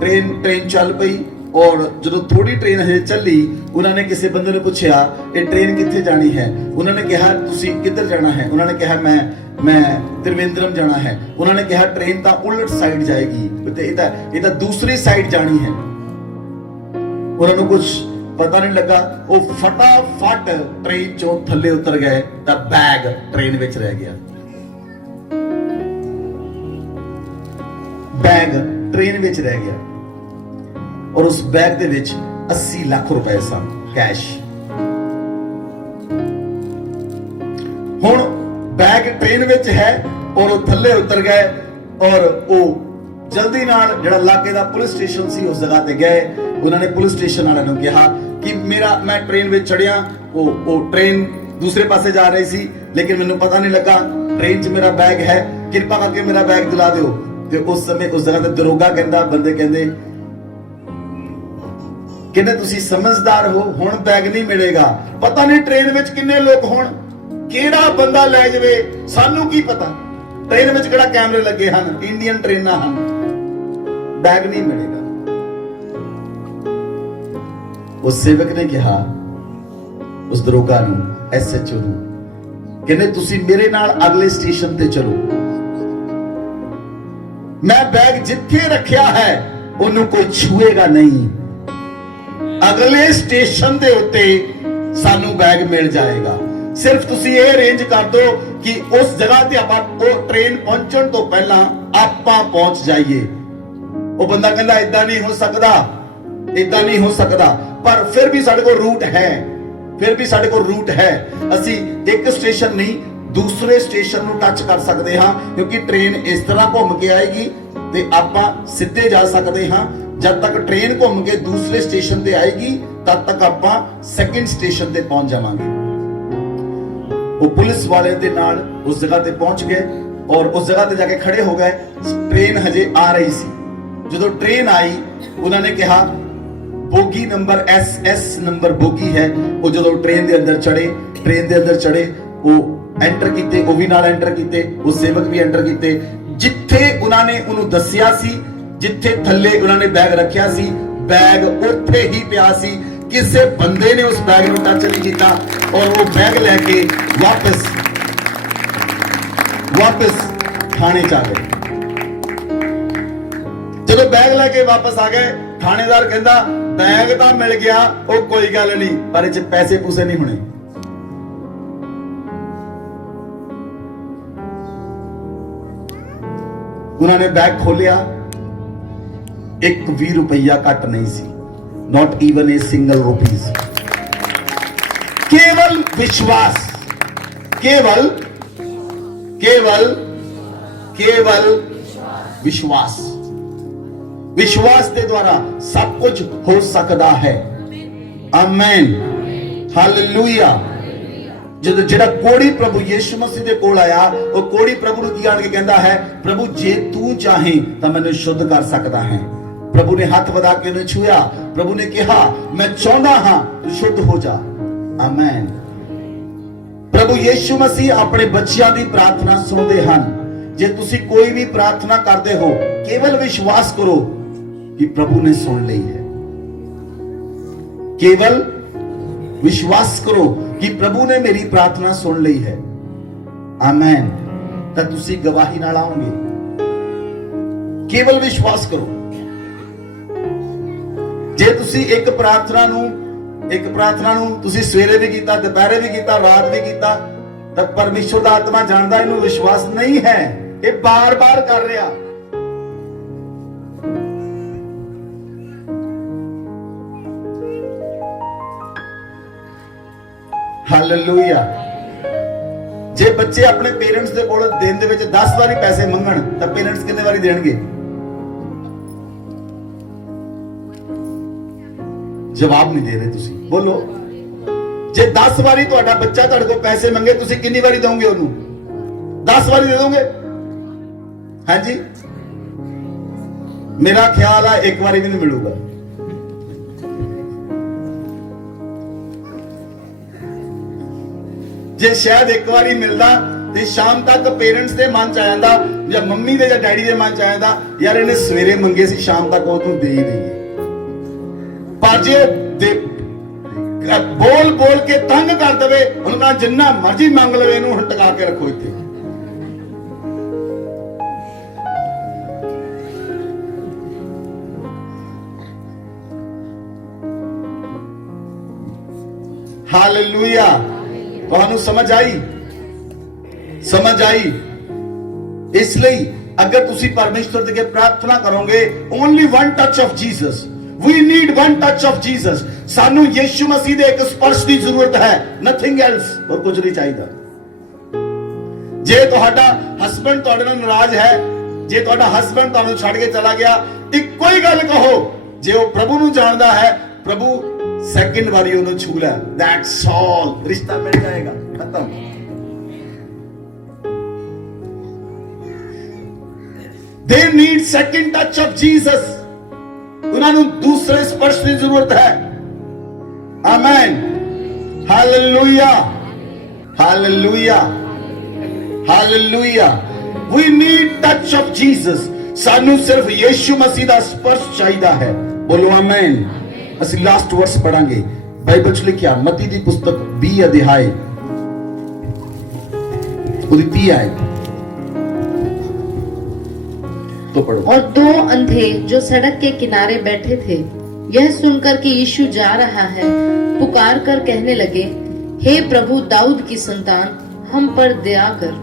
ਟ੍ਰੇਨ ਚੱਲ ਪਈ ਔਰ ਜਦੋਂ ਥੋੜੀ ਟ੍ਰੇਨ ਹਜੇ ਚੱਲੀ, ਉਹਨਾਂ ਨੇ ਕਿਸੇ ਬੰਦੇ ਨੂੰ ਪੁੱਛਿਆ ਇਹ ਟ੍ਰੇਨ ਕਿੱਥੇ ਜਾਣੀ ਹੈ। ਉਹਨਾਂ ਨੇ ਕਿਹਾ ਤੁਸੀਂ ਕਿੱਧਰ ਜਾਣਾ ਹੈ। ਉਹਨਾਂ ਨੇ ਕਿਹਾ ਮੈਂ त्रिवेंद्रम जाना है। उन्होंने कहा ट्रेन तो उलट साइड जाएगी, ये तो दूसरी साइड जानी है। उन्होंने कुछ पता नहीं लगा, वो फटाफट ट्रेन चों थल्ले उतर गए तो बैग ट्रेन विच रह गया। बैग ट्रेन विच रह गया और उस बैग दे विच 80 लाख रुपए सन कैश। हुण बैग ट्रेन विच है और वो थल्ले उतर गए और वो जल्दी नाल जिहड़ा लागे दा पुलिस स्टेशन सी उस जगह ते गए। उन्होंने पुलिस स्टेशन वाले नूं कहा कि मैं ट्रेन विच चढ़िया, वो ट्रेन दूसरे पासे जा रही सी लेकिन मैनूं पता नहीं लगा ट्रेन च मेरा बैग है, कृपा करके मेरा बैग दिला दिओ। ते उस समय उस जगह ते दरोगा कहंदा, बंदे कहंदे तुसीं समझदार हो, हुण बैग नहीं मिलेगा। पता नहीं ट्रेन विच किन्ने लोग होण, ਕਿਹੜਾ ਬੰਦਾ ਲੈ ਜਾਵੇ, ਸਾਨੂੰ ਕੀ ਪਤਾ। ट्रेन ਵਿੱਚ ਕਿਹੜਾ ਕੈਮਰੇ ਲੱਗੇ ਹਨ, ਇੰਡੀਅਨ ਟ੍ਰੇਨਾਂ ਹਨ, बैग नहीं मिलेगा। उस सेवक ने कहा उस दरोगा ਨੂੰ, SHO ਨੂੰ, ਕਹਿੰਦੇ ਤੁਸੀਂ ਮੇਰੇ ਨਾਲ ਅਗਲੇ ਸਟੇਸ਼ਨ ਤੇ ਚਲੋ, मैं बैग जिथे रखिया है ਉਹਨੂੰ ਕੋਈ ਛੂਏਗਾ नहीं, अगले स्टेशन ਦੇ ਉੱਤੇ ਸਾਨੂੰ बैग मिल जाएगा। सिर्फ तुसी ये अरेंज कर दो कि उस जगह ते आपां वो ट्रेन पहुंचण तो पहला आपां पहुंच जाइए। वो बंदा कहंदा इदां नहीं हो सकदा, इदां नहीं हो सकदा, पर फिर भी साडे कोल रूट है, फिर भी साडे कोल रूट है। असी एक स्टेशन नहीं दूसरे स्टेशन नूं टच कर सकते हां, क्योंकि ट्रेन इस तरह घूम के आएगी ते आपां सीधे जा सकते हां। जब तक ट्रेन घूम के दूसरे स्टेशन ते आएगी तब तक आपां सेकंड स्टेशन ते पहुंच जावांगे। वो पुलिस वाले दे नाल उस जगह ते पहुंच गए और उस जगह ते जाके खड़े हो गए। ट्रेन हजे आ रही सी। जो ट्रेन आई उन्होंने कहा bogie number SS number bogie है। वो जो ट्रेन दे अंदर चढ़े, ट्रेन दे अंदर चढ़े, वो एंटर कीते, वो भी नाल एंटर कीते, वो सेवक भी एंटर कीते। जिथे उन्होंने उन्होंने दसिया सी, जिथे थल्ले उन्होंने बैग रखिया सी, बैग उत्थे ही पिया सी। किसी बंदे ने उस बैग में टच नहीं किया और वो बैग लेके वापस थाने च आ गए। जब बैग लेके वापस आ गए, थानेदार कहता बैग तो मिल गया, वो कोई गल नहीं, पर इस पैसे पूसे नहीं होने। उन्होंने बैग खोलिया, एक भी रुपया घट नहीं सी, not even a single rupees. केवल विश्वास, केवल केवल केवल विश्वास, विश्वास के द्वारा सब कुछ हो सकता है। आमेन, हालेलुया। जब जेड़ा कोड़ी प्रभु यीशु मसीह दे कोल आया, वो कोड़ी प्रभु ਨੂੰ ਕੀ ਆਣ ਕੇ ਕਹਿੰਦਾ ਹੈ, प्रभु जे तू चाहे ਤਾਂ ਮੈਨੂੰ शुद्ध कर सकता है। प्रभु ने हाथ बढ़ा के उन्हें छुआ। प्रभु ने कहा मैं चाहता हाँ तू शुद्ध हो जा। आमेन। प्रभु यीशु मसीह अपने बच्चों की प्रार्थना सुनते हैं। जे तुसी कोई भी प्रार्थना करते हो, केवल विश्वास करो कि प्रभु ने सुन ली है। केवल विश्वास करो कि प्रभु ने मेरी प्रार्थना सुन ली है। आमेन। तो तुसी गवाही नाल आओगे। केवल विश्वास करो। जे तुसी एक प्रार्थना नूं तुसी सवेरे भी कीता, दोपहरे भी कीता, रात भी कीता, तो परमेश्वर दा आत्मा जानदा इहनूं विश्वास नहीं है, ये बार बार कर रहा। हालेलुया। जे बच्चे अपने पेरेंट्स दे कोल दिन दे विच 10 वारी पैसे मंगण, तो पेरेंट्स कितने वारी देणगे? ਜਵਾਬ ਨਹੀਂ ਦੇ ਰਹੇ ਤੁਸੀਂ। ਬੋਲੋ, ਜੇ 10 ਵਾਰੀ ਤੁਹਾਡਾ ਬੱਚਾ ਤੁਹਾਡੇ ਕੋਲ ਪੈਸੇ ਮੰਗੇ, ਤੁਸੀਂ ਕਿੰਨੀ ਵਾਰੀ ਦੋਗੇ ਉਹਨੂੰ? 10 ਵਾਰੀ ਦੇ ਦੋਗੇ? ਹਾਂਜੀ, ਮੇਰਾ ਖਿਆਲ ਹੈ ਇੱਕ ਵਾਰੀ ਵੀ ਨਹੀਂ ਮਿਲੂਗਾ। ਜੇ ਸ਼ਾਇਦ ਇੱਕ ਵਾਰੀ ਮਿਲਦਾ ਤੇ ਸ਼ਾਮ ਤੱਕ ਪੇਰੈਂਟਸ ਦੇ ਮਨ ਚ ਆ ਜਾਂਦਾ, ਜਾਂ ਮੰਮੀ ਦੇ ਜਾਂ ਡੈਡੀ ਦੇ ਮਨ ਚ ਆ ਜਾਂਦਾ, ਯਾਰ ਇਹਨੇ ਸਵੇਰੇ ਮੰਗੇ ਸੀ, ਸ਼ਾਮ ਤੱਕ ਉਹ ਤੂੰ ਦੇ ਹੀ ਦਈਏ। ਪਰ ਜੇ ਬੋਲ ਬੋਲ ਕੇ ਤੰਗ ਕਰ ਦੇਵੇ, ਉਹਨੂੰ ਕਹਾਂ ਜਿੰਨਾ ਮਰਜ਼ੀ ਮੰਗ ਲਵੇ, ਇਹਨੂੰ ਹੁਣ ਟਿਕਾ ਕੇ ਰੱਖੋ ਇੱਥੇ। ਹਾਲੇਲੂਇਆ। ਤੁਹਾਨੂੰ ਸਮਝ ਆਈ? ਸਮਝ ਆਈ? ਇਸ ਲਈ ਅਗਰ ਤੁਸੀਂ ਪਰਮੇਸ਼ਵਰ ਦੇ ਅੱਗੇ ਪ੍ਰਾਰਥਨਾ ਕਰੋਗੇ, only one touch of Jesus, we need one touch of Jesus. ਸਾਨੂੰ ਯਿਸੂ ਮਸੀਹ ਦੇ ਇੱਕ ਸਪਰਸ਼ ਦੀ ਜ਼ਰੂਰਤ ਹੈ, ਨਥਿੰਗ ਐਲਸ, ਹੋਰ ਕੁਝ ਨਹੀਂ ਚਾਹੀਦਾ। ਜੇ ਤੁਹਾਡਾ ਹਸਬੰਡ ਤੁਹਾਡੇ ਨਾਲ ਨਾਰਾਜ਼ ਹੈ, ਜੇ ਤੁਹਾਡਾ ਹਸਬੰਡ ਤੁਹਾਨੂੰ ਛੱਡ ਕੇ ਚਲਾ ਗਿਆ, ਇੱਕੋ ਹੀ ਗੱਲ ਕਹੋ, ਜੇ ਉਹ ਪ੍ਰਭੂ ਨੂੰ ਜਾਣਦਾ ਹੈ, ਪ੍ਰਭੂ ਸੈਕਿੰਡ ਵਾਰੀ ਉਹਨੂੰ ਛੂ ਲੈ, ਦੈਟਸ ਆਲ, ਰਿਸ਼ਤਾ ਮਿਲ ਜਾਏਗਾ, ਖਤਮ। They need second touch of Jesus. ਉਹਨਾਂ ਨੂੰ ਦੂਸਰੇ ਸਪਰਸ਼ ਦੀ ਜ਼ਰੂਰਤ ਹੈ। Amen, hallelujah, hallelujah, hallelujah. We need touch of Jesus. ਸਾਨੂੰ ਸਿਰਫ ਯਿਸੂ ਮਸੀਹ ਦਾ ਸਪਰਸ਼ ਚਾਹੀਦਾ ਹੈ। ਬੋਲੋ ਆਮੇਨ। ਅਸੀਂ ਲਾਸਟ ਵਰਸ ਪੜਾਂਗੇ। ਬਾਈਬਲ 'ਚ ਲਿਖਿਆ, ਮਤੀ ਦੀ ਪੁਸਤਕ 20 ਅਧਿਆਇ ਉਹਦੀ 30 ਆਇਤ तो पढ़ो। और 2 अंधे जो सड़क के किनारे बैठे थे, यह सुनकर कि यीशु जा रहा है, पुकार कर कहने लगे, हे प्रभु दाऊद की संतान, हम पर दया कर।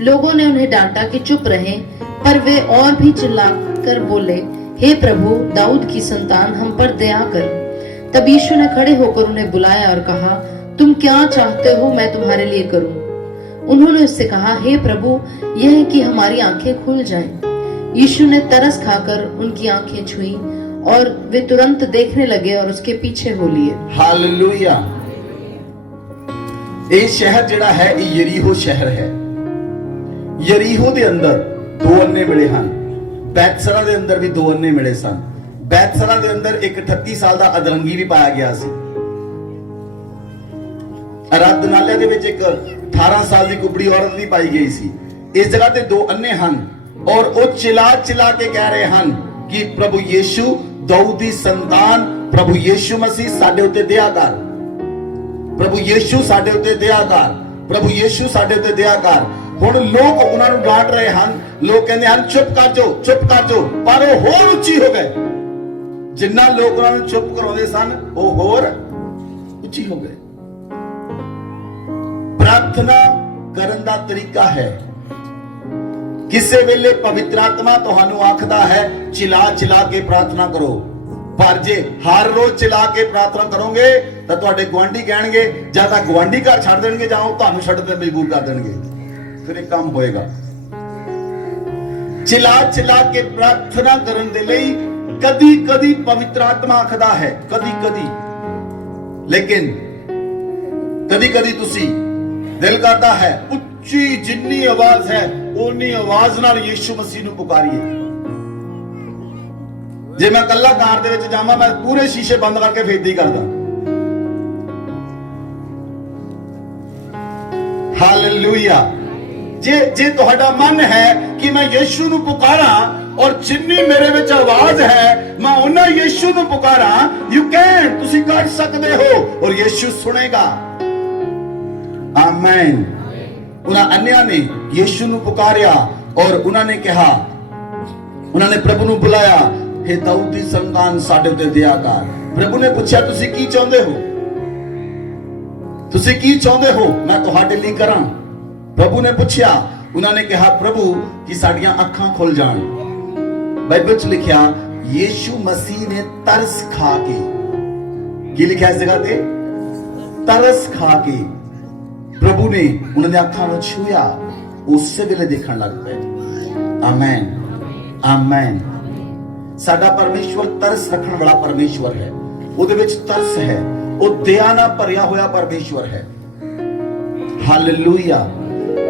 लोगों ने उन्हें डांटा कि चुप रहें, पर वे और भी चिल्लाकर बोले, हे प्रभु दाऊद की संतान, हम पर दया कर। तब यीशु ने खड़े होकर उन्हें बुलाया और कहा, तुम क्या चाहते हो मैं तुम्हारे लिए करूं? उन्होंने उससे कहा, हे प्रभु, यह है कि हमारी आंखें खुल जाएं। यीशु ने तरस खाकर उनकी आंखें छुई और वे तुरंत देखने लगे और उसके पीछे हो लिए। हालेलुया। ਇਹ ਸ਼ਹਿਰ ਜਿਹੜਾ ਹੈ, ਇਹ ਯਰੀਹੋ ਸ਼ਹਿਰ ਹੈ। ਯਰੀਹੋ ਦੇ ਅੰਦਰ 2 ਅੰਨੇ ਮਿਲੇ ਹਨ। ਬੈਤਸਰਾ ਦੇ ਅੰਦਰ ਵੀ 2 ਅੰਨੇ ਮਿਲੇ ਸਨ। ਬੈਤਸਰਾ ਦੇ ਅੰਦਰ ਇੱਕ 38 ਸਾਲ ਦਾ ਅਧਰੰਗੀ ਵੀ ਪਾਇਆ ਗਿਆ ਸੀ। ਅਰਾਧਨਾਲय ਦੇ ਵਿੱਚ ਇੱਕ 18 ਸਾਲ ਦੀ ਕੁਬੜੀ ਔਰਤ ਵੀ ਪਾਈ ਗਈ ਸੀ। ਇਸ ਜਗ੍ਹਾ ਤੇ 2 ਅੰਨੇ ਹਨ और वो चिल्ला चिल्ला के कह रहे हैं कि प्रभु यीशु दाऊद दी संतान, प्रभु यीशु मसीह साडे उत्ते दया कर, प्रभु यीशु साडे उत्ते दया कर, प्रभु यीशु साडे उत्ते दया कर। हुण लोग उन्हां नूं डांट रहे हैं, लोग कहंदे हैं चुप कर जाओ, चुप कर जाओ, पर वो होर ਉੱਚੀ हो गए। जिन्ना लोग उन्हां नूं चुप कराउंदे सन, वो होर ਉੱਚੀ हो गए। प्रार्थना करन दा तरीका है। ਕਿਸੇ ਵੇਲੇ ਪਵਿੱਤਰ ਆਤਮਾ ਤੁਹਾਨੂੰ ਆਖਦਾ ਹੈ ਚਿਲਾ ਚਿਲਾ ਕੇ ਪ੍ਰਾਰਥਨਾ ਕਰੋ, ਪਰ ਜੇ ਹਰ ਰੋਜ਼ ਚਿਲਾ ਕੇ ਪ੍ਰਾਰਥਨਾ ਕਰੋਗੇ ਤਾਂ ਤੁਹਾਡੇ ਗੁਆਂਢੀ ਕਹਿਣਗੇ, ਜਾਂ ਤਾਂ ਗੁਆਂਢੀ ਘਰ ਛੱਡ ਦੇਣਗੇ, ਜਾਂ ਉਹ ਤੁਹਾਨੂੰ ਛੱਡਣ ਤੇ ਮਜਬੂਰ ਕਰ ਦੇਣਗੇ। ਫਿਰ ਇਹ ਕੰਮ ਹੋਏਗਾ। ਚਿਲਾ ਚਿਲਾ ਕੇ ਪ੍ਰਾਰਥਨਾ ਕਰਨ ਦੇ ਲਈ ਕਦੀ ਕਦੀ ਪਵਿੱਤਰ ਆਤਮਾ ਆਖਦਾ ਹੈ, ਕਦੀ ਕਦੀ। ਲੇਕਿਨ ਕਦੀ ਕਦੀ ਤੁਸੀਂ ਦਿਲ ਕਰਦਾ ਹੈ ਉੱਚੀ ਜਿੰਨੀ ਆਵਾਜ਼ ਹੈ ਉਨੀ ਆਵਾਜ਼ ਨਾਲ ਯਿਸੂ ਮਸੀਹ ਨੂੰ ਪੁਕਾਰੀਏ। ਜੇ ਮੈਂ ਕੱਲਾ ਕਾਰ ਦੇ ਵਿੱਚ ਜਾਵਾਂ, ਮੈਂ ਪੂਰੇ ਸ਼ੀਸ਼ੇ ਬੰਦ ਕਰਕੇ ਫੇਰ ਹੀ ਕਰਦਾ। ਹਾਲੇਲੂਇਆ। ਜੇ ਤੁਹਾਡਾ ਮਨ ਹੈ ਕਿ ਮੈਂ ਯਿਸੂ ਨੂੰ ਪੁਕਾਰਾਂ ਔਰ ਜਿੰਨੀ ਮੇਰੇ ਵਿੱਚ ਆਵਾਜ਼ ਹੈ ਮੈਂ ਉਹਨਾਂ ਯਿਸੂ ਨੂੰ ਪੁਕਾਰਾਂ, ਯੂ ਕੈਨ, ਤੁਸੀਂ ਕਰ ਸਕਦੇ ਹੋ ਔਰ ਯਿਸੂ ਸੁਣੇਗਾ। ਆਮੇਨ। ਉਹਨਾਂ ਅੰਨਿਆਂ ਨੇ ਯਿਸੂ ਨੂੰ ਪੁਕਾਰਿਆ ਔਰ ਉਹਨਾਂ ਨੇ ਕਿਹਾ, ਉਹਨਾਂ ਨੇ ਪ੍ਰਭੂ ਨੂੰ ਬੁਲਾਇਆ, हे दाऊद ਦੀ ਸੰਤਾਨ ਸਾਡੇ ਉੱਤੇ ਦਇਆ ਕਰ। ਪ੍ਰਭੂ ਨੇ ਪੁੱਛਿਆ, ਤੁਸੀਂ ਕੀ ਚਾਹੁੰਦੇ ਹੋ? ਤੁਸੀਂ ਕੀ ਚਾਹੁੰਦੇ ਹੋ ਮੈਂ ਤੁਹਾਡੇ ਲਈ ਕਰਾਂ? ਪ੍ਰਭੂ ਨੇ ਪੁੱਛਿਆ। ਉਹਨਾਂ ਨੇ ਕਿਹਾ, ਪ੍ਰਭੂ ਕਿ ਸਾਡੀਆਂ ਅੱਖਾਂ ਖੁੱਲ ਜਾਣ। ਬਾਈਬਲ 'ਚ ਲਿਖਿਆ, ਯਿਸੂ ਮਸੀਹ ਨੇ ਤਰਸ ਖਾ ਕੇ, ਕੀ ਲਿਖਿਆ ਇਸ ਜਗ੍ਹਾ ਤੇ? ਤਰਸ ਖਾ ਕੇ ਪ੍ਰਭੂ ਨੇ ਉਹਨਾਂ ਦੀਆਂ ਅੱਖਾਂ ਨੂੰ ਛੂਇਆ, ਉਸੇ ਵੇਲੇ ਦੇਖਣ ਲੱਗ ਪਏ। Amen, amen. ਸਾਡਾ ਪਰਮੇਸ਼ਵਰ ਤਰਸ ਰੱਖਣ ਵਾਲਾ ਪਰਮੇਸ਼ਵਰ ਹੈ। ਉਹਦੇ ਵਿੱਚ ਤਰਸ ਹੈ, ਉਹ ਦਇਆ ਨਾਲ ਭਰਿਆ ਹੋਇਆ ਪਰਮੇਸ਼ਵਰ ਹੈ। हालेलुया।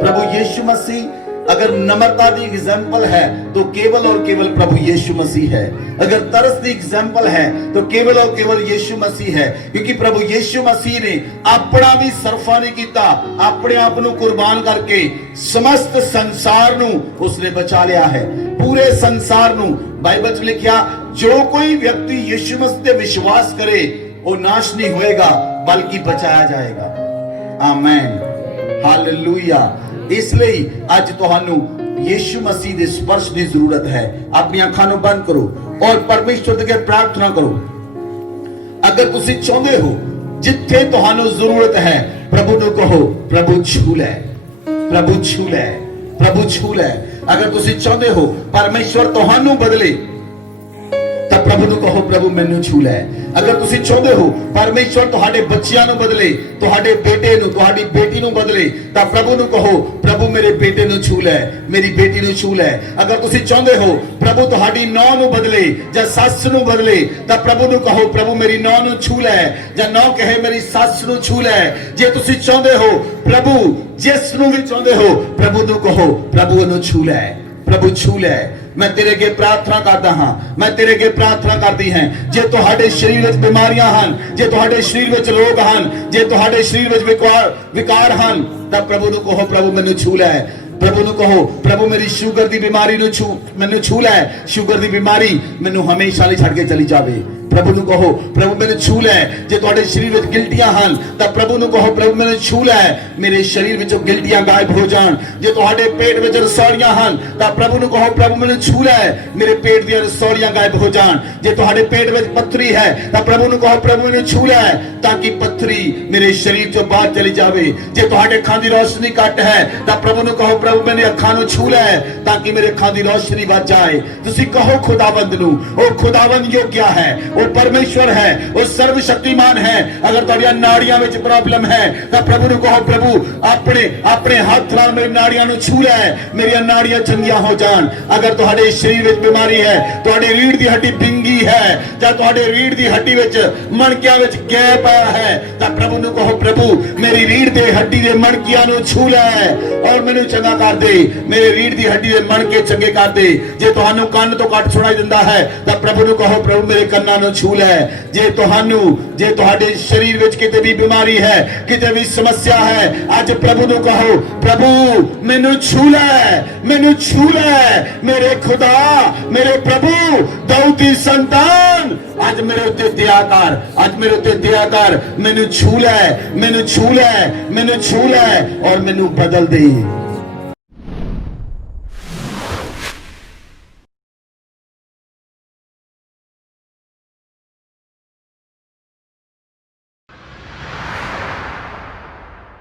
प्रभु यीशु मसीह अगर नम्रता की एग्जाम्पल है तो केवल और केवल प्रभु यीशु मसीह है। अगर तरस की एग्जाम्पल है तो केवल और केवल यीशु मसीह है, क्योंकि प्रभु यीशु मसीह ने अपना भी सरफा नहीं किया, अपने आप को कुर्बान करके समस्त संसार नू उसने बचा लिया है। पूरे संसार नू बाइबल च लिखा, जो कोई व्यक्ति यीशु मसीह पे विश्वास करे वो नाश नहीं होएगा बल्कि बचाया जाएगा। आमीन, हालेलुया। इसलिए आज तुहानू यीशु मसीह दे स्पर्श की जरूरत है। अपनी अखां नू बंद करो और परमेश्वर अगे प्रार्थना करो। अगर तुसी चाहते हो जिथे तुहानू जरूरत है, प्रभु नू कहो प्रभु छू ले, प्रभु छू ले, प्रभु छू ले। अगर तुसी चाहते हो परमेश्वर तुहानू बदले तो प्रभु नू कहो प्रभु मैनू छू ले। अगर तुसी चाहते हो परमेश्वर तुहाडे बच्चियां नू बदले, तुहाडे बेटे नू, तुहाडी बेटी नू बदले, तो प्रभु नू कहो प्रभु मेरे बेटे नू छू ले, मेरी बेटी नू छू ले। अगर तुसी चाहते हो प्रभु तुहाडी नौ नू बदले या सस नू बदले, तो प्रभु नू कहो प्रभु मेरी नौ नू छू ले, या नौ कहे मेरी सस नू छू ले। जे तुसी चाहते हो प्रभु जिस नू भी चाहते हो प्रभु नू कहो प्रभु नू छू ले, प्रभु छू ले। मैं तेरे के प्रार्थना करता हाँ, मैं तेरे के प्रार्थना करती हैं। जे तुहाडे शरीर विच बीमारियां हन, जे तुहाडे शरीर विच रोग हन, जे तुहाडे शरीर विच विकार हन, तब प्रभु नू कहो प्रभु मैनू छू ले। प्रभु नू कहो प्रभु मेरी शुगर दी बीमारी नू छू, मैनू छू ले। शुगर दी बीमारी मैनू हमेशा लई छड़ के चली जावे। प्रभु नू कहो प्रभु मैनू छू ले। जे तुहाडे शरीर विच गिल्टियां हन तां प्रभु नू कहो प्रभु मैनू छू ले, मेरे शरीर विचों गिल्टियां गायब हो जाण। जे तुहाडे पेट विच रसौलियां हन तां प्रभु नू कहो प्रभु मैनू छू ले, मेरे पेट दी रसौलियां गायब हो जाण। जे तुहाडे पेट विच पत्थरी है तां प्रभु नू कहो प्रभु मैनू छू ले, ताकि पत्थरी मेरे शरीर चों बाहर चली जावे। जे तुहाडे अखां दी रोशनी घट है तां प्रभु नू कहो प्रभु मेरे अखां नू छू ले, ताकि मेरे अखां दी रोशनी वध जाए। तुसीं कहो खुदावंद नू, ओ खुदावंद योग्य है, वो परमेश्वर है, वो सर्वशक्तिमान है। अगर तुहाडीआं नाड़ियां विच प्रॉब्लम है तो प्रभु नू कहो प्रभु अपने अपने हाथ नाल मेरी नाड़ियां नू छू ले, मेरी नाड़ियां चंगियां हो जाण। अगर तुहाडे शरीर विच बीमारी है, तुहाडी रीढ़ दी हड्डी बिंगी है, जां तुहाडे रीढ़ दी हड्डी विच मणकियां विच गैप आया है, तो प्रभु नू कहो प्रभु मेरी रीढ़ दे हड्डी दे मणकियां नू छू ले और मैनू चंगा कर दे, मेरे रीढ़ दी हड्डी दे मणके चंगे कर दे। जे तुहानू कंन तो घट सुनाई दिंदा है तो प्रभु नू कहो प्रभु मेरे कन्नां नू छू ले। जे तुहाडे शरीर विच किते भी बीमारी है, किते भी समस्या है, आज प्रभु नू कहो प्रभु मैनू छू ले, मैनू छू ले। मेरे खुदा, मेरे प्रभु, दाऊद दी संतान, आज मेरे उत्ते दया कर, आज मेरे उत्ते दया कर। मैनू छू ले, मैनू छू ले, मैनू छू ले और मैनू बदल दे।